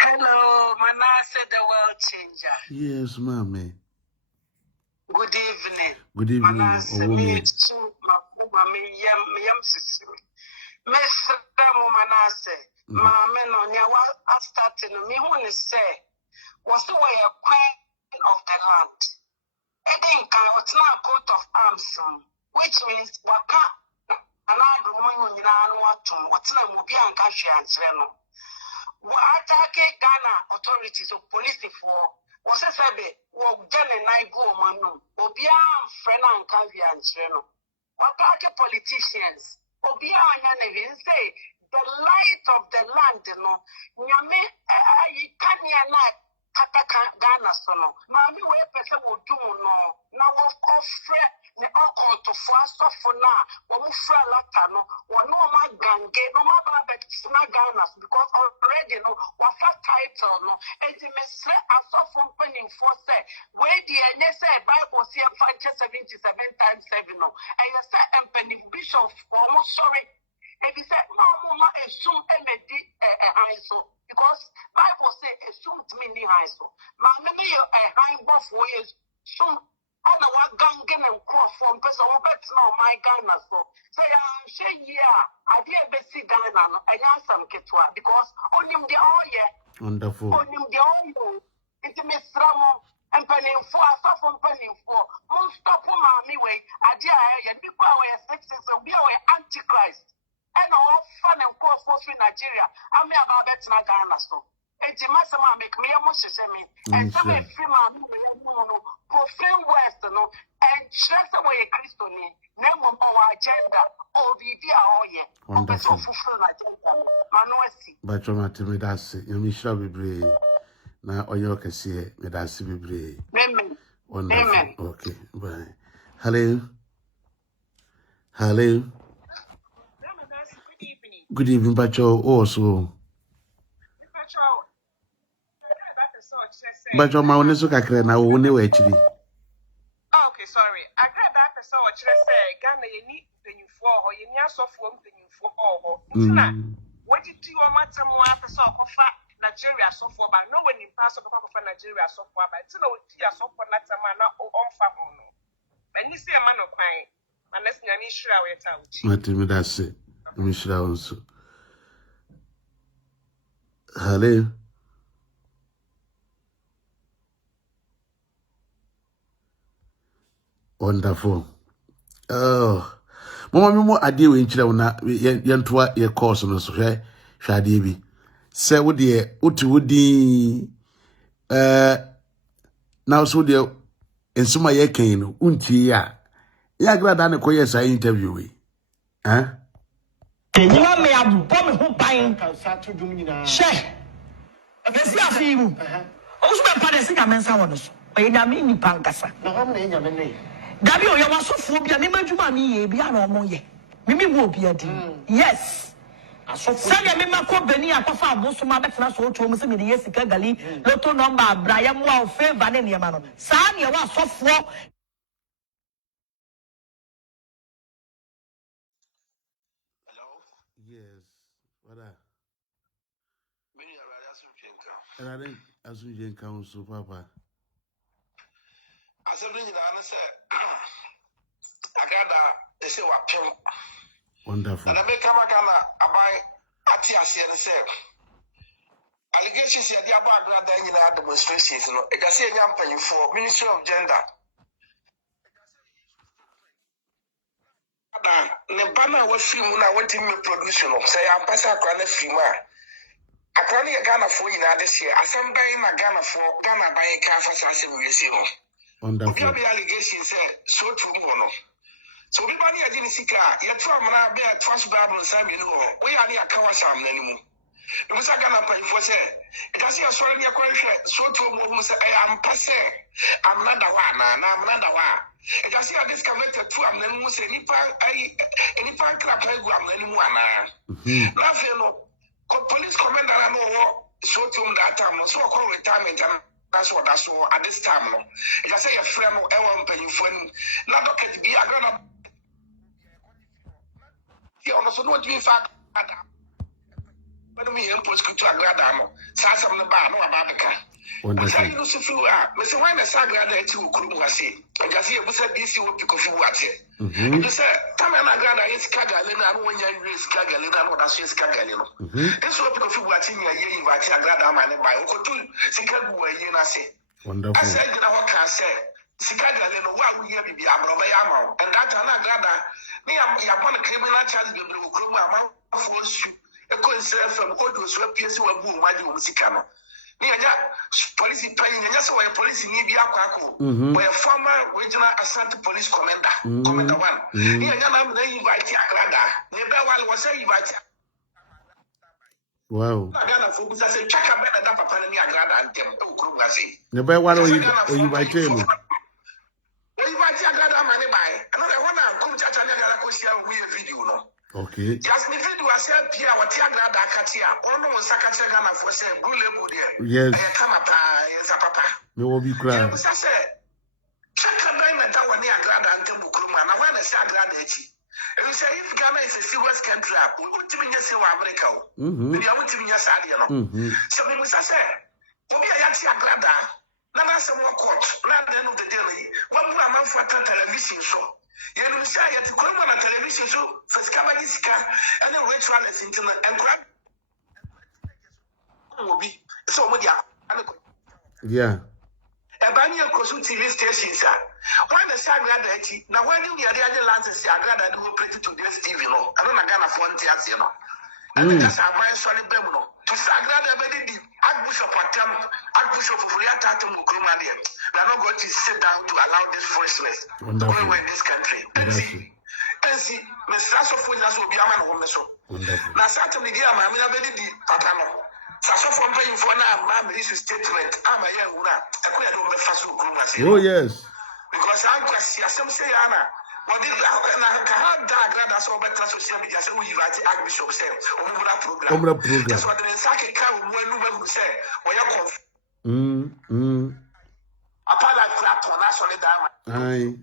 Hello, Manasseh, the world changer. Yes, mommy. Good evening. Good evening. Manasseh, me too, me yam sisi. Mr. Manasseh, Mamma no nya wa starting me who say was the way a queen of the land. Eden kan what's not coat of arms, which means waka and I don't know what what's not Mubi and Kashi and Zeno. Attacking Ghana authorities or police for was a sabe, walk Jan and I go manu, Obia friend and Kavi and Zeno. What politicians? Obia and say the light of the land, no, Yame, I can't not Ghana sono. Mammy, where person will do no, now of friend, the alcohol to fast off for now, or latano, or no man gange, no matter that snag Ghana, because already no, was a title, no, and the mestre as of from penning for say, where the NSA Bible see a 77 times 7, no, and you said, and penny bishop, almost sorry. And he said, Mama, assume MD so because Bible say assume meaning so. Mamma a high buff ways soon. I know what gangan and cross from person who bets no my Ghana so. Say, I'm saying, yeah, I did see Ghana and I some Ketua because on him the all year. Wonderful. On him the all it's Miss Ramo and penning for a from penning for. Most stop me way. I did and people are 6 and we are antichrist. And all fun and poor folks in Nigeria. I'm about better Ghana so. And the master make me a much and some profane West no and just away a Christian name of our agenda or the year. Wonderful. Bacho matimidasi. Yamishra bibre. Na oyo kesiye medasi bibre. Amen. Wonderful. Amen. Okay. Bye. Hello. Hello. Good evening, Bacho. Also, Bacho, my own so kakre na wo ne we chiri. Okay, sorry. Agradaa person o kire say Ghana ye ni penyufo ho ye ni asofo penyufo ho. Ntina, wati ti o matam wa person okofa Nigeria asofo ba no when in pass okofa Nigeria asofo ba. Ntina o ti asofo na tama na o onfa ho no. Mani say ma no kwan. Manas nyame hira we ta uchi. Matimi dase. Mishra also. Hello. Wonderful. Oh. Mama mi mo ade we nkyere wona yentoa ye course no so hwe ade bi. Se wo de wodi now so de ensuma ye kan no untie ya. Ya Agradaa ne koye sa interview we. Huh? You want me a bomb who buying? Share. If you are feeling, also, my father said, I'm in someone's. Or you mean you pancasa. No, I'm in your name. Dabio, you are so phobia, me, you be a normal ye. Mimi will be a deal. Yes. Send your memo, Benny, a coffee, most of my best so to Miss Yes, Gali, Lotto number, Brian, well, fair Vanilla man. Son, you are so for. Yes. What are? And I think as we can counsel, Papa. I said, I said, Agradaa, they say what Pim. Wonderful. And I make Kamagana, I buy Atiasi and say, allegations here, the Agradaa in our demonstrations, no, it does say yamping for Ministry of Gender. The banner was free when I went to me production, say I'm passing a free man. I can't get Ghana for you now this year. I sent by my Ghana for Ghana by a car for Sassim Museum. Wonderful. The allegation said, so true. So we money I didn't see car. You're from when I bear trust Bible and Samuel. We are near Kawasam anymore. It was a Ghana pay for say. It has a sorry, so true. I am passé. I'm not the one, and I'm not the one. And I say I discovered two am then say any pan crap I go am anyone. Nothing police commander I know short him that time so call retirement and that's what at this time. And I say a friend or ever paying for not okay to be a grand. He also know to be fat. When we impose to Agradaa, Sassam the bar, no Abaca. Wonderful. I used to feel Mr. Wine Agradaa to Kurumasi, and I see a DC will pick of watch it. You say, Tam and Agradaa is Kagalina, and when you raise Kagalina, what I say is Kagalino. This will pick of watching a year invite Agradaa man by Uncle Sikabu, I say. Wonderful. I said, what can I say? Sikagalino, what we have be Amro, and Agradaa, me, I'm one criminal child, the blue crew, I'm force you. A concern from Odos, where Pierce were boom, Madu Sicano. Near police paying, and just why police in Ibiaco, where former regional Asante police commander, Commander 1. Near Yanam, they invite Agradaa. Never was a invite. Wow. Nagana Focus, I said, check a better than Papa Agradaa and Tempo Krugasi. Never one or you invite him. We invite Agradaa money by another one. Come to China, we video. Okay. Just the video I said, Pierre, what Agradaa Katia, or no Sakachagana for say, Gule, yes, Papa. No will be crying. I said, check the diamond when Agradaa and Tembukruma, and I want to say Agradaa. And you say, if Ghana is a serious country, we want to be just in America. Maybe I want to be just Adiano. So we must say, Obi Ayati Agradaa, Nana some more court, not the end of the day, one more month for television show. You know, say to come on a television show for Scabadiska and a ritualist into the and grab will be so with yeah. A banner Kosu TV station, sir. When the Sagrada, now when you are the other lands, the Sagrada will play to this TV, no, I don't know for you know. And just a very solid demo. To Sagrada, Archbishop Archbishop of Riatatum Mukrumadian. I'm not going to sit down to allow this foolishness to go away in this country. And see, Mr. Sophonias will be a man of Meso. Now, certainly, dear Mamma, I made the Patano. Sasso from paying for now, Mamma is a statement. I'm a young woman. I couldn't do my first Mukrumasi. Oh, yes. Because I'm going to see some say, Anna. But this is how Agradaa so better social media. So we invite Archbishop say, program. That's what the Saki can when say, where you come. Apala crap on us on the dam. Aye.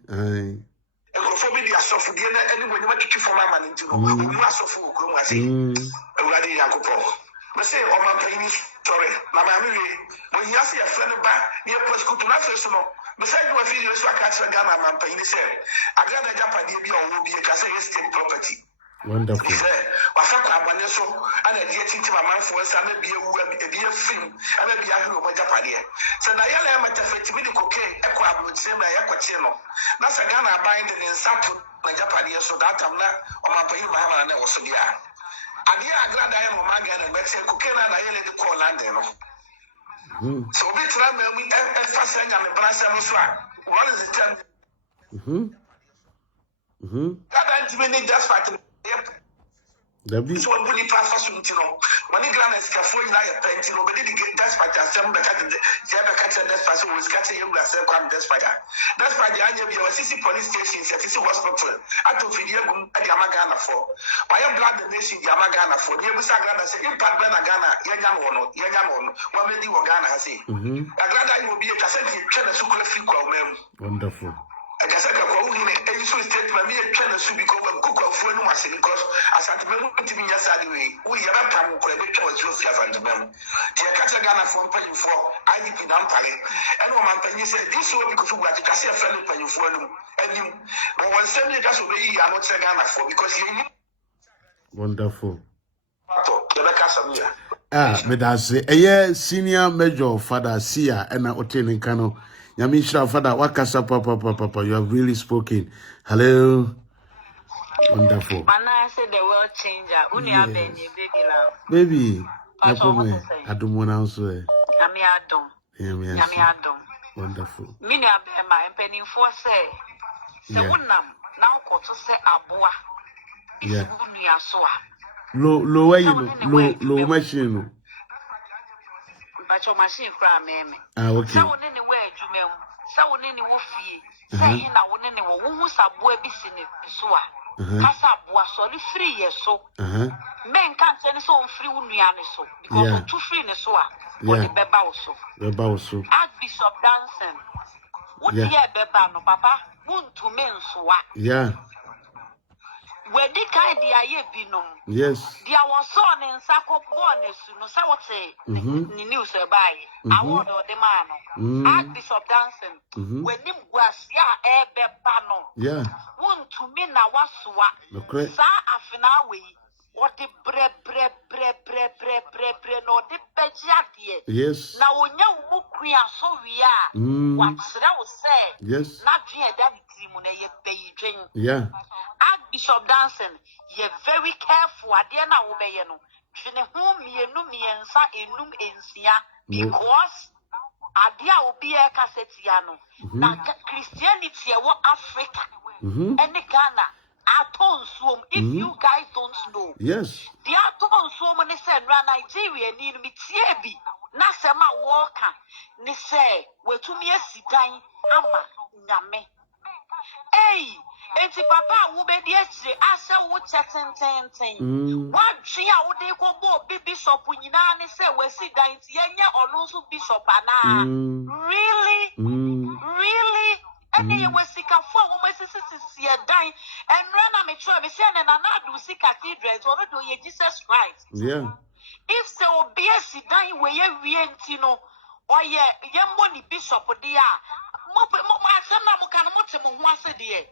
Homophobia so for anyone you want to keep for my man into who must of who come. I say, already Yakupo. But say, oh, my penny, sorry, Mamma, when you see a friend back near Presco to National. Besides, what you so I can't say, Gamma, Pay said, Agradaa Japan will be a Casay estate property. Wonderful. Wasaka Baneso, and a dear Tinty man for us, and be a film, and maybe I hear about Japan. So I am at the Fetibidi cocaine, Equa would say my Equachino. That's a Ghana binding in Sato, my Japanese, so that I'm not on my pay Mama and also the eye. And here Agradaa and Magan and Betsy cocaine, and I let the call London. So we try me and fast and a brass and fat. What is it? That anti-winning that's fighting. So I'm really fast, you know. When you glance at Cafoy, I paint, you know, but didn't get that's fighter. Some the catcher that's fast was catching you as a crime that's fighter. That's why the Anya City police station, City hospital. I told you, at Yamagana for. I am glad the nation Yamagana for. You was Agradaa say, impact Benagana, Yanyamono, what made you Ghana say? Agradaa will be a cassette, trying to super mem. Wonderful. I guess I got a statement, me a trainer should become a cook of foreign massing because as at the moment to be yes, we have a time to credit towards your and the men. Tia Catagana for paying for IDP Nampale. And one man said, this will because we are the Cassia friendly paying for them. And you, but one semi just obey you are not Sagana for because you need. Wonderful. Me that's a senior major father Sia and I obtain Kano. Yamisha father, Wakasa papa, you have really spoken. Hello. Wonderful. I said the world changer. Only a baby love. Baby, I don't want to answer. Yami Adam. Wonderful. Many are my penny for say. So one now call to say Abua. Yeah. Low machine. But your machine cry, okay. So anywhere you So when any woofy, say in our name, who was a boy be seen it. Casa was only 3 years so. Men can't send so free union so because of 2 free in a soa. What the beba so. Archbishop Danson. What the beba no papa? Won't to men so. Yeah. Where the kind the binum. Yes. There was son and Sako bonus, no say, news by. I want the man. Archbishop Danson. When him was ya bebano. Yeah. Won't to me now was what? Sa afinawe. What the bre no the pejati. Yes. Now when you mukria so we are. What's that was say? Yes. Not here that Timune Beijing. Yeah. Archbishop Danson, you're very careful. I dare not obey you. Fine whom ye numiensa enum ensia because Adia will be a Cassetiano. Now Christianity what Africa and the Ghana. Aton swum, if you guys don't know. Yes. The Aton swum when they said Nigeria need me tiebi. Nasema walker. Ni say, we to me a sitai ama nyame. Hey, enti papa wo be die se asa wo chetententen. What tria wo dey ko bo bishop nyina ne say we si dan ti yenye ono so bishop ana. Really? And you were sick of 4 women, sister, dying, and run a mature, be saying, and another do see cathedrals, or do ye Jesus Christ. Yeah. If so be a sit dying where ye rientino, or ye money bishop or dear. My son, I can watch him once a day.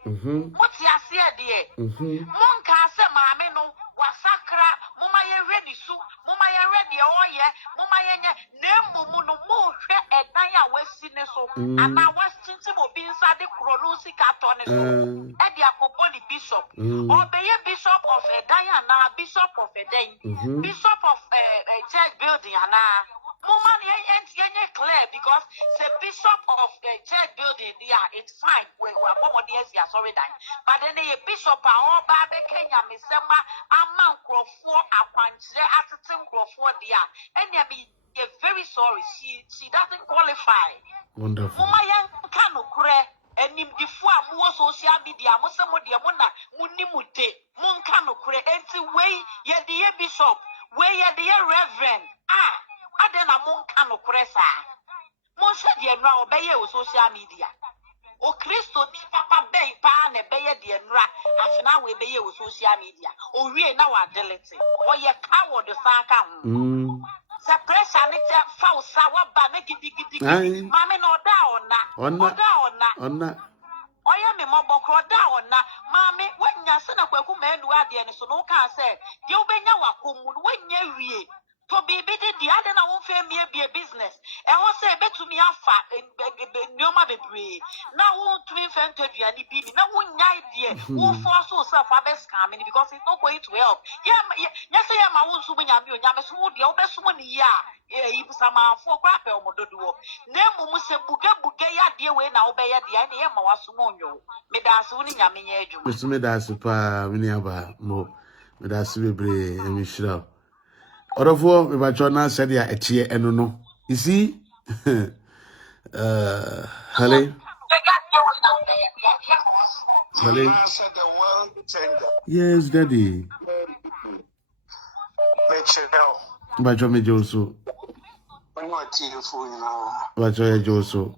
What's your say, dear? Monka said, Mamma, no, was sacra, Mama, ready, so, Mama, ready, oh, yeah, Mama, no more, and I was seen so, and I was sensible being inside the chronosi carton, and the Apopoli bishop, or be a bishop of a Diana, bishop of a day, bishop of a church building, and Mama, ain't clear because the bishop of a church building, yeah, it's fine. We're sorry, but then the bishop, all bad Kenya, Miss Emma, a man for a punch, at a for dear, and you're very sorry. She doesn't qualify. Wonderful. Mama, young canoe, and him before more social media, Mosamodia Mona, Munimute, Moncano, and to way, you're the bishop, where you're the reverend. I then a Moncano Cressa. Monsieur, dear, now obey social media. O Christo, Papa Bay, Pan, and Bayer, dear, and now we obey social media. O we now are deleting. Or your coward, the Sanka. Suppress and it's a false sour banner. Mammy, no down, on that. I am a mobile crowd down now. Mammy, when your son of a woman who are the so no can say, you'll be now a whom would win you. To be better, the other now won't fail me be a business. And what's say bet to me alpha and no matter be. Now won't twin fantasy and be no one idea who force yourself a best coming because it's not going to help. Yeah, yes, I am my own so many of you, Yamas, the best one, yeah, if some are for crap or Mododo. Nemo must say Bugaya, dear way now by the idea, Mawasumonio. Medas winning a minute. Mr. Medas, Miniaba, Mo, Medas, Libre, and Michelle. Orofo me ba chona said ya etie eno no. You see? Hale. Yes, daddy. Ba cho me joso. Ba cho ya joso.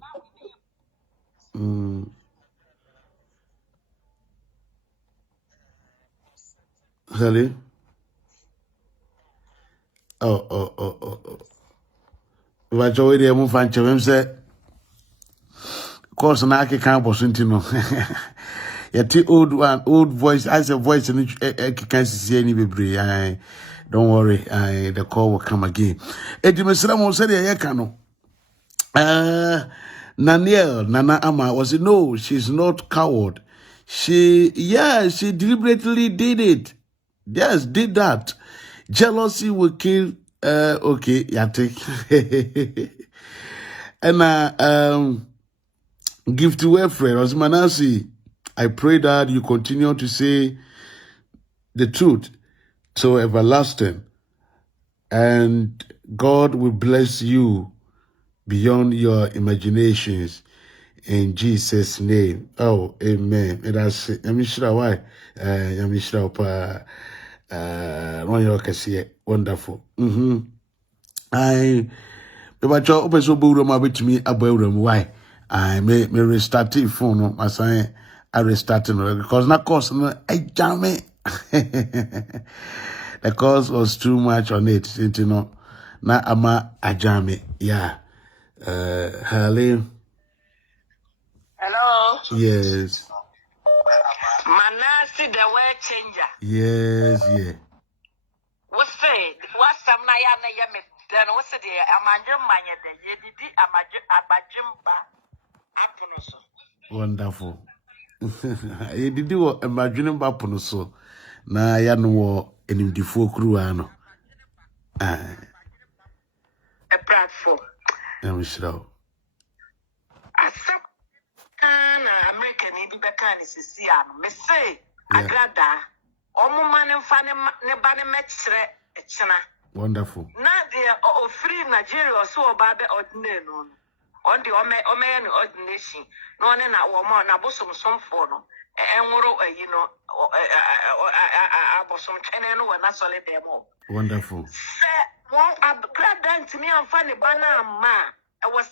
Hale. Oh. But already a move and him say, course, and I can't no. Yet old voice, as a voice, and I can't see any baby. Don't worry, the call will come again. Eddie Mesramo said, I cano. Nana Ama was it? No, she's not coward. She deliberately did it. Yes, did that. Jealousy will kill. Okay, take. And give to Wilfred Osmanasi. I pray that you continue to say the truth to everlasting, and God will bless you beyond your imaginations. In Jesus' name. Oh, amen. And that's it. Yamishra, why? Yamishra, Roy Yorkshire, wonderful. I, but your open so bold, my bit to me about them. Why? I may restart the phone. My son, I restarted because not cost I jam it. The cost was too much on it, you know. Now I'm a jam it. Yeah. Hello. Hello. Yes. Manasi the way changer. Yes, yeah. What's it? What's some Nayana Yamit? Then what's it? Amajum Maya, the Yedi, Amajumba, Apunoso. Wonderful. You did what imagining bapono so. Na ya no enim di fo kruwa A platform. I'm sure. Accept American Ibibekan is Siam. Me say, Agradaa, Omuman and Fanny Nebani Metre, a China. Wonderful. Nadia or free Nigeria or so about the ordinary on the Omen ordination, no one in our woman, Nabosom some for no, and you know, Abosom Channel and not solid demo. Wonderful. Sir, one Agradaa to me and Fanny Banana ma. I was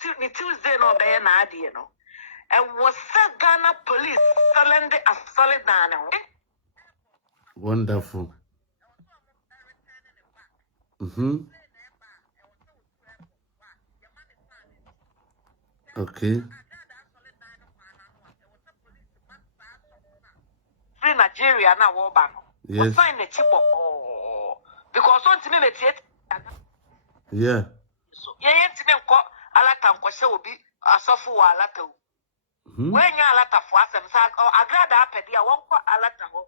Tuesday no be na ade no. And was Ghana police selling the solid down. Wonderful. Okay. Free Nigeria na wo ba no. Yes. Find the chibo. Because on to me Yeah. so yeah to me ko alata nkwose obi asofu wa alata o. When you alata for asem sa Agradaa apedi a wonko alata ho.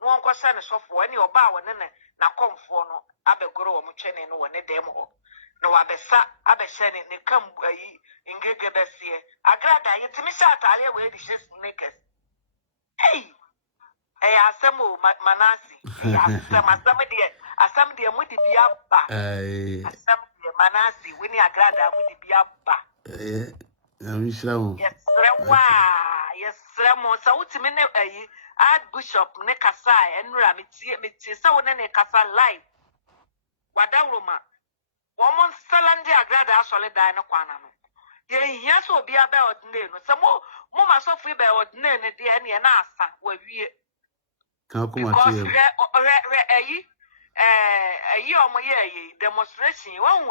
Wonko se ne sofo ani oba wo ne na komfo no abegoro wo mchene no wo ne dem ho. No abesa abehye ne kam ayi ingege besie. Agradaa yetimi sha atare we di sneakers. Hey. Asemo Manasi. Asam de mudi biaba. Asam de Manasi. We ni Agradaa mudi biaba. I'm sure. Yes, rewa. Yes, remo. Sa utimi ne Archbishop ne kasa enra meti sa wona ne kasa live. Wadawroma. Womon salande Agradaa solida no kwana no. Ye yes obi aba ordinary no. Sa mo masofu be ordinary ne de ne na asa wa wie. Because demonstration one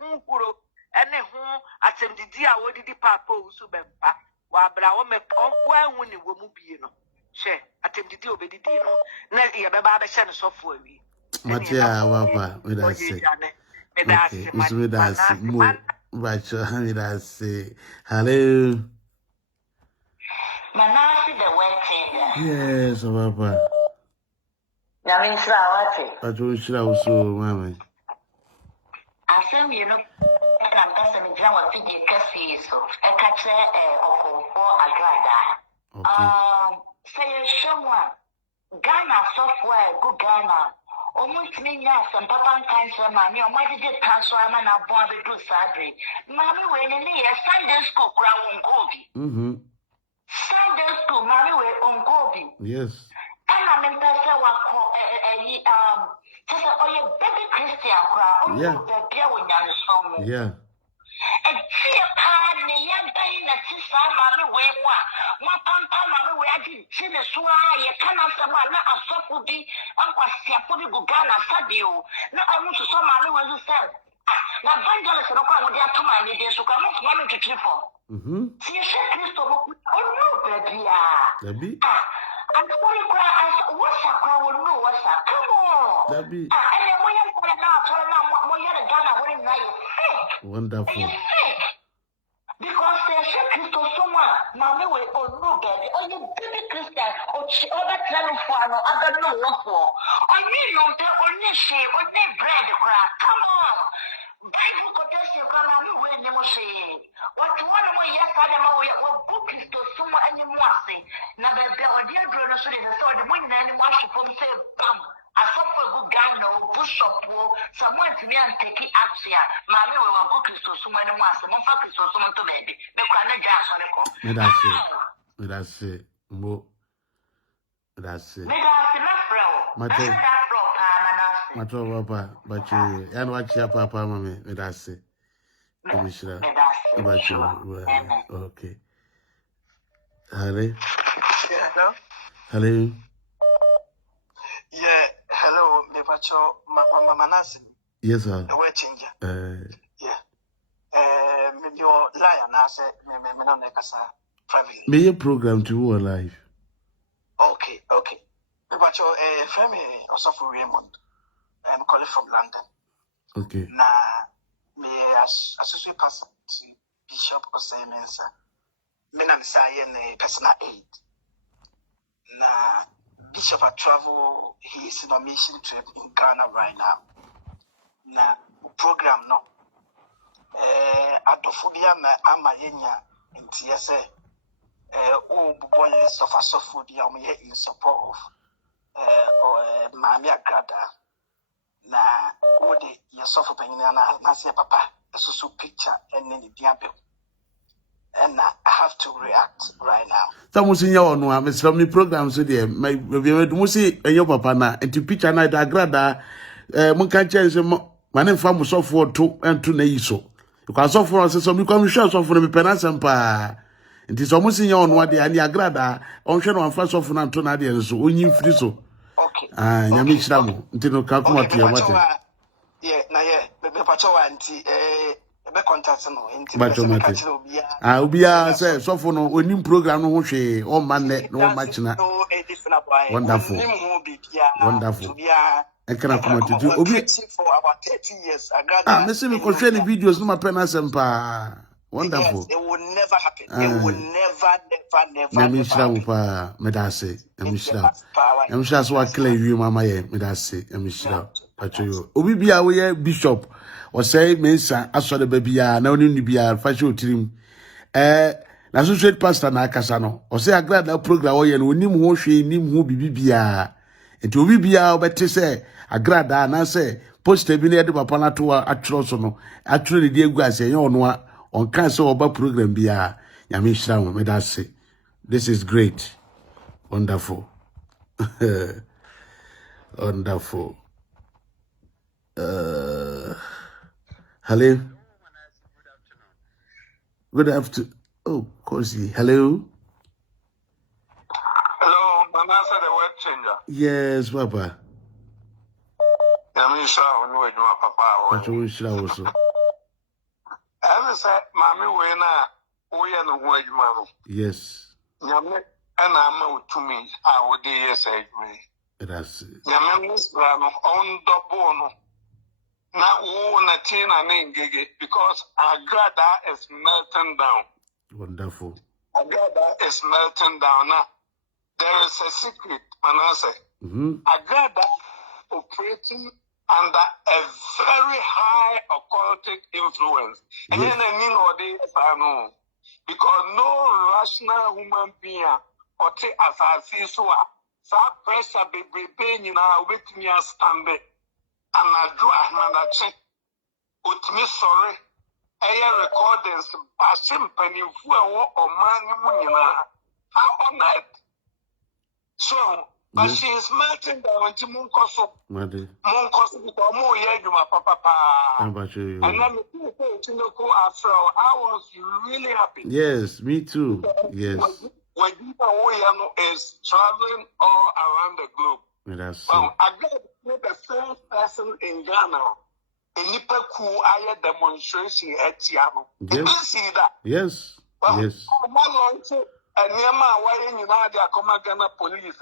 huro any who attempt the dear what did the papa so bempa while brow make on when you will be no share attempt the deal be the deal no ye baba shan software we Matia wapa with us say okay with us more with us say hello Manasi the way yes wapa Yaminsra wate I don't shira so mama asem you know I'm passing the one thing kasi so I catch Okomfour Agradaa say someone Ghana software good Ghana almost mean some papa cancer mommy or might get cancer and a body do surgery mommy when in the Sunday school crown Gobi Sunday school mommy we on Gobi yes and I'm in person just a baby Christian crowd yeah a cheer pan, the young day that sister mommy way one pampa mommy way I did tennis why you cannot someone not a softly uncle Siapodi Gugana Sadio. No, I want to saw mommy was a son. Now, Vangelis and Oka would have to my ideas to come off money to trip for. See, Christo, oh no, baby. I'm sorry, what's a crowd will know what's a come on. And then we have to now turn on what you had a Ghana wearing like wonderful. Because there's a Christo someone, Mammy will no baby, or you baby Christian, or other telephone, or other no for. I mean, no, they're only shame, or they bread, come on. Bible quotation, come on, we never say. What one way, yes, I don't know what book is to someone anymore say. Now, the dear girl, so the one and wash from say, pump. I saw for good guy, no, push up, someone to me and take it up here. Mammy will book to someone once, and one focus on someone to baby. That's it. Mo. That's it. Mato papa, but you and watch your papa, mammy. That's it. Okay. Hello. Hello. Yeah, hello, me pacho, Mama Manasi. Yes, sir. The way changer. Yeah. Me your lion, I said, me no nekasa privately. Me your program to who alive. Okay. Me pacho, friend me also for Raymond. I'm calling from London. Okay. Na me associate pastor to Bishop Osei Mensa. Me na me personal aid. Na Bishop had travel, he is in a mission trip in Ghana right now. Na program no. Adophobia ama yenya inti yese boy suffer food ya in support of Mami Agradaa. Na ode ya suffer penina na say papa so picture and then the diabe. And I have to react right now. Someone seen your no, I'm from the program so there. My musi and your papa na and to picture na Agradaa munka chance man from so for 2 and 2 na iso. You can so for us so me come sure so for me penance pa. It is almost in your no dey and Agradaa on hwe no first of na to na dey so onyin free so. Okay. Nyame hira mo. Nti no ka kuma to what. Yeah, na me pacho wa nti be contact no nti me ka chira obia say so for no onim program no ho hwe o man no match na. Wonderful. And can I come to Obi for about 30 years? Agradaa. Me see me control the videos no my penance pa. Wonderful. Yes, it will never happen. It will never. Me shira pa me da say. Me shira. Me shira so akla wi mama ye me da say. Me shira. Pacho Obi bia we bishop o say mensa aso de bia na oni bia fa show tirim. Na associate pastor na akasa no. O say Agradaa program o ye no onim ho hwe nim ho bibia. Enti Obi bia obete say Agradaa na say poster bi na de papa na to atro so no. Atro de egu ase ye ono a on can so oba program bia. Nyame hira mo me da say. This is great. Wonderful. Wonderful. Hello. Good afternoon. Oh, Cozy. Hello. Hello, Manasa the word changer. Yes, Papa. Yami Shah, no, Papa. What you wish also. I said, Mammy, we are no word, Mamma. Yes. Yami, and I'm out to me. I would dare say me. That's it. Yami was on the bone. Now, na tina nengege because Agradaa is melting down. Wonderful. Agradaa is melting down. Now, there is a secret, Manase. Agradaa operating under a very high occultic influence. And then I mean what they know. Because no rational human being or take as I see so pressure be pain with me stand it. And I do Ahmanache. Utmi sorry. Air recordings, Bashim Pennyfu or Manimuna. How on that? So, but she is melting down to Munkoso. Munkoso, more Yaguma, Papa. And I'm after I was really happy. Yes, me too. Yes. When you is traveling all around the globe. That's I got the first person in Ghana. In Nipaku, I had demonstration at Tiago. Did you see that? Yes. Yes. And Yama, why in United Ghana police,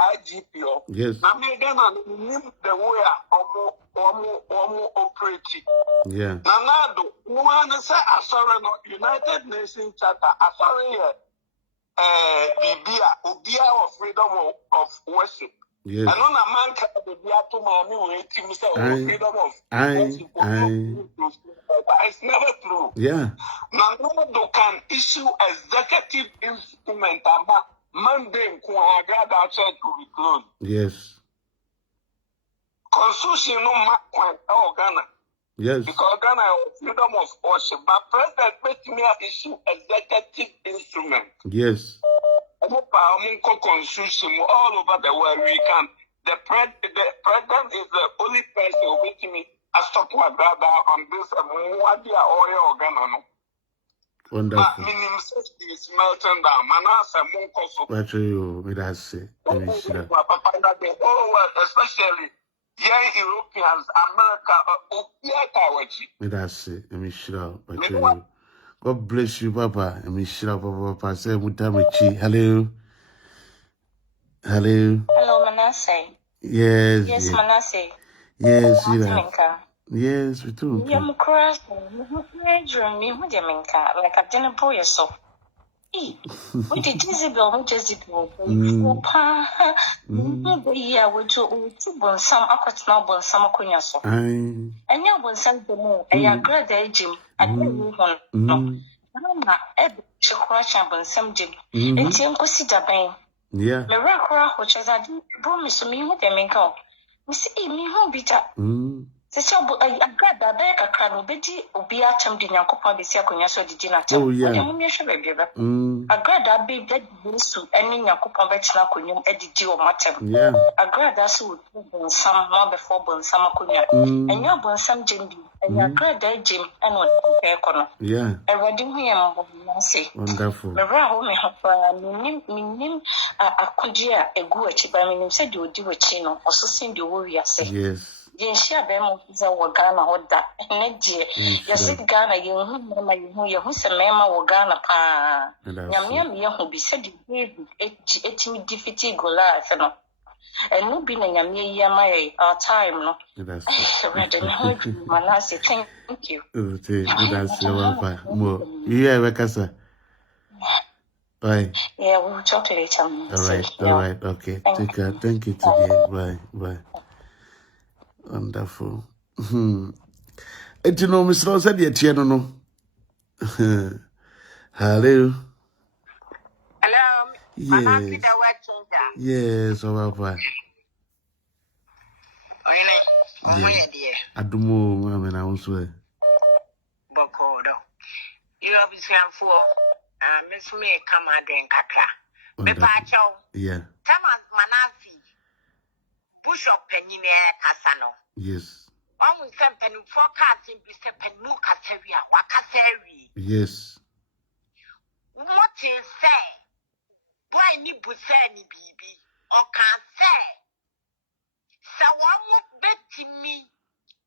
IGP. Yes. I mean, Ghana, the way Omo operating. Yeah. Nanado, one say, Asara, United Nations Charter, Asara, Obia of freedom of worship. Yes. I know a man can be to mommy waiting freedom of worship. But it's never true. Yeah. Nanado can issue executive instrument about Monday Agradaa church to be closed. Yes. constitution no makwan Ghana. Yes. Because Ghana has freedom of worship, but president makes me issue executive instrument. Yes. Constitution all over the world we can. The president is the only person who makes me a stop Agradaa on this Mwadia oil Ghana. Wonderful. But minimum safety is melting down. Manasa Munkoso. What you with us say? Especially young Europeans, America, with us say, God bless you, Papa. Papa. Say, Mutamichi. Hello. Hello. Hello, Manasseh. Yes. Yes, Manasseh. Yes, Yes, we do. I'm crying. Me, like I didn't pull yourself. We did Jezebel, yeah, we do some aquat noble, some acunaso. And you won't send the moon, and your Agradaa Jim, and you won't. No, every crash and some Jim, and Tim could see the pain. Yeah. The rock, which as I do, promise me what they make out. Miss me won't be that. The trouble I got that back a crowd, Betty, or be at some dinner, coupon the second so the dinner. Oh, yeah. I got that big dead to any coupon better could you edit your matter. Yeah. I got that suit, some more before born summer cunia, and your born some Jim, and your Agradaa Jim, and what compare corner. Yeah. A wedding here, say. Wonderful. The row may have a kudia, a good by me, said you would do a chino, or so send you warrior say. Yes. Share them of Ghana or that. And dear, you sit Ghana, you who's a mema or Ghana pa. Yam who be said you 18 defeated Gola, and no being a Yammy, our time, no. That's Manasseh, thank you. That's more. Yeah, Recassa. Bye. Yeah, we'll talk to each other. All right, okay. Take care. Thank you today. Bye. Wonderful. And you know, Miss Rosa, the Tiano. Hello. Hello. Yes. Yes, over. Adumo, I mean, I also. Bokodo. You have been for Miss Me come and drink kakra. Bepacho. Yeah. Thomas Manasseh. Bishop Penine Casano. Yes. One will send penny forecasting Mr. Penu Casaria, Wakaseri. Yes. What is say? Why ni buseni bibi? Or can say? So one would bet me.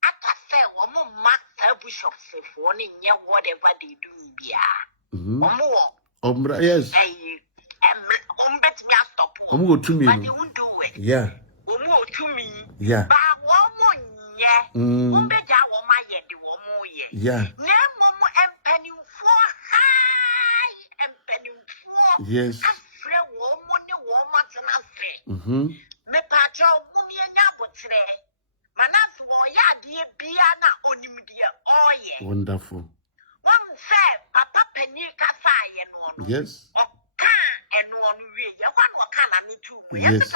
I can say one more master bishop say for one in your whatever they do be. Or more. Yes. Bet me a stop. To me. But you won't do it. Yeah. To me. Yeah. But one more. Yeah. Yes. Wonderful. Yes.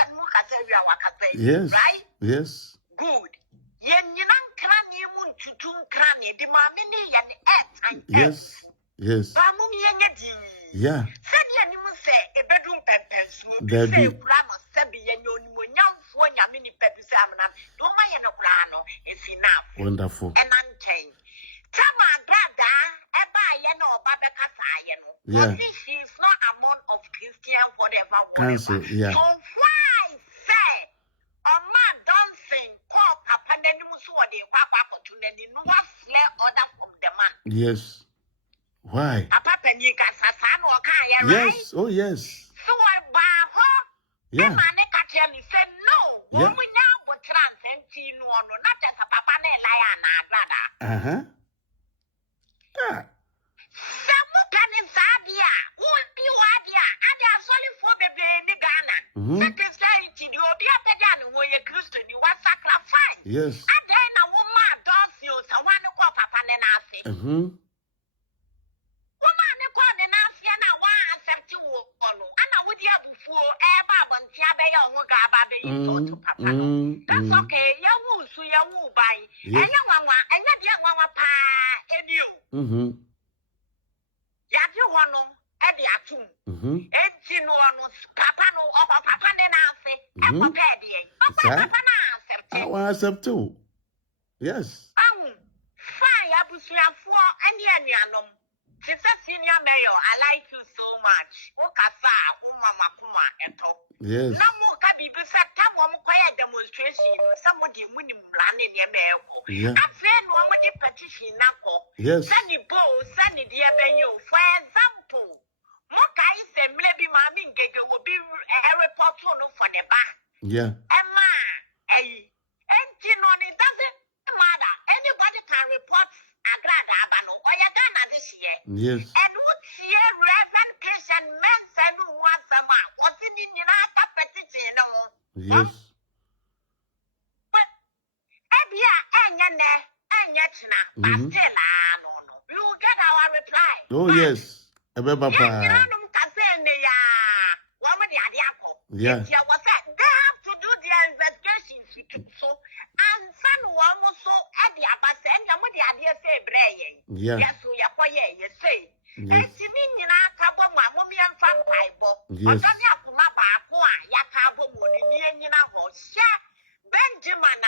Yes. Right? Yes. Good. Yes. Yes. Yeah. Wonderful. Yeah. She is not among of Christian whatever. Council, yeah. So why say Danson call Papa Nemuswadi Papa opportunity no order from the man? Yes. Why? Papa Penika Sasan or Kaya, right? Yes. Oh yes. So I baho. Yeah. Manekatiani said no. Yeah. We now would transcend no, not as a Papa Lion Agradaa. Ah. Yes. That's okay. You will so ya wu ban enya nwanwa enya dia nwanwa pa enio ya di wono e di atum enti no ono papa no papa ne na afe e ko pe de papa na accept I want accept too. Yes. Fine abusuafo ene anuanom. Senior mayor, I like you so much. Okasa, Umamakuma, eto. Yes. No more cabi beside Tamom quiet demonstration. Somebody winning running your mail. Yeah. I said, no one petition. Yes. Sunny Bow, Sunny dear Benyo, for example. Mokai said, maybe Mammy Gega will be a report for the back. Yeah. Emma, and it doesn't matter. Anybody can report Agradaa or Ghana this year. Yes. And what year Reverend Christian Manson once a month was in Iraq petition. Yes. But Abia and yet now, no. You get our reply. Oh, yes. Papa. Yeah. They have to do their investigation. So, and son almost so at the Abbas and the idea say, Bray. Yeah. Yes, we are quiet, you say. Yes. It's mean you know, Cabo, my mummy and fan Bible. Yes. Benjamin,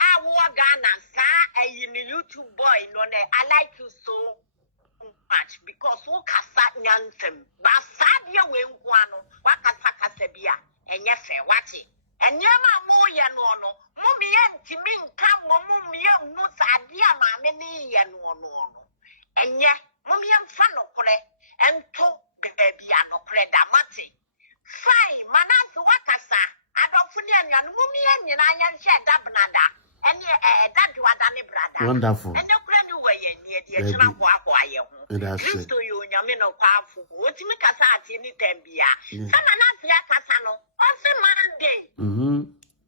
I war Ghana, sir, a YouTube boy, no, I like you so much because who casa nyansem but sadia we nkwano wakasaka sebia enye fe wachi enyema mo ye no no mumbi ye ntimi nka mumbi ye nu sadia ma me ni ye no no enye mumbi ye mfa no kore ento bebia no kore da mate fine manase wakasa adofuni anyanu mumbi ye nyina anya hye dabnada enye dadwada ne brada Wonderful. enye kure ni we ye ni e china kwa ye ho Kristo yo nyame no kwafu otimi kasa ati ni tambia sama na fia kasa no on se Monday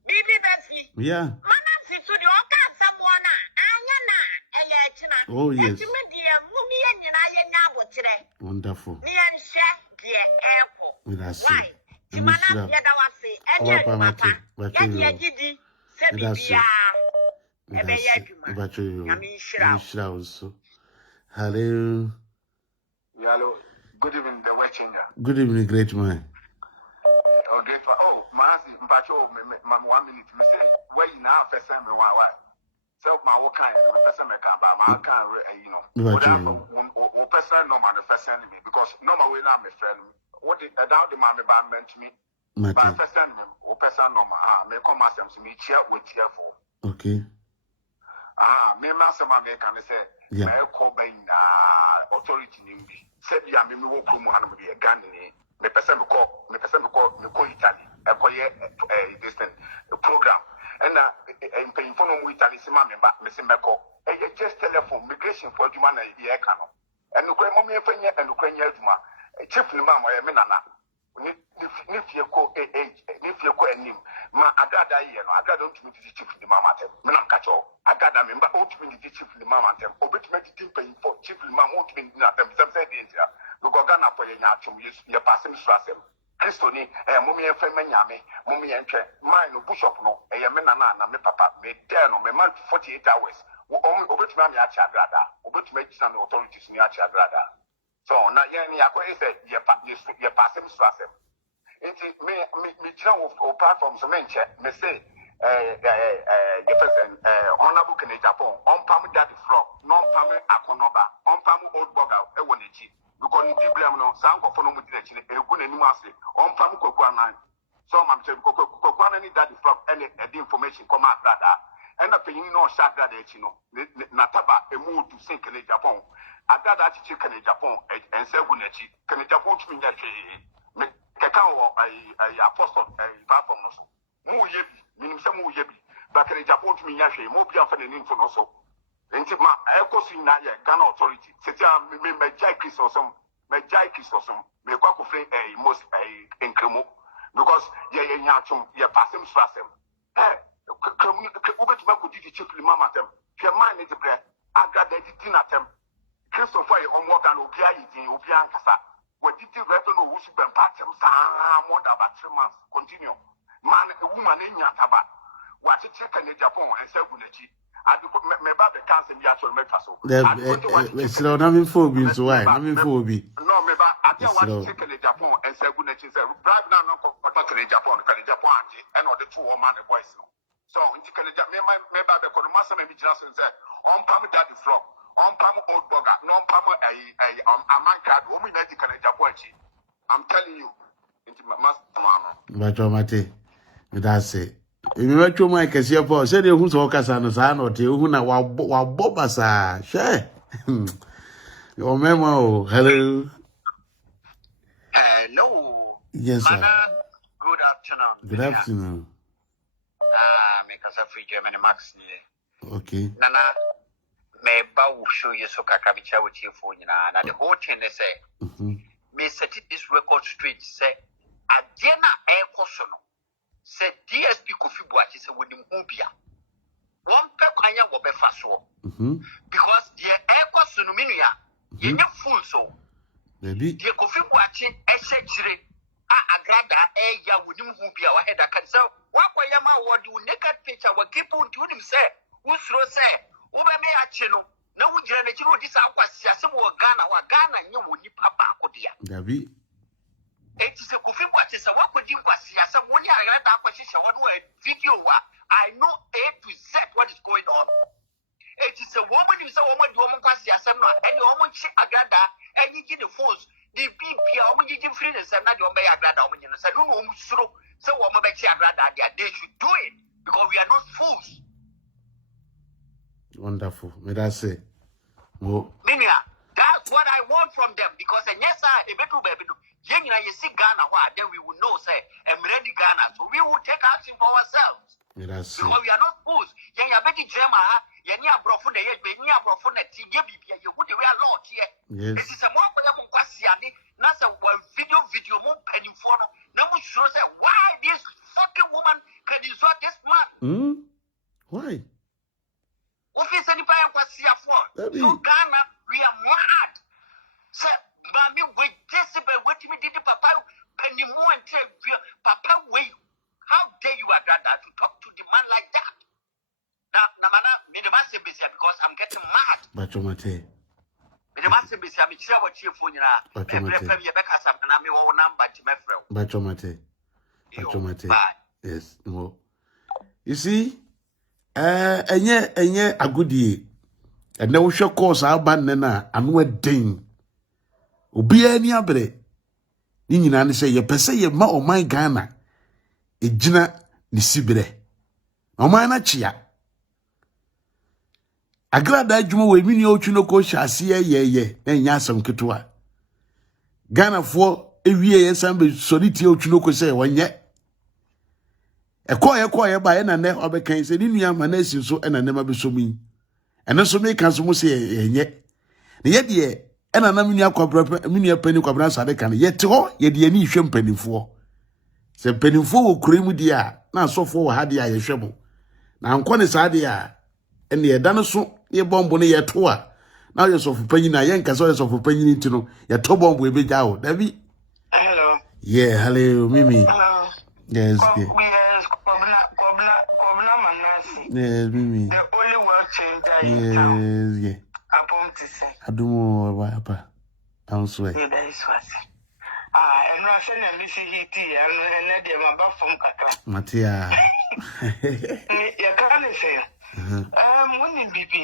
bibi besi Yeah. manase so de oka samona anya na eye china Oh, yes. etimi de mumi ye nyina ye nya abotire Wonderful. ni enhye de eko That's why timana ya da wase enye papa ya de agidi se bibia ebe ya adwuma also. Hello. Hello. Good evening, the way changer. Good evening, great man. Oh, great man. Oh, Manasi, Mpacho, 1 minute. Me say, where you now first time me why? So my work kind, my first time I can, but my can, you know. What person no man first time me because no my way now my friend. What the down the man meant to me. But first time me, what person no man. Me come ask them to me cheer with cheerful. Okay. Me master man can say. Yeah. I call by authority nimbi. Said ya me wo promo hanu be gan ni. Me person call Italy. I call this thing the program. And in paying for no Italy se ma me ba me se me call. Just telephone migration for juma na ye kanu. And no kwe mo me fanya and no kwe nya juma. Chief ni ma mo ye me nana. Ni fie ko enim ma Agradaa ye no Agradaa don't me the chief ni mama tem me na kacho Agradaa member out me the chief ni mama tem obetime team pay for chief ni mama out me na tem sem say dey ntia because Ghana for ye nya atwom ye pass me strasem Kristo ni mummy en fe manyame mummy en twe mine no bishop no ye me nana na me papa me there no me man 48 hours obetime am ya cha Agradaa obetime gina no authorities ni acha Agradaa. So now you say you pass him strasem. Me channel of platforms mention me say the person honorable Kenya Japan on pam daddy from non pam akonoba on pam old burger ewonichi because ni blame no san ko fono mutire chine egu na nimu ase on pam kokwa nan so mam che kokwa ni daddy from any the information come Agradaa and na peyin no sha Agradaa echi no na taba emu to say Kenya Japan Agradaa chichi Kenya Japan and say gunechi Kenya Japan to me me keka wo ai apostle platform no so mu yebi minim se mu yebi ba Kenya Japan to me nya hwe mo bia fa nani mfo no so enti ma ekosi na ye Ghana authority setia me jai Christosum me kwa kofre most enkremo because ye nya atwom ye passem strasem ubetuma ko didi chief mama tem hwe man ne debre Agradaa didi na tem Christopher ye onwo Ghana obia yidin obia nkasa wadidi reverend no wusu bempa tem saa more than about 3 months continue man a woman nya taba wati check in Japan and say Gunachi. I do me about the cancer in the actual metaso. It's not having phobia, so why? I mean, phobia. No, maybe I don't want to check in Japan and say Gunachi. Bribe now, no, in Japan, and all the 2 woman boys. So, you can maybe the Conumasa may be just say, on Pam Daddy Frog, on Pam Old Bogger, non Pam a my card, woman that you can Japan. I'm telling you, into my master. But that's it. If you were to my case, your boss said you who's Ocas and San or Tiuna while Bobasa. Share your memo. Hello. Hello. Yes, sir. Good afternoon. Good afternoon. Because of free Germany Max. Okay. Nana, may bow show you so Kakabicha with you for you, and the whole thing they say, may set this record straight, say, Adena air caution. Said DSP Kofi Boachi said with him Ubia. One pekanya will be fast because the air caution minia, you full so. Maybe the Kofi Boachi, essentially, Agradaa, ya with him Ubia, or head a cancer. Wakayama, what do naked picture, what people to him say, who's say, Uba me a chino, no generation, this aqua, some Ghana, or Ghana, you would nip papa, Kodia. Gabi. It is a coffee watch, so what could you was here? Some one I read that position, one word, video. I know A to Z what is going on. It is a woman, is a woman, was here, some and your woman, Agradaa, and you get the force. The people, you give freedom, and not your bay Agradaa, so woman, Agradaa, they should do it because we are not fools. Wonderful. May I say? Minia, that's what I want from them because, and yes, I a better baby. You see Ghana, then we will know, say, I'm ready Ghana. So we will take action for ourselves. Because we are not fools. You are betting German, you are brofune, you are brofune, you would be a lot here. Yes. This is a more Quasiani, not a video, more penny for no one sure say why this fucking woman can insult this man. Why? What is anybody Quasia for? So Ghana, we are mad. Sir, Mammy, with Jezebel, what do you did, Papa? Penny more and tell Papa, wait. How dare you, Agradaa, to talk to the man like that? Now, Namana, may the master be here because I'm getting mad. Bachomate. May the master be here, I'm sure what you for you now. Bachomate. Yes, no. You see, enye agudie. And now we shall cause our banana and we're ding. Obi ani abre ni nyina ne se ye pese ye ma o man Ghana ejina ni sibire o man na chia Agradaa adwuma we mini otwuno ko hyase ye na nya asam ketewa Ghana fo ewie ye sambe soliti otwuno ko se wonye ekoye ba ye na ne obekan se ni nua ma na asi so na ne ma besomi ene so me kan so mo se yenye ne ye de ena na mini akwabra mini apani kwabra sade kan yete ho ye de ani hwe mpanifo se mpanifo wo kuremu di a na asofo wo hade a ye hwebo na anko ne sade a ene ye dan so ye bombo ne ye to a na ye sofu panyi na ye nka so ye sofu panyi ni tino ye to bombo e beja ho dabi. Hello. Yeah, hello Mimi. Hello. Yes, yeah. Yes, Mimi. The only one change that yes, yeah. I'm to say. Adumo wapa. I'm swear. Yeah, that is what. And I send a message here, and let them about from Kaka. Matia. You can't say. When it be,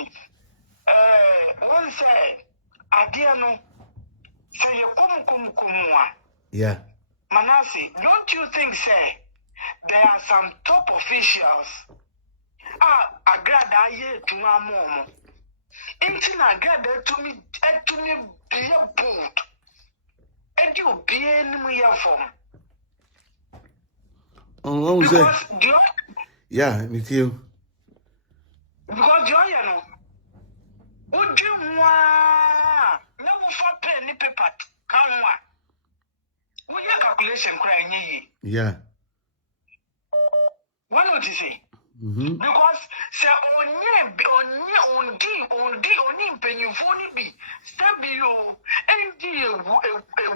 one say, Adiano, say you come. Yeah. Manasi, don't you think, say, there are some top officials? Agradaa ye to my mom. Until Agradaa to me be a boot. And you be any form. Oh, what was that? Yeah, me too. Because you know, would you want never for penny paper? Come on. What your calculation crying? Yeah. What would you say? Because say only penny phone be stab you and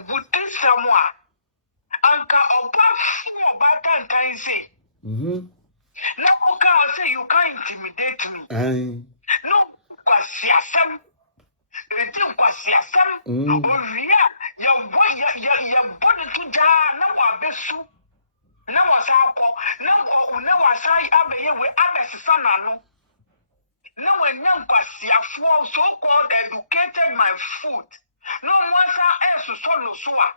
would take someone. Anka oba for batan can say. Now, say you can't intimidate me. No, kwasiasem. Eti kwasiasem. Oria, your body to ja na wa besu. Na wa sako, na wa sai abeye we abesisa nanu. Na we nyam kwasiafo so called educated my food. No one sa eso solo soa.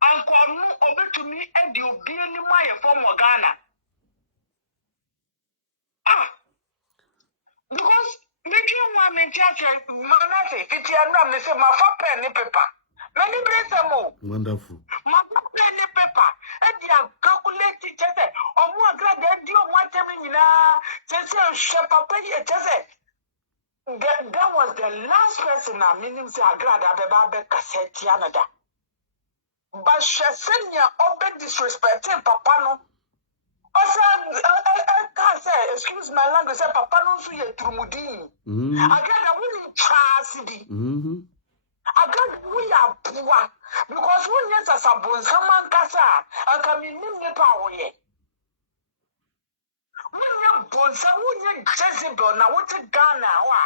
Anko nu obetumi edi obi ni ma ye form Ghana. Because making one mentality, it's a say my pen paper. Many blessamo. Wonderful. My pen paper. And they are calculated just or more glad than you want them in just that was the last person I mean say Agradaa Beba cassette Canada. But she send ya open disrespecting Papa no. Excuse my language, say Papa no so ye trumudi. Agradaa we tragedy. Agradaa we are poor because when yes as a bon someone kasa and can be named power ye. When you bon someone Jezebel na what Ghana wa.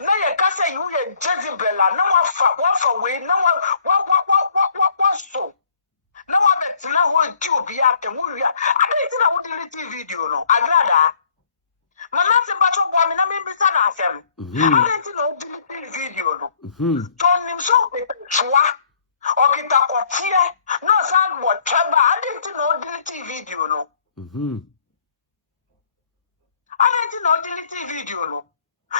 Na ye kasa you ye Jezebel na wa way na what so. No one that's now going to be at the movie. I didn't delete video. No, Agradaa. My last battle woman, I mean, Mr. Nasem. I didn't know delete video. No, told him so. Or get a quartier. No, son, whatever. I didn't know delete video. No, I didn't know delete video. No.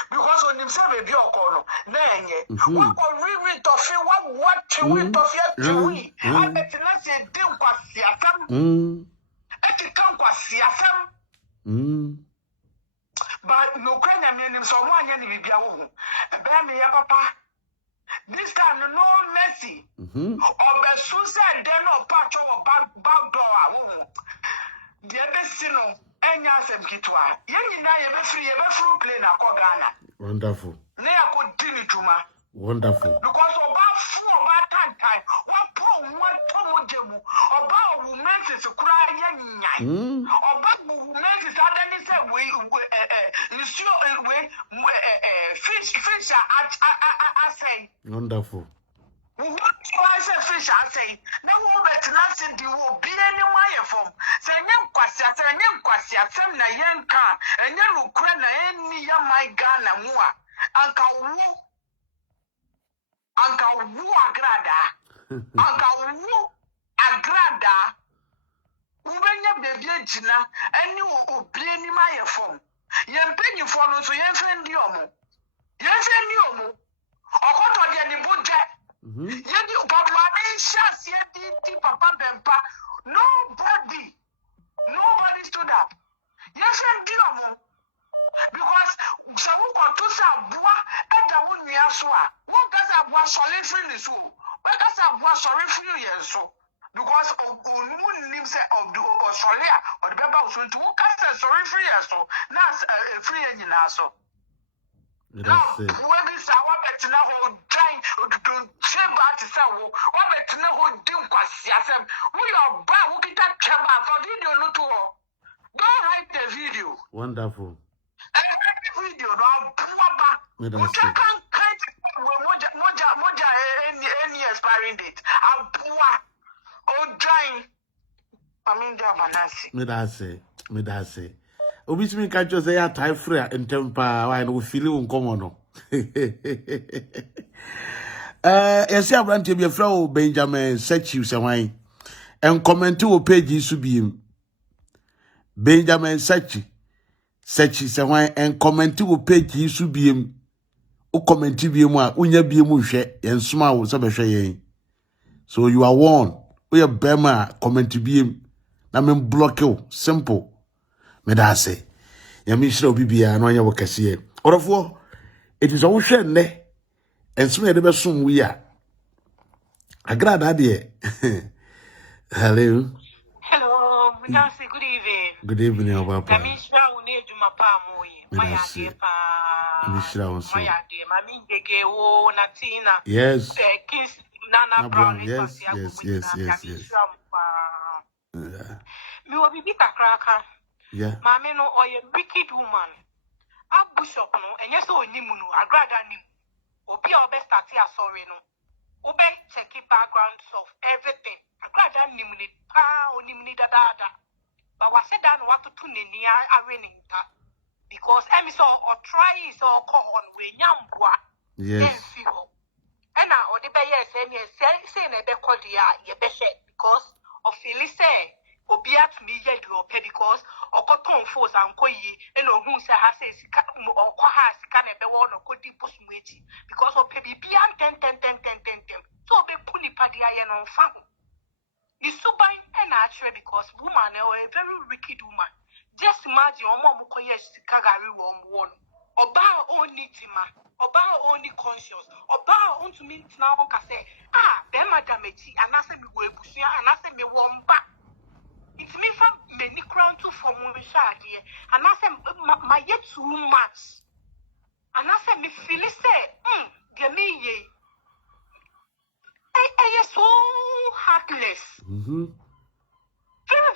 Because when himself a bio corner, then what will we to feel what to we to fear to we? I bet not say, do what siatam. At the camp was siatam. But no kind of meaning someone any be a woman. Baby, papa. This time no mercy. Or the suicide, then no patch or back door. The best Enyasem kitwa. Yenyi na yebe free play na ko Ghana. Wonderful. Na ya ko dini juma. Wonderful. Because oba tantan, wa po won to mojemu. Oba women is kura yenyan. Oba women is adani say we fish say. Wonderful. What I say fish I say. No woman nothing do be anywhere from. Say nyam kwasi asem na yenka. Enye lukre na eni ya my Ghana mua. Anka wu Agradaa. Anka wu Agradaa. Ubenya baby jina eni obi eni ma ye form. Yempenyi fo no so yemfe ndi omo. Okoto de ni budget. Yedi Papa Ishas Yedi Papa Bempa. Nobody stood up. Yes, and Diomo. Because Samuka to Sabua and the Wuniasua. What does I was sorry for the soul? What does I was sorry for you, so? Because of moon lives of the Australia or the Baba was to sorry for you, so now free and so. Now, when this hour bet now hold dry to chamber to say, what bet now hold dim quasiasem. We are back, we get that chamber for video no to go write the video. Wonderful. And the video no poor back. Moja any expiring date. I'm poor. Oh, drying. I mean, Me da say. Obisi mi ka cho say ya tai free in temper why no feel won komo no. Yesi abrante bi fra o Benjamin Sechi se wan. En comment o page su biem. Benjamin Sechi se wan en comment o page su biem. O comment biem a unya biem hwe yen soma wo se be hwe yen. So you are warned. We are bema comment biem. Na men block you simple. Me da say ya mi shira obi bia no anya wo kase orofo it is all hwe ne enso ye de be som wi a Agradaa de hello Nancy, good evening. Good evening, Papa. Mi shira woni ejuma pa moyi maya de pa mi shira won so maya de mami ngege wo natina yes kiss Nana Brown yes mi wo bibi kakraka Yeah. Mammy no or a wicked woman. Archbishop no, and yes, so Nimuno, Agradaa Nim. Obi obe start here sorry no. Obe check backgrounds of everything. Agradaa Nimuni pa onimni da. But what said that what to nini arraining that because emi so or try so call on we nyambwa. Yes. And now the bay say na be call the because of Elise. Obia to me yet because Okomfour and Koyi and who say has a or has can be one or could be push because of baby 10. So be pulling paddy iron on farm. The super and actually because woman or a very wicked woman. Just imagine Omo Mukoya Kagari one. Oba only tima, Oba only conscious, Oba on to me now can say, then madam and I say me go bushia and I say me warm back. It's me from many crown to for Mumishad here, and I said, my yet too much. And I said, me feel say, give me ye. I am so heartless.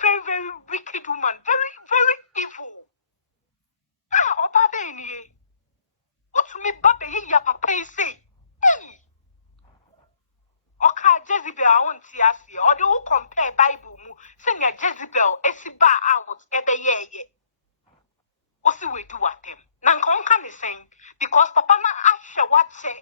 Very wicked woman, very evil. Oba Beni. What to me, Baby, ya papa say, hey. Oka Jezebel won't see us here, or do you compare Bible mu? Send your Jezebel, Esiba out, ye. What's the way to what them? Nankon can be saying, because Papa na ashe what say,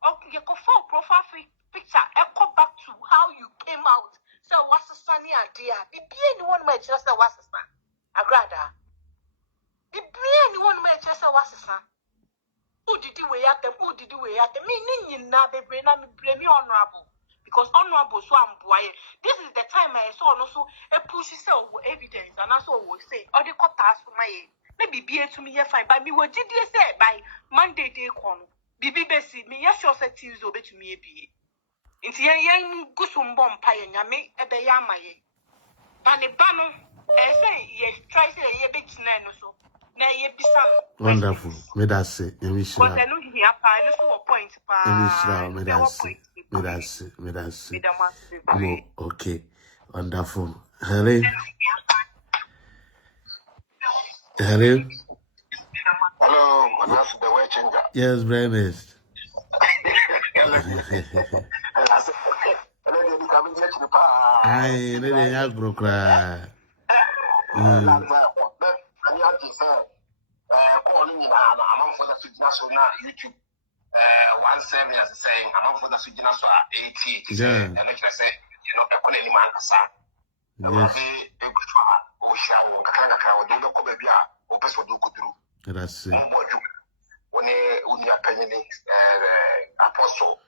or you go for profile picture, echo back to how you came out. So what's the sunny idea? The anyone may just say what's the sun? Agradaa. The anyone may just say what's the sun? Who did you weigh at them? Who did you weigh at them? Meaning now they bring me honorable. Because honorable so I'm boy. This is the time I saw also a push evidence and also will say, or the quotas for my maybe be to me fine. But me what did you say by Monday day con? Bibi Bessie, me yes, your set Tuesday obey to me be. Into young Gusum bomb pie and yame a bayamaye. And the banner, I say, yes, try say a bit nine or so. Wonderful. Me that say, me sure. Because I know you have a point. Me that say. Oh, okay. Wonderful. Hello. Hello, and that's the way changer. Yes, very nice. I really have to cry. I'm for the YouTube. One seven as saying, I'm for the Sujina 80. And like I say, you know, the Colony Man, oh, shall Kanaka, they don't come baby, opus will do good through. That's it. When you are penny apostle,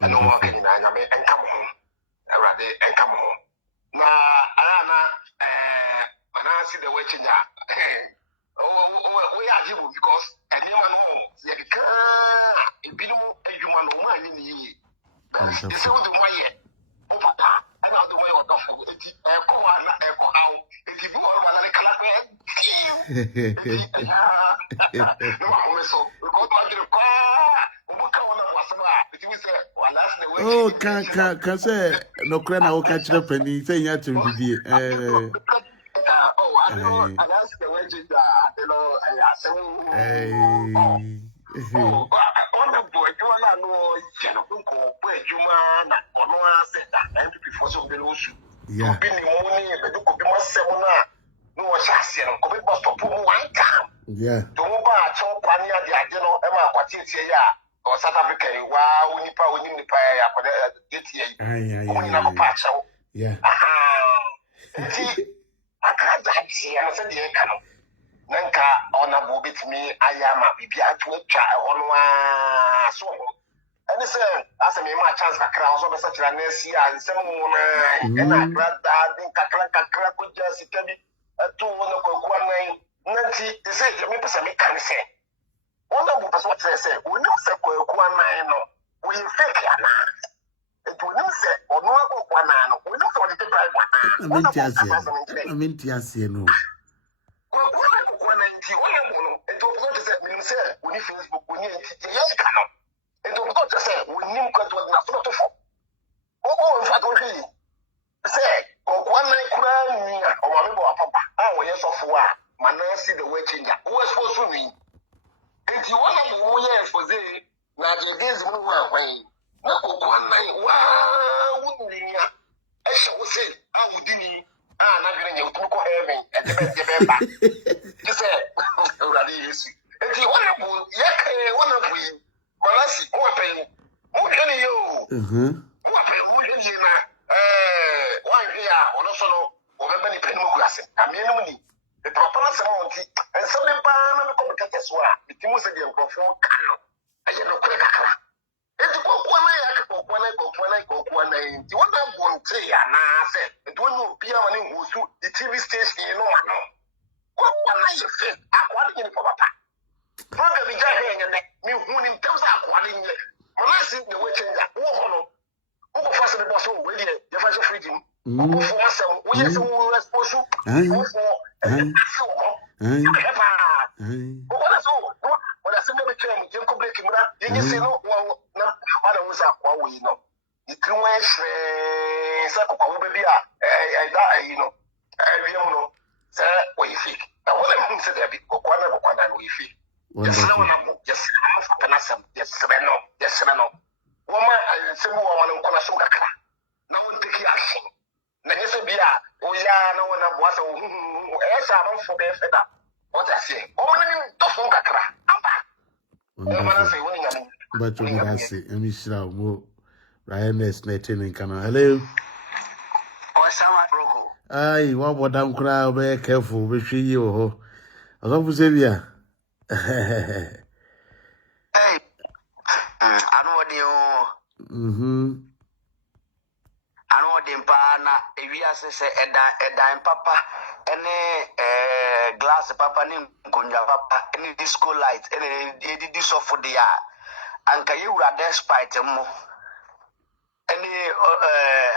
and no one can and come home, rather, and come home. Now, Anna, when I see the waiting, we are you because and you know, the car, if you know, human woman in the year. This is the way. Oh, papa, and I'll do my own dog. It's a co out. If you go on another color, oh, can say no crown. I will catch up and he say you to be. I know, and that's the way you know, boy, you are no, you man, before some delusion. Yeah. No assassin, come to one time. Yeah. Don't buy a top money at the general Emma, what is here, or South Africa, wow, when you probably need to pay up for the patch. Yeah. I can't see, I said, Nanka, honorable bit me, I am a baby at work, on one so. And he said, as a my chance, I crown over such a Nessie and some woman, and I glad that I think I crack with just two one Nancy, they said, the members of me can say. Honorable was what they say, we know the one we fake ya now. It will not say, or no one, we know what the drive one. I mean, yes, you know. When Facebook, when you and don't just say, when you got to not for. Oh, in fact, really say, one night crying, or remember, Papa, oh, yes, of war, manasi the way change who was supposed to me and you want to move here for the now the days move away na kokwan na wa wudni ya e shall say awudini na gere nye utuko heaven e de be ba you say already yes and you want to yake want to be manasi o pen o gani yo o pen o gani na one here ono so no o be ni pen mo grase amienu ni the proper sound and some ba na me come kete so a bitimu se de nkrofo kano aye no kwe kakra enti kokwana ya kokwana enti wona bonte ya na se enti wonu bia ma ne hosu the TV station no ma no kokwana ye fe akwade ni papa program bi ja he nyane me hu ni ntam sa akwade nye monasi the way changer wo hono wo fa se be boss wo we die ye fa se fridge mu wo fo ma se wo ye se wo response wo fo na yese bia o ya na wona boasa o esa ba fo be feda what I say o na to fo kakra amba o ma na say woni nyame but you can say emi shira mo Ryan's netting in Canada. Hello. O sama roko Ai wa bodam kra be careful be hwe yi ho Okomfour Sevia hey anu de o na ewia se edan papa ene glass papa ni nkonja papa ene disco light ene edidi sofo de a anka yewura despite mo ene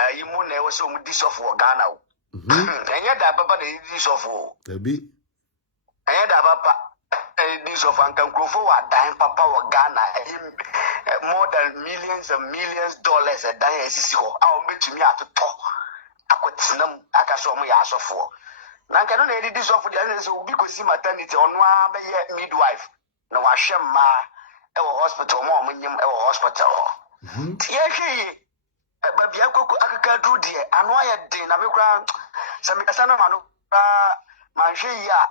ayimu na ewo se o mu disofo Ghana o enye da papa de edidi sofo ebi enye da papa edidi sofo anka nkrofo wa dan papa wo Ghana more than millions and millions dollars a dan esisi ho a o betumi atoto akotinam akaso mo ya asofo na nka no na edidi sofo de ase obi kosi maternity ono a be ye midwife na wa hwemma e wo hospital mo nyim e wo hospital tie hwe ba bia koko akaka du de ano ya din na be kra sami kasa na ma no ma hwe ya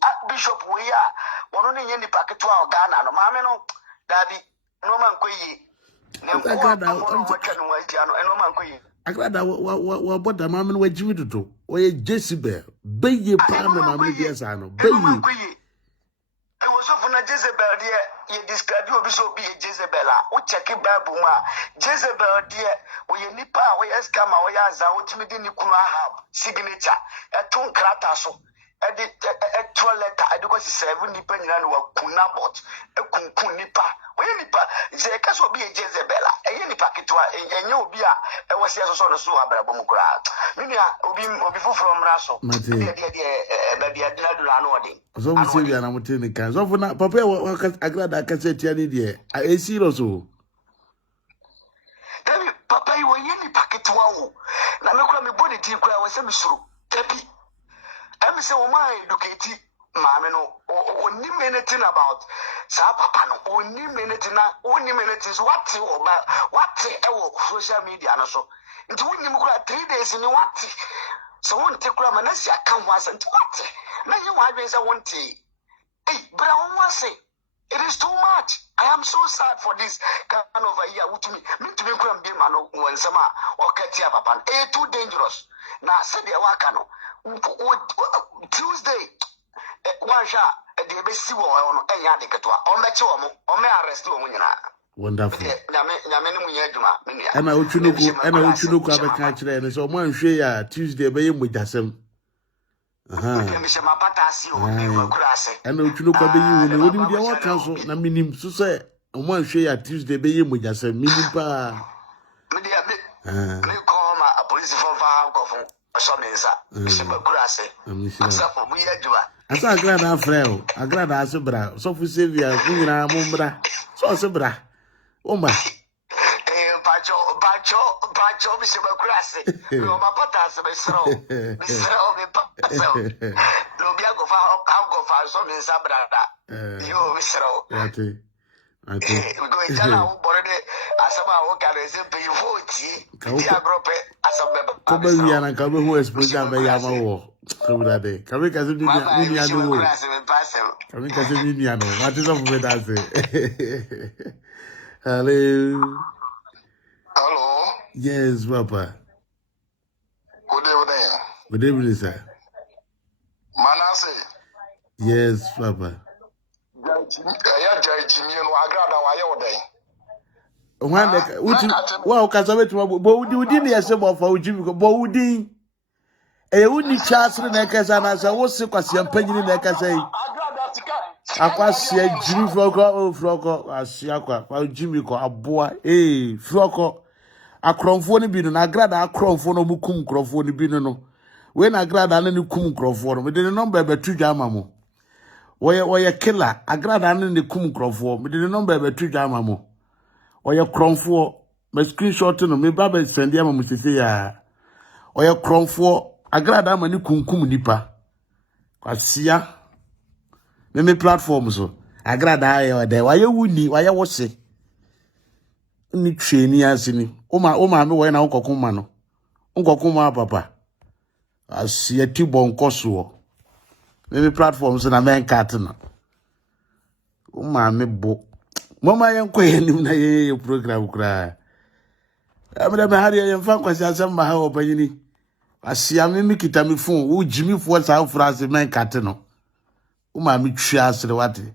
Archbishop we ya wono ne nye ni paketo a Ghana no ma me no dabi no man koyi ne ko Agradaa no man koyi Agradaa wa boda ma me no wajiwi dodo o ye Jezebel beye pa na ma me bi asa no beye e wo so funa Jezebel de ye describe obi so bi Jezebel a o check Bible ma Jezebel de o ye nipa o ye scammer o ya za o timi di ni kunu Ahab signature e ton krata so e toilet I do go 7 nipa nyina no wa kunabot e kunkun nipa we nipa je ka so bi Jezebel a e nipa ketwa enye obi a e wo se so no so abrabo mu kura minia obi fufuro mra so de ba bia dina dura no ode so we say bia na mote ni kan so na papa Agradaa ka se tia ni de e serious o Dabi papa yi wo ye nipa ketwa o na me kura me body di kura wo se me suru dabi I'm saying, woman, educated, mammy, no, only anything about Sa Papa, no, only minute is what social media, and so. It wouldn't 3 days in what? So, one take Ramanessia come once and what? Now you might be a one tea. Hey, but I want to say, it is too much. I am so sad for this kind of a year with me. Me to be grand be man when some or Katia Papa, too dangerous. Now, said the Wakano. Tuesday, one shot at the embassy on a yadikato, on the chomo, on my arrest. Wonderful. And I would you look at the country and so one share Tuesday by him with Dasem. And I would look at the you would your council, and I mean him to say, and one share Tuesday by him with Dasem, meaning pa. Call my police for far. Asa Agradaa freo Agradaa asebra so fu Sevia kunyina mumbra so asebra omba Pacho, Bishop Crassi. No, my potas, Mr. Paso. Lubiago for some in Sabrada. You, Mr. I think we go in Jala, Borade, as someone can resemble you 40. Dear Grope, as a member. come here and come who is present by Yama. Come that day. Come here, Cousin Miniano. Come here, Cousin Miniano. What is up with that? Hello. Hello. Yes, Papa. Good evening. Good evening, sir. Manasseh. Yes, Papa. Wow, Casabet, but we didn't hear some of our Jimmy, but we didn't. A wooden chance in the Casa, and as I was sick, was your penny in the Casa. I was here, Jimmy Frocko, as Siaka, Jimmy, a boy, Frocko, a cromphone bin, and Agradaa cromphone of Mukum cromphone bin. When Agradaa and Kum cromphone, we didn't number but 2 jamamo. Why killer, Agradaa and the Kum cromphone, we didn't number but 2 jamamo. Oya cromfo me screenshot no me baba send ya mamusisi ya oya cromfo Agradaa mani kunkum nipa kwasia me platform so Agradaa ya de waya wuni waya wose ni twani asini o ma me wo na ukokuma no ukokuma papa asia ti bonkoso me platform so na men cat no o ma me bo Mama yanko yenim na ye program kura. Amda me hade ye mfa kwasi asem ma ha opanyini. Asia me mikita me phone, wo jimi fo sa France men kate no. Wo ma me twa asere wate.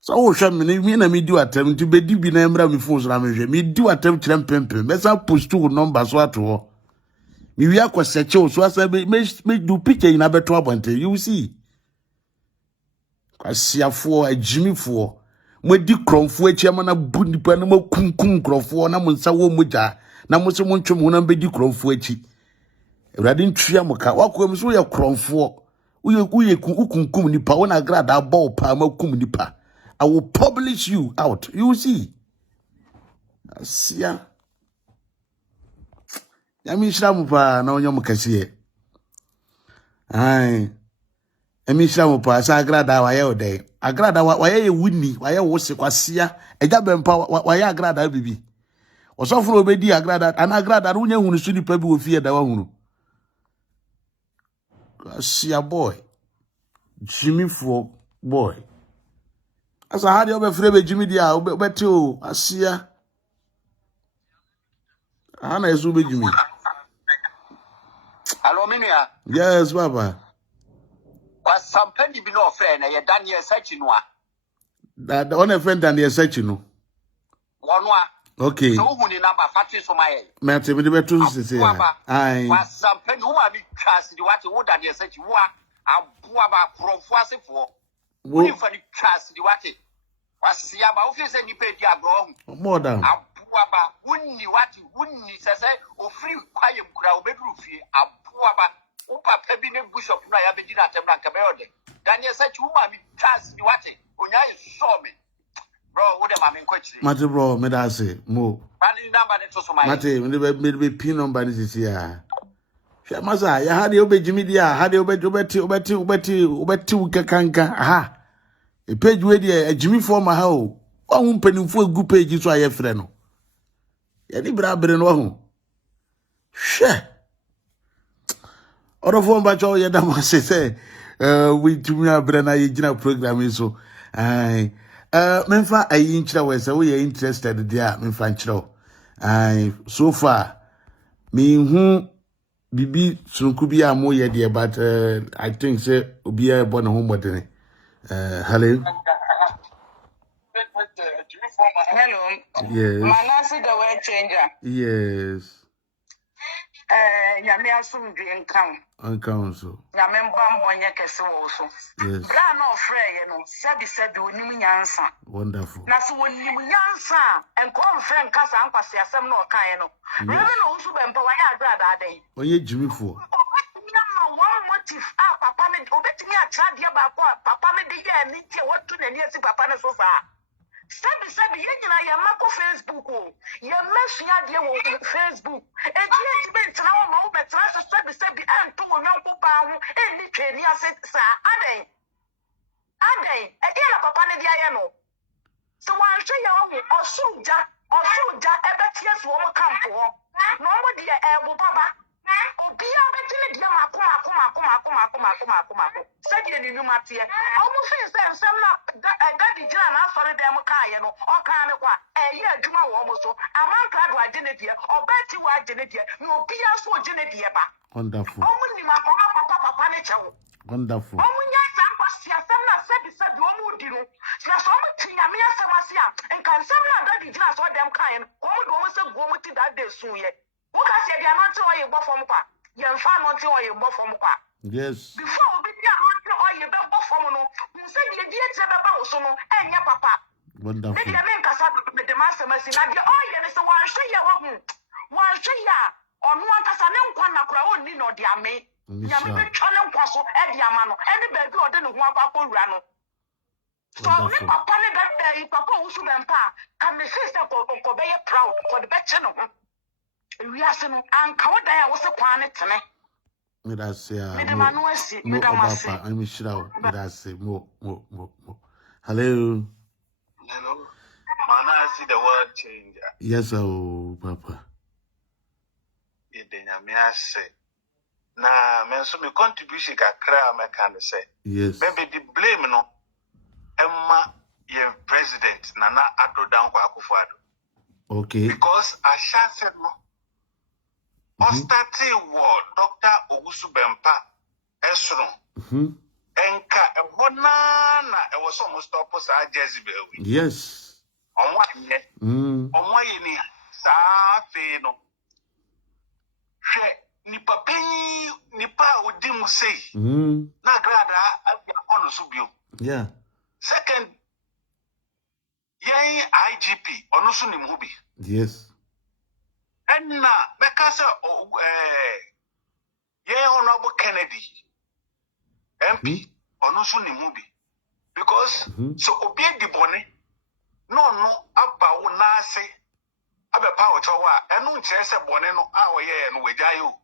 So wo hwa me na me di watam nti bedi bi na emra me phone so na me hwe. Me di watam kire mpempem. Me sa post wo number so ato ho. Me wi akwaseche wo so asa me do picture ina beto abonte. You see. Kwasiafo ajimifo modi kromfo achiama na bunipa na makunkum kromfo na monsa wo moja na mo se montwem ho na bedi kromfo achi Ewrade ntwia moka wakwem so ye kromfo uye kunkum nipa wona Agradaa ball pa makum nipa. I will publish you out. You see. Asia yami shiramu pa na onyo mukasiye ai Emisha mo pa sa Agradaa wa ye ode. Agradaa wa ye wuni, wa ye wose kwasia. Eja bempa wa ye Agradaa bibi. Osofo obedi Agradaa, an Agradaa runya hunu su nipa bi ofie da wa hunu. Kwasia boy. Jimmy for boy. Asa hadi obe frebe Jimmy dia obeti o asia. Ana ezu be Jimmy. Hello, Minia. Yes, Baba. Was some penny be no fair, na ye Daniel Sachinwa. That the only friend Daniel Sachin. One. Okay. So who ni number factory so my Mate me be to say. Aye. Was some penny who ma be trust the what who Daniel Sachinwa abuaba krofwase for. Who for the trust the what was siaba office ni pay dia bro. More than abuaba wunni what wunni say o free kwayem kura obedru fie abuaba Upa pebi ne Bishop na ya bedi na temna kabeyode. Daniel said you ma mi trust you what onya is so me. Bro, wo de ma me nkwachi. Mate bro, me da say mo. Bani number ne to so my. Mate, me be pin number ni sisi ya. Hwe masa ya hade obejimi dia, hade obeti ukekanka. Aha. E page we dia ejimi for ma ha o. Wa hu mpanimfo egu page so aye frɛ no. Ya ni bra bere no ho. Hwe Orofo mbacho ye dama say we tumi abrana ye gina program so ai memfa ayi nkyira we say we interested there memfa nkyira ai so far me hu bibi sunku bi amo ye there but I think say obi e bo na ho modene hello yes Manasi the word changer. yes Nyame asumdwe nkan so nyame mbambonye kese wo so yes bra no frɛ no sabi onim nyansa wonderful na so onim nyansa enko mfrɛ nkasa ankwase asɛm na ɔkae no rebe no wo so bɛmpa wa ya Agradaa dai onye jimifo one motive papa me obetimi atradeɛ ba ko papa me de yɛ ni tie wotu na ni asi papa ne so fa Sabi yenya ya mako Facebook o. Ya mesua de wo Facebook. Enti na wo ma wo betra sabi anto wo nyonko pa ho eni twani ase sa aden. E dia na papa ne dia ye no. So wan hwe ya wo osuja ebetie so wo kampo ho. No mo de ebo baba. Obia betini dia akoma. Sadi ni nyuma tie. Omo fin sem na dadi jira na afore dem kan ye no. O kan ne kwa ye adwuma wo mo so. Amanka do agene die, obeti wo agene die. No obia so agene die ba. Wonderful. Omo ni ma papa ne chewo. Wonderful. Omo nya sam kwasia sem na sabi omo di no. Na so omo tinya me asem asia. Enka sem na dadi jira so dem kan ye no. Omo do omo se go omo ti that day soon ye. Because you are not all you bought from qua. You are far not all you bought from qua. Yes. Before we are all you bought from no, you said you didn't have about so no, and your papa. Wonderful. Maybe I mean, with the master machine, and the oil is a one show you one show ya, on one Casanem Quanacra, only no dear me. Yamin Channel Passo, Eddie Amano, any baby or then one papa rano. So, papa, that day, papa, who should can the sister for Obey proud for the better no. We are saying, and Kawadaya was a planet to me. That's I'm sure that's more. Hello. Hello. Man, I see the world change. Yes, oh, Papa. It didn't me say. Nah, man, so my contribution can cry, I can say. Yes. Maybe the blame no. Emma, your president, Nana Agradaa Akufo-Addo. Okay. Because I shall say no. Ostati wo Dr. Owusu Bempa Esron. Enka ehona na e was almost opposite Jezebel. Yes. Onwa ye ni sa fe no. Nipa odi mu sei. Na Agradaa onu subio. Yeah. Second, yen IGP onu su ni mu bi. Yes. And now, because Honorable Kennedy, MP, or no soon movie. Because so obey the bonnet, no, about Nase, about power chowa, and no chess a bonnet no our year and with Jayo.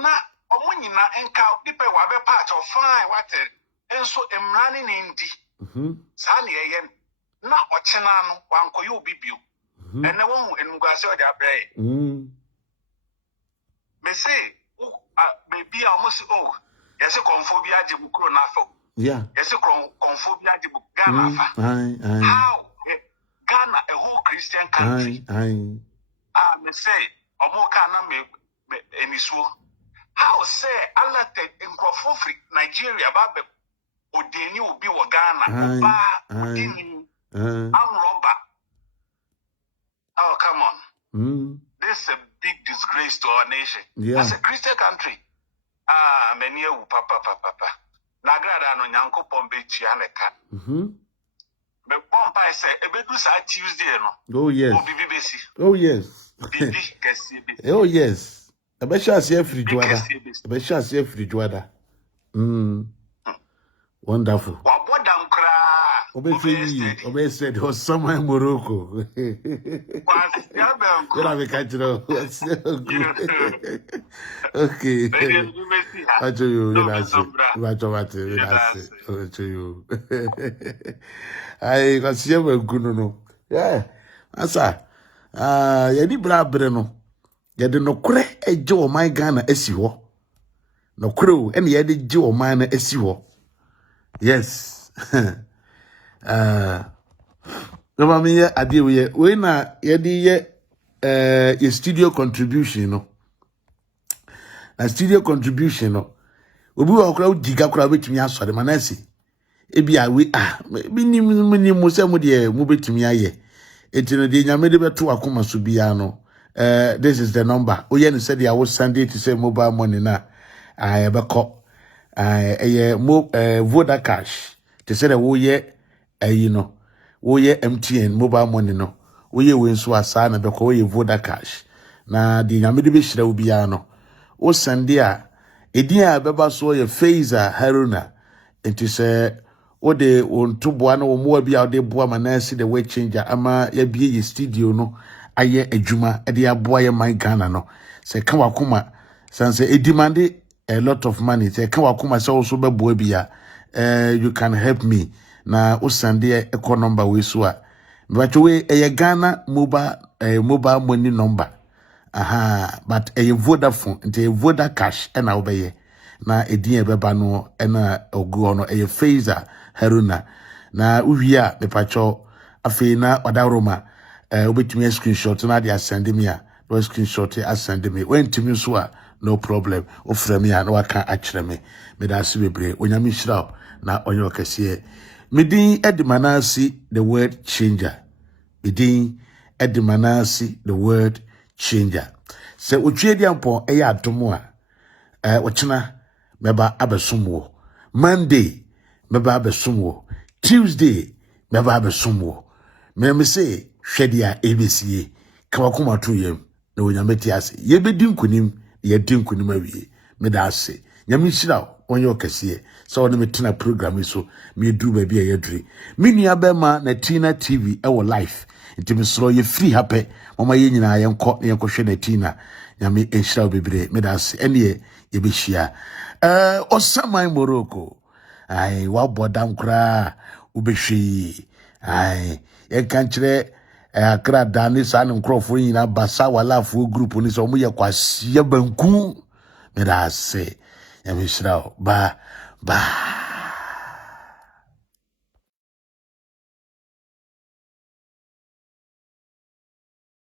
Na, Omunina and cow, people were part of fine water, and so am running in the Sally again. Now, what Chenano, one coyo bibu. And I won't and Mugaso their pray. May say, maybe almost yes, a conphobia Jibukro Nafo. Yeah. Yes, a conphobia Jibukana. How Ghana, a whole Christian country. I may say, Omokana may any so. How say, Allah take in Crofofri, Nigeria, Babe, or Deni will be Ghana, I'm robber. Oh, come on. This is a big disgrace to our nation. Yeah. As a Christian country. Many of papa. Agradaa no nyanko pombe chianeka. Me pompa say e be do sa Tuesday no. Oh yes. Oh yes. Oh yes. E be sha se free juada. E be sha se free juada. Wonderful. Obey said, was somewhere in Morocco. Okay. I tell you, I got see a good no. Yeah. Answer. Yadi Brabreno. Yadi no cre a Joe my Ghana esiwo. No crew, and yadi Joe mine esiwo. Yes. No me ade we na ye ye studio contribution no. Na studio contribution no. Obi wa okra giga kra betumi asore manasi. Ebia we mini mo se mo de mo betumi aye. Etino de nyame de beto akoma so bia no. This is the number. Oye no said I was Sunday to say mobile money na. I be call. Voda cash. They said that we you know, we MTN mobile money no. We win so asana beko we Voda cash. Na di nyamede be hira obi ano. O Sunday a edin a beba so ye Phaser Haruna. Enti say o de on to boa no mo bia o de boa ma na si the way changer ama ya bie ye studio no aye adwuma e de aboa ye man Ghana no se ka wakoma sanse e demand a lot of money se ka wakoma se also be boa bia you can help me na o send e number we so a but we e Ghana mobile money number but a Vodafone into a Voda cash and I'll be na edin ebeba no na ogu no e phaser haruna na uwia me pacho afi na odaroma obetumi screenshot na dia send me a no screenshot send me when timi so a no problem o frɛ me a na waka akire me da se bebre onyame hira na onyo kase medin edmanasi the word changer medin edmanasi the word changer se otwe diampo e ya adomo a wochina meba abesumwo Monday meba abesumwo Tuesday meba abesumwo me say hwedia ABC kawakoma to yem na onyameti ase yebedi nkunim yedi nkunim awie me da ase nyame hira onye okese so wona metena program so me duru ba bia yeduri me nua bema na Tina TV e wo live ntimi soro ye free happy mama ye nyina ye nkọ na ye kọhwe na Tina nyame ehira bebre me da ase ene ye behia Osaman Morocco ai wa bodam kra ubehwi ai ye kan kire Agradaa ni sa nkrofo nyina basa walafu group ni so mo ye kwasie banku me da se ya mishra ba